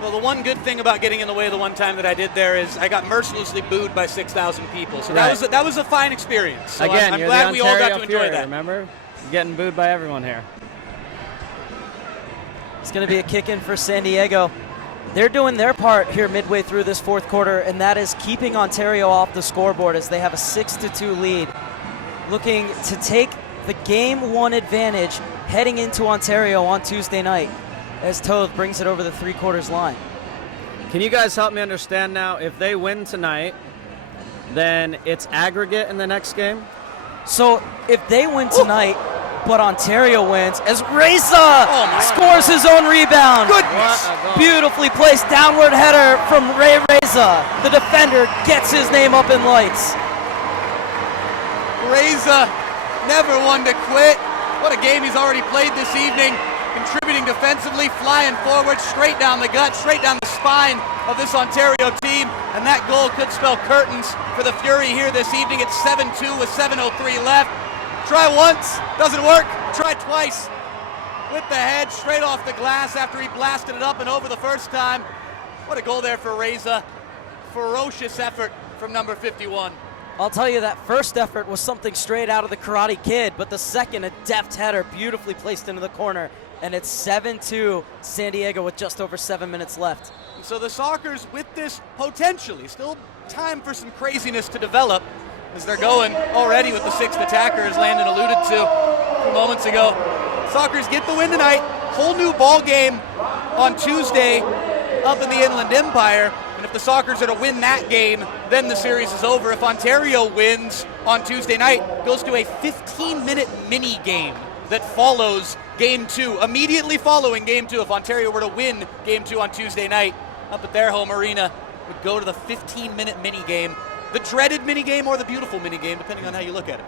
Well, the one good thing about getting in the way the one time that I did there is I got mercilessly booed by 6,000 people. So Right. that was a fine experience. So Again, I'm you're glad the we all got Ontario to enjoy Fury, that. Remember? You're getting booed by everyone here. It's going to be a kick in for San Diego. They're doing their part here midway through this fourth quarter, and that is keeping Ontario off the scoreboard as they have a 6-2 lead. Looking to take the Game 1 advantage heading into Ontario on Tuesday night as Toth brings it over the three-quarters line. Can you guys help me understand now, if they win tonight, then it's aggregate in the next game? So if they win tonight, but Ontario wins, as Reza scores his own rebound. Beautifully placed downward header from Ray Reza. The defender gets his name up in lights. Reza, never one to quit. What a game he's already played this evening. Contributing defensively, flying forward, straight down the gut, straight down the spine of this Ontario team. And that goal could spell curtains for the Fury here this evening. It's 7-2 with 7:03 left. Try once, doesn't work. Try twice. With the head, straight off the glass after he blasted it up and over the first time. What a goal there for Reza. Ferocious effort from number 51. I'll tell you, that first effort was something straight out of the Karate Kid, but the second, a deft header beautifully placed into the corner. And it's 7-2 San Diego with just over 7 minutes left. So the Sockers with this potentially, still time for some craziness to develop as they're going already with the sixth attacker, as Landon alluded to a few moments ago. Sockers get the win tonight. Whole new ball game on Tuesday up in the Inland Empire. And if the Sockers are to win that game, then the series is over. If Ontario wins on Tuesday night, it goes to a 15-minute mini game that follows Game 2, immediately following Game 2. If Ontario were to win Game 2 on Tuesday night up at their home arena would go to the 15-minute mini game, the dreaded mini game or the beautiful mini game, depending on how you look at it.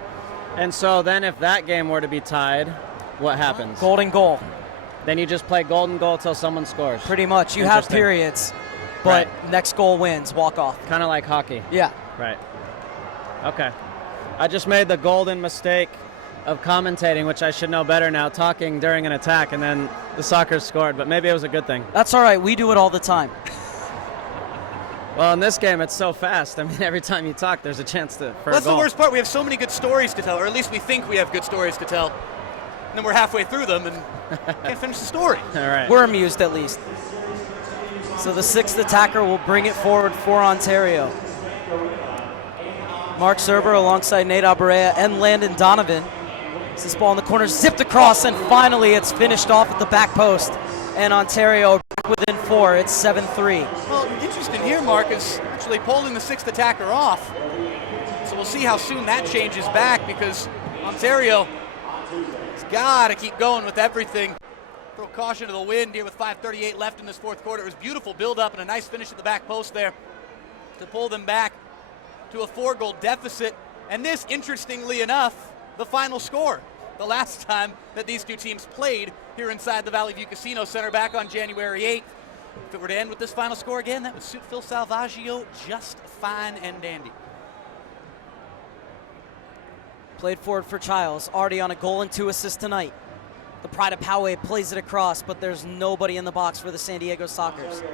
And so then if that game were to be tied, what happens? Golden goal. Then you just play golden goal till someone scores. Pretty much. You have periods, but next goal wins, walk off. Kind of like hockey. Yeah. Right. Okay. I just made the golden mistake of commentating, which I should know better now, talking during an attack, and then the Sockers scored, but maybe it was a good thing. That's all right. We do it all the time. Well, in this game, it's so fast. I mean, every time you talk, there's a chance for a goal. That's the worst part. We have so many good stories to tell, or at least we think we have good stories to tell. And then we're halfway through them and can't finish the story. All right. We're amused, at least. So the 6th attacker will bring it forward for Ontario. Mark Serber alongside Nate Aberea and Landon Donovan. This ball in the corner, zipped across, and finally it's finished off at the back post. And Ontario back within 4. It's 7-3. Well, interesting here, Mark, is actually pulling the 6th attacker off. So we'll see how soon that changes back, because Ontario has got to keep going with everything. Throw caution to the wind here with 5:38 left in this fourth quarter. It was beautiful build-up and a nice finish at the back post there to pull them back to a 4-goal deficit. And this, interestingly enough, the final score the last time that these two teams played here inside the Valley View Casino Center back on January 8th. If it were to end with this final score again, that would suit Phil Salvaggio just fine and dandy. Played forward for Childs, already on a goal and 2 assists tonight. The Pride of Poway plays it across, but there's nobody in the box for the San Diego Sockers.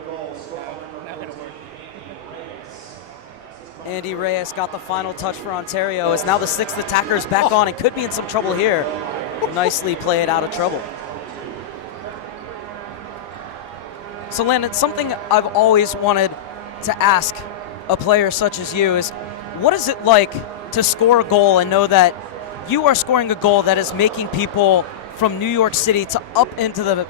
Andy Reyes got the final touch for Ontario, as now the 6th attacker is back on and could be in some trouble here. Nicely played out of trouble. So Landon, something I've always wanted to ask a player such as you is, what is it like to score a goal and know that you are scoring a goal that is making people from New York City to up into the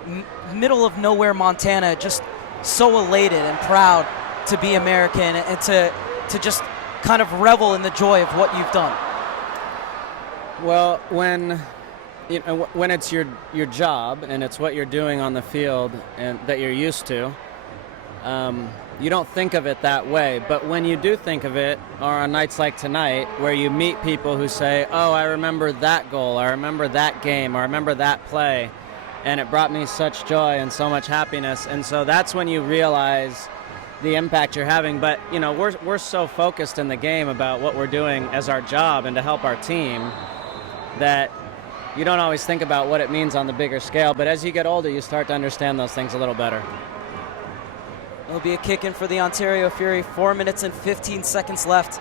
middle of nowhere, Montana, just so elated and proud to be American and to just kind of revel in the joy of what you've done? Well, when it's your job and it's what you're doing on the field and that you're used to, you don't think of it that way. But when you do think of it, or on nights like tonight, where you meet people who say, oh, I remember that goal, I remember that game, I remember that play, and it brought me such joy and so much happiness. And so that's when you realize the impact you're having. But we're so focused in the game about what we're doing as our job and to help our team that you don't always think about what it means on the bigger scale. But as you get older, you start to understand those things a little better. It'll be a kick in for the Ontario Fury. 4 minutes and 15 seconds left,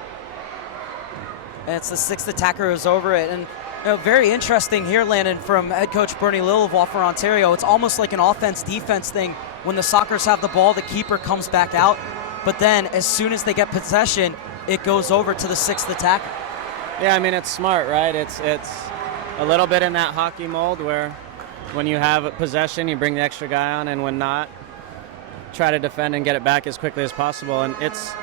and it's the 6th attacker who's over it. And very interesting here, Landon, from head coach Bernie Lillival for Ontario. It's almost like an offense-defense thing. When the Sockers have the ball, the keeper comes back out. But then as soon as they get possession, it goes over to the 6th attacker. Yeah, I mean, it's smart, right? It's a little bit in that hockey mold where when you have possession, you bring the extra guy on, and when not, try to defend and get it back as quickly as possible. And it's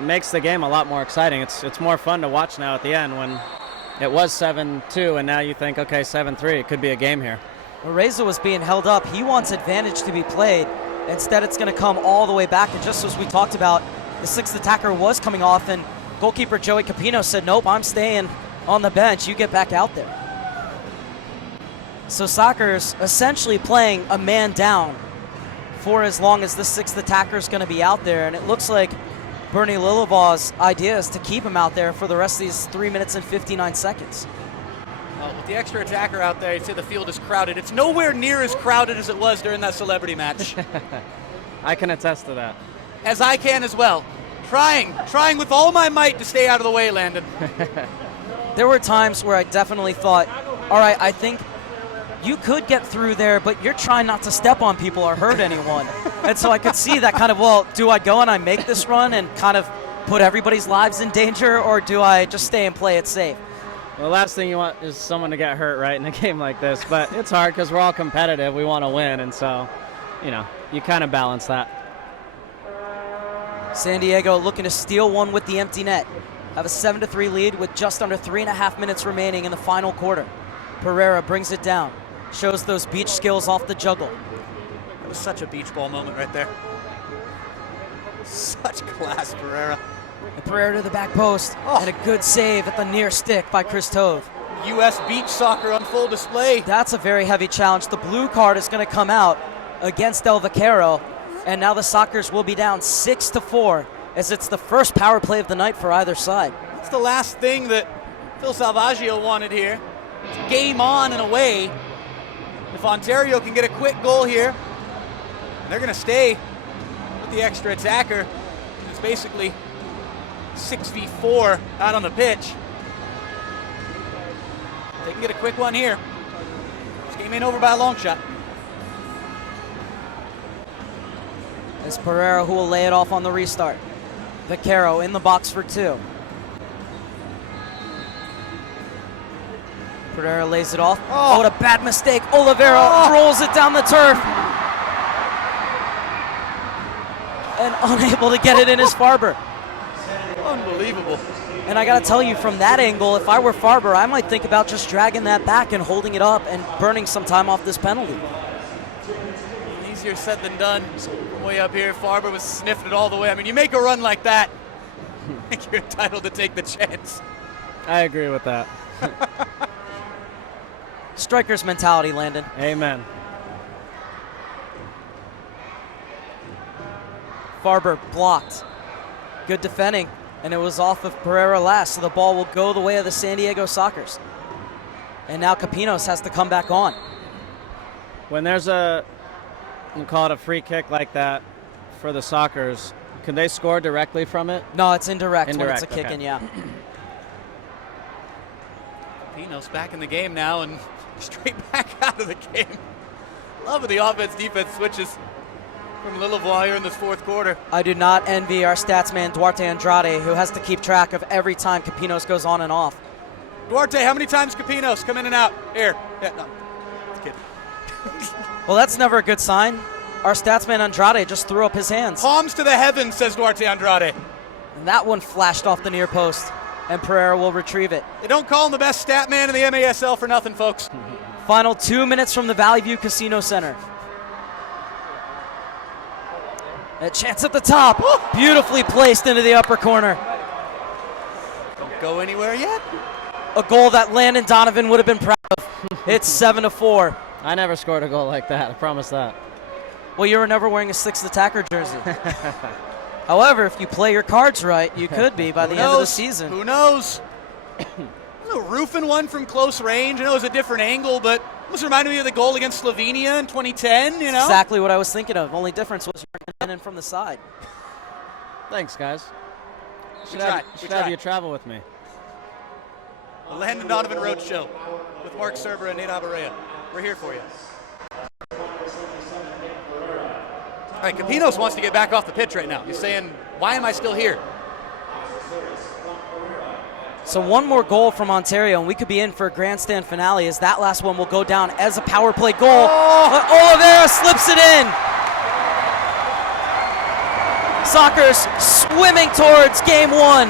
makes the game a lot more exciting. It's more fun to watch now at the end when it was 7-2, and now you think, okay, 7-3, it could be a game here. Reza was being held up. He wants advantage to be played. Instead, it's going to come all the way back. And just as we talked about, the 6th attacker was coming off, and goalkeeper Joey Capino said, nope, I'm staying on the bench. You get back out there. So Sockers essentially playing a man down for as long as the 6th attacker is going to be out there. And it looks like Bernie Lillival's idea is to keep him out there for the rest of these 3 minutes and 59 seconds. With the extra attacker out there, you'd say the field is crowded. It's nowhere near as crowded as it was during that celebrity match. I can attest to that. As I can as well. Trying with all my might to stay out of the way, Landon. There were times where I definitely thought, all right, I think you could get through there, but you're trying not to step on people or hurt anyone. And so I could see that kind of, well, do I go and I make this run and kind of put everybody's lives in danger, or do I just stay and play it safe? Well, the last thing you want is someone to get hurt, right, in a game like this. But it's hard because we're all competitive. We want to win, and so, you kind of balance that. San Diego looking to steal one with the empty net. Have a 7-3 lead with just under 3.5 minutes remaining in the final quarter. Pereira brings it down. Shows those beach skills off the juggle. It was such a beach ball moment right there. Such class, Pereira. And Pereira to the back post, and a good save at the near stick by Chris Tove. U.S. beach soccer on full display. That's a very heavy challenge. The blue card is going to come out against El Vaquero, and now the Sockers will be down 6-4 as it's the first power play of the night for either side. That's the last thing that Phil Salvaggio wanted here. It's game on and away. If Ontario can get a quick goal here, they're going to stay with the extra attacker. It's basically 6v4 out on the pitch. They can get a quick one here. This game ain't over by a long shot. It's Pereira who will lay it off on the restart. Vaquero in the box for 2. Pereira lays it off. Oh, what a bad mistake. Oliveira rolls it down the turf. And unable to get it in his Farber. Unbelievable. And I got to tell you, from that angle, if I were Farber, I might think about just dragging that back and holding it up and burning some time off this penalty. Easier said than done. Way up here, Farber was sniffing it all the way. I mean, you make a run like that, I think you're entitled to take the chance. I agree with that. Striker's mentality, Landon. Amen. Farber blocked. Good defending, and it was off of Pereira last, so the ball will go the way of the San Diego Sockers. And now Capinos has to come back on. When there's a, we'll call it a free kick like that for the Sockers, can they score directly from it? No, it's indirect when it's a kick okay. in, yeah. Pinos back in the game now and straight back out of the game. Love of the offense-defense switches from Lillavois here in this fourth quarter. I do not envy our stats man, Duarte Andrade, who has to keep track of every time Capinos goes on and off. Duarte, how many times Capinos come in and out? Here. Yeah, no. Just kidding. Well, that's never a good sign. Our stats man Andrade just threw up his hands. Palms to the heavens, says Duarte Andrade. And that one flashed off the near post, and Pereira will retrieve it. They don't call him the best stat man in the MASL for nothing, folks. Final 2 minutes from the Valley View Casino Center. A chance at the top, beautifully placed into the upper corner. Don't go anywhere yet. A goal that Landon Donovan would have been proud of. It's 7-4. I never scored a goal like that, I promise that. Well, you were never wearing a sixth attacker jersey. However, if you play your cards right, you could be by the end of the season. Who knows? A roofing one from close range. I know it was a different angle, but almost reminded me of the goal against Slovenia in 2010, you know? Exactly what I was thinking of. Only difference was you're getting in from the side. Thanks, guys. Should have you travel with me. The Landon Donovan Roadshow with Mark Serber and Nate Abarea. We're here for you. All right, Capinos wants to get back off the pitch right now. He's saying, why am I still here? So one more goal from Ontario, and we could be in for a grandstand finale, as that last one will go down as a power play goal. But Oliveira slips it in. Sockers swimming towards game 1.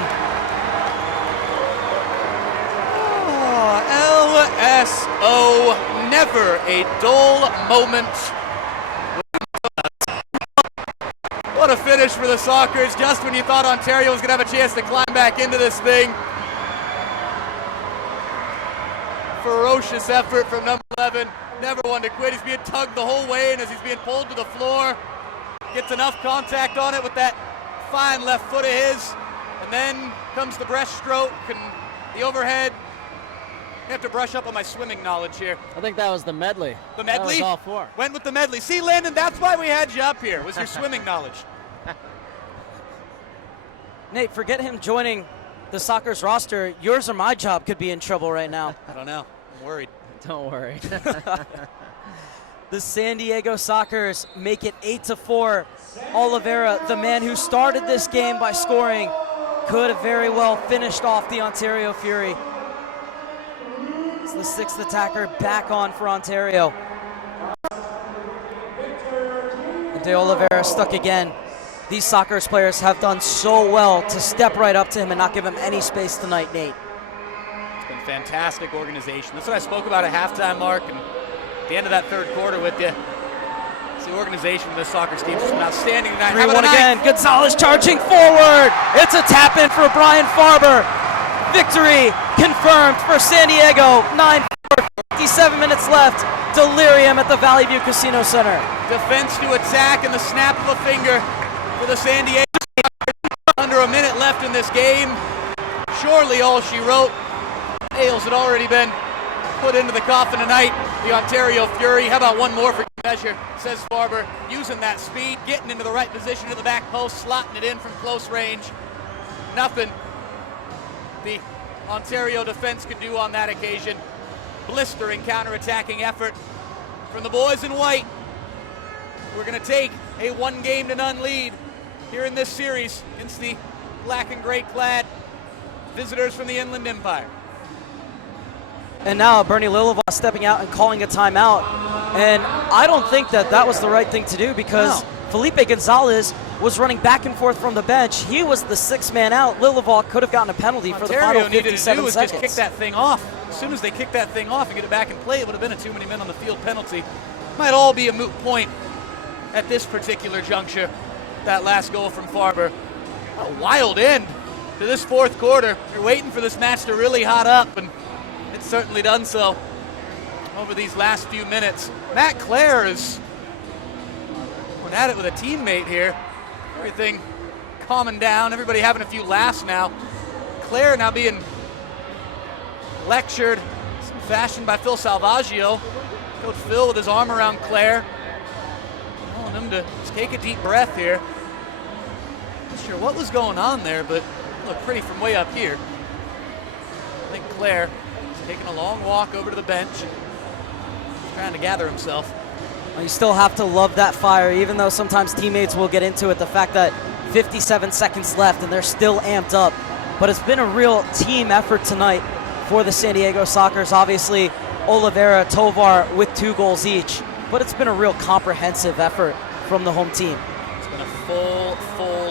LSO, never a dull moment. What a finish for the Sockers, just when you thought Ontario was going to have a chance to climb back into this thing. Ferocious effort from number 11, never one to quit. He's being tugged the whole way, and as he's being pulled to the floor, gets enough contact on it with that fine left foot of his, and then comes the breaststroke and the overhead. I have to brush up on my swimming knowledge here. I think that was the medley. The medley? That was all 4. Went with the medley. See, Landon, that's why we had you up here, was your swimming knowledge. Nate, forget him joining the Sockers roster. Yours or my job could be in trouble right now. I don't know. I'm worried. Don't worry. The San Diego Sockers make it 8-4. Oliveira, the man who started this game by scoring, could have very well finished off the Ontario Fury. It's the 6th attacker back on for Ontario. And De Oliveira stuck again. These Sockers players have done so well to step right up to him and not give him any space tonight, Nate. It's been fantastic organization. That's what I spoke about at halftime, Mark, and at the end of that third quarter with you. The organization of this soccer team has been outstanding tonight. 3-1 again. Gonzalez charging forward. It's a tap in for Brian Farber. Victory confirmed for San Diego. 57 minutes left. Delirium at the Valley View Casino Center. Defense to attack and the snap of a finger for the San Diego Sockers. Under a minute left in this game. Surely all she wrote. Nails had already been put into the coffin tonight. The Ontario Fury. How about one more for measure, says Farber. Using that speed, getting into the right position at the back post, slotting it in from close range. Nothing the Ontario defense could do on that occasion. Blistering counterattacking effort from the boys in white. We're going to take a 1-0 lead here in this series against the black and gray clad visitors from the Inland Empire. And now Bernie Lillivoss stepping out and calling a timeout. And I don't think that was the right thing to do because Felipe Gonzalez was running back and forth from the bench. He was the 6th man out. Lillivoss could have gotten a penalty for the final 57 needed to do seconds. was just kick that thing off. As soon as they kick that thing off and get it back in play, it would have been a too many men on the field penalty. Might all be a moot point at this particular juncture. That last goal from Farber. A wild end to this fourth quarter. You're waiting for this match to really hot up, and it's certainly done so over these last few minutes. Matt Clare is going at it with a teammate here. Everything calming down, everybody having a few laughs now. Clare now being lectured in some fashion by Phil Salvaggio. Coach Phil with his arm around Clare, telling him to just take a deep breath here. Not sure what was going on there, but it looked pretty from way up here. I think Clare is taking a long walk over to the bench and trying to gather himself. Well, you still have to love that fire, even though sometimes teammates will get into it. The fact that 57 seconds left and they're still amped up. But it's been a real team effort tonight for the San Diego Sockers. Obviously, Oliveira, Tovar with 2 goals each. But it's been a real comprehensive effort from the home team. It's been a full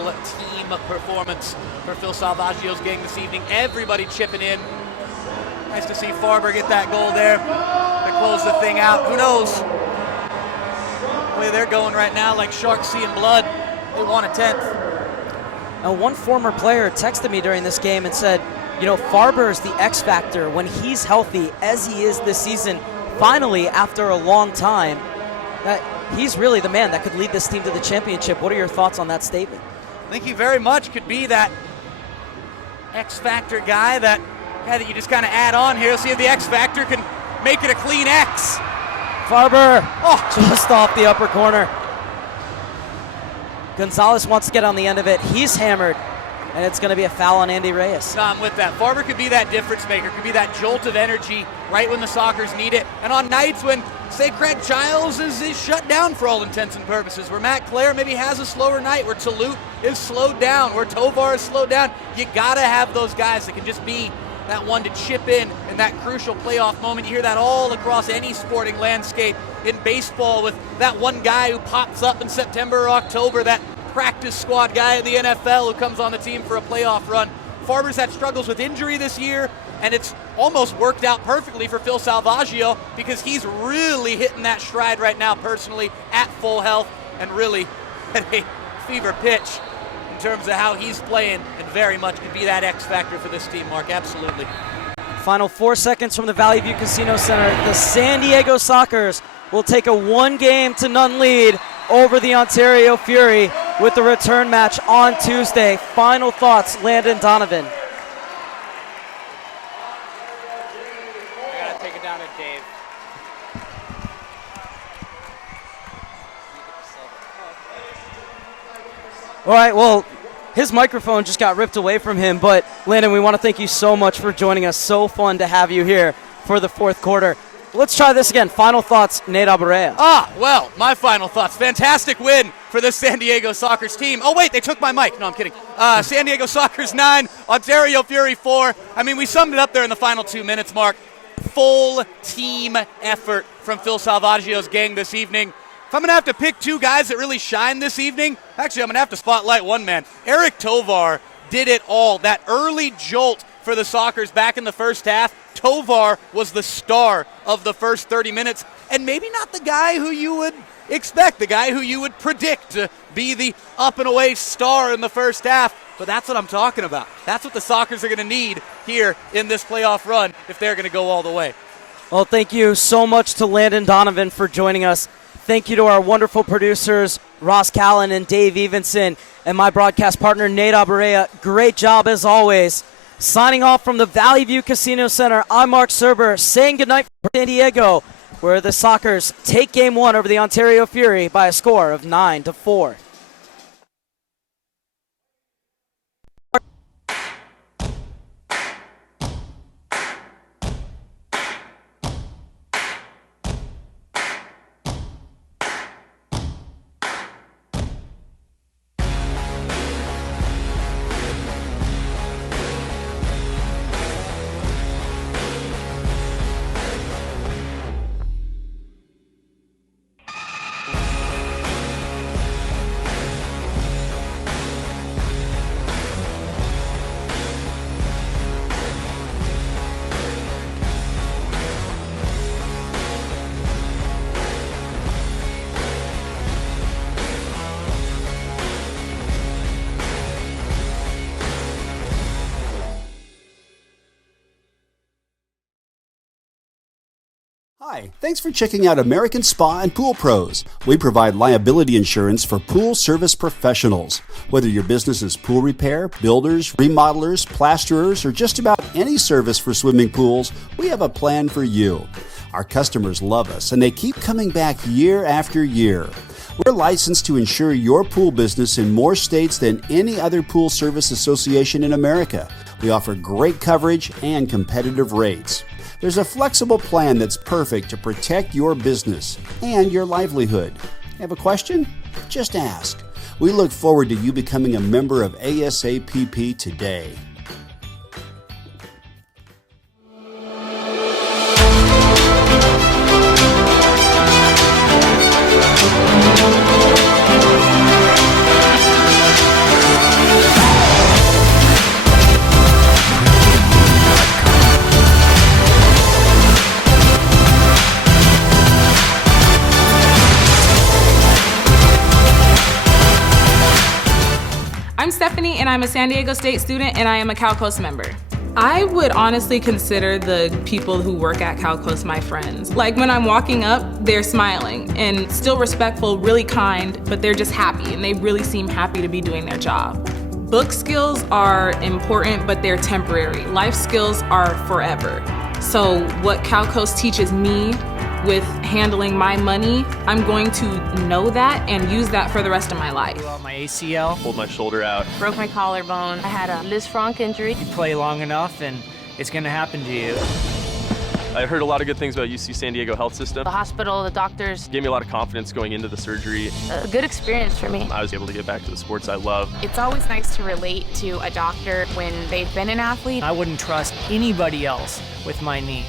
team performance for Phil Salvaggio's gang this evening. Everybody chipping in. Nice to see Farber get that goal there to close the thing out. Who knows? The way they're going right now, like sharks seeing blood, they want a 10th. Now, one former player texted me during this game and said, you know, Farber is the X factor when he's healthy, as he is this season, finally, after a long time, that he's really the man that could lead this team to the championship. What are your thoughts on that statement? I think he very much could be that X factor guy, that you just kind of add on here. See if the X factor can make it a clean X. Farber, just off the upper corner. Gonzalez wants to get on the end of it. He's hammered, and it's going to be a foul on Andy Reyes. No, I'm with that. Farber could be that difference maker, could be that jolt of energy right when the Sockers need it. And on nights when, say, Craig Childs is shut down for all intents and purposes, where Matt Clare maybe has a slower night, where Toulouse is slowed down, where Tovar is slowed down, you got to have those guys that can just be that one to chip in that crucial playoff moment. You hear that all across any sporting landscape in baseball, with that one guy who pops up in September or October, that practice squad guy in the NFL who comes on the team for a playoff run. Farber's had struggles with injury this year, and it's almost worked out perfectly for Phil Salvaggio because he's really hitting that stride right now personally at full health and really at a fever pitch in terms of how he's playing, and very much could be that X factor for this team, Mark. Absolutely. Final 4 seconds from the Valley View Casino Center. The San Diego Sockers will take a 1-0 lead over the Ontario Fury with the return match on Tuesday. Final thoughts, Landon Donovan. I gotta take it down to Dave. All right, well, his microphone just got ripped away from him, but Landon, we want to thank you so much for joining us. So fun to have you here for the fourth quarter. Let's try this again. Final thoughts, Nate Abarea. Well, my final thoughts. Fantastic win for the San Diego Sockers team. Oh, wait, they took my mic. No, I'm kidding. San Diego Sockers 9, Ontario Fury 4. I mean, we summed it up there in the final 2 minutes, Mark. Full team effort from Phil Salvaggio's gang this evening. If I'm going to have to pick 2 guys that really shine this evening, actually, I'm going to have to spotlight one man. Eric Tovar did it all. That early jolt for the Sockers back in the first half. Tovar was the star of the first 30 minutes, and maybe not the guy who you would expect the guy who you would predict to be the up and away star in the first half. But that's what I'm talking about. That's what the Sockers are going to need here in this playoff run if they're going to go all the way. Well, thank you so much to Landon Donovan for joining us. Thank you to our wonderful producers, Ross Callan and Dave Evenson, and my broadcast partner, Nate Aberea. Great job as always. Signing off from the Valley View Casino Center, I'm Mark Serber, saying goodnight from San Diego, where the Sockers take Game 1 over the Ontario Fury by a score of 9-4. Hi, thanks for checking out American Spa and Pool Pros. We provide liability insurance for pool service professionals. Whether your business is pool repair, builders, remodelers, plasterers, or just about any service for swimming pools, we have a plan for you. Our customers love us and they keep coming back year after year. We're licensed to insure your pool business in more states than any other pool service association in America. We offer great coverage and competitive rates. There's a flexible plan that's perfect to protect your business and your livelihood. Have a question? Just ask. We look forward to you becoming a member of ASAPP today. I'm Stephanie, and I'm a San Diego State student, and I am a Cal Coast member. I would honestly consider the people who work at Cal Coast my friends. Like when I'm walking up, they're smiling and still respectful, really kind, but they're just happy and they really seem happy to be doing their job. Book skills are important, but they're temporary. Life skills are forever. So what Cal Coast teaches me with handling my money, I'm going to know that and use that for the rest of my life. Blew out my ACL. Pulled my shoulder out. Broke my collarbone. I had a Liz Frank injury. You play long enough and it's going to happen to you. I heard a lot of good things about UC San Diego health system. The hospital, the doctors. Gave me a lot of confidence going into the surgery. A good experience for me. I was able to get back to the sports I love. It's always nice to relate to a doctor when they've been an athlete. I wouldn't trust anybody else with my knee.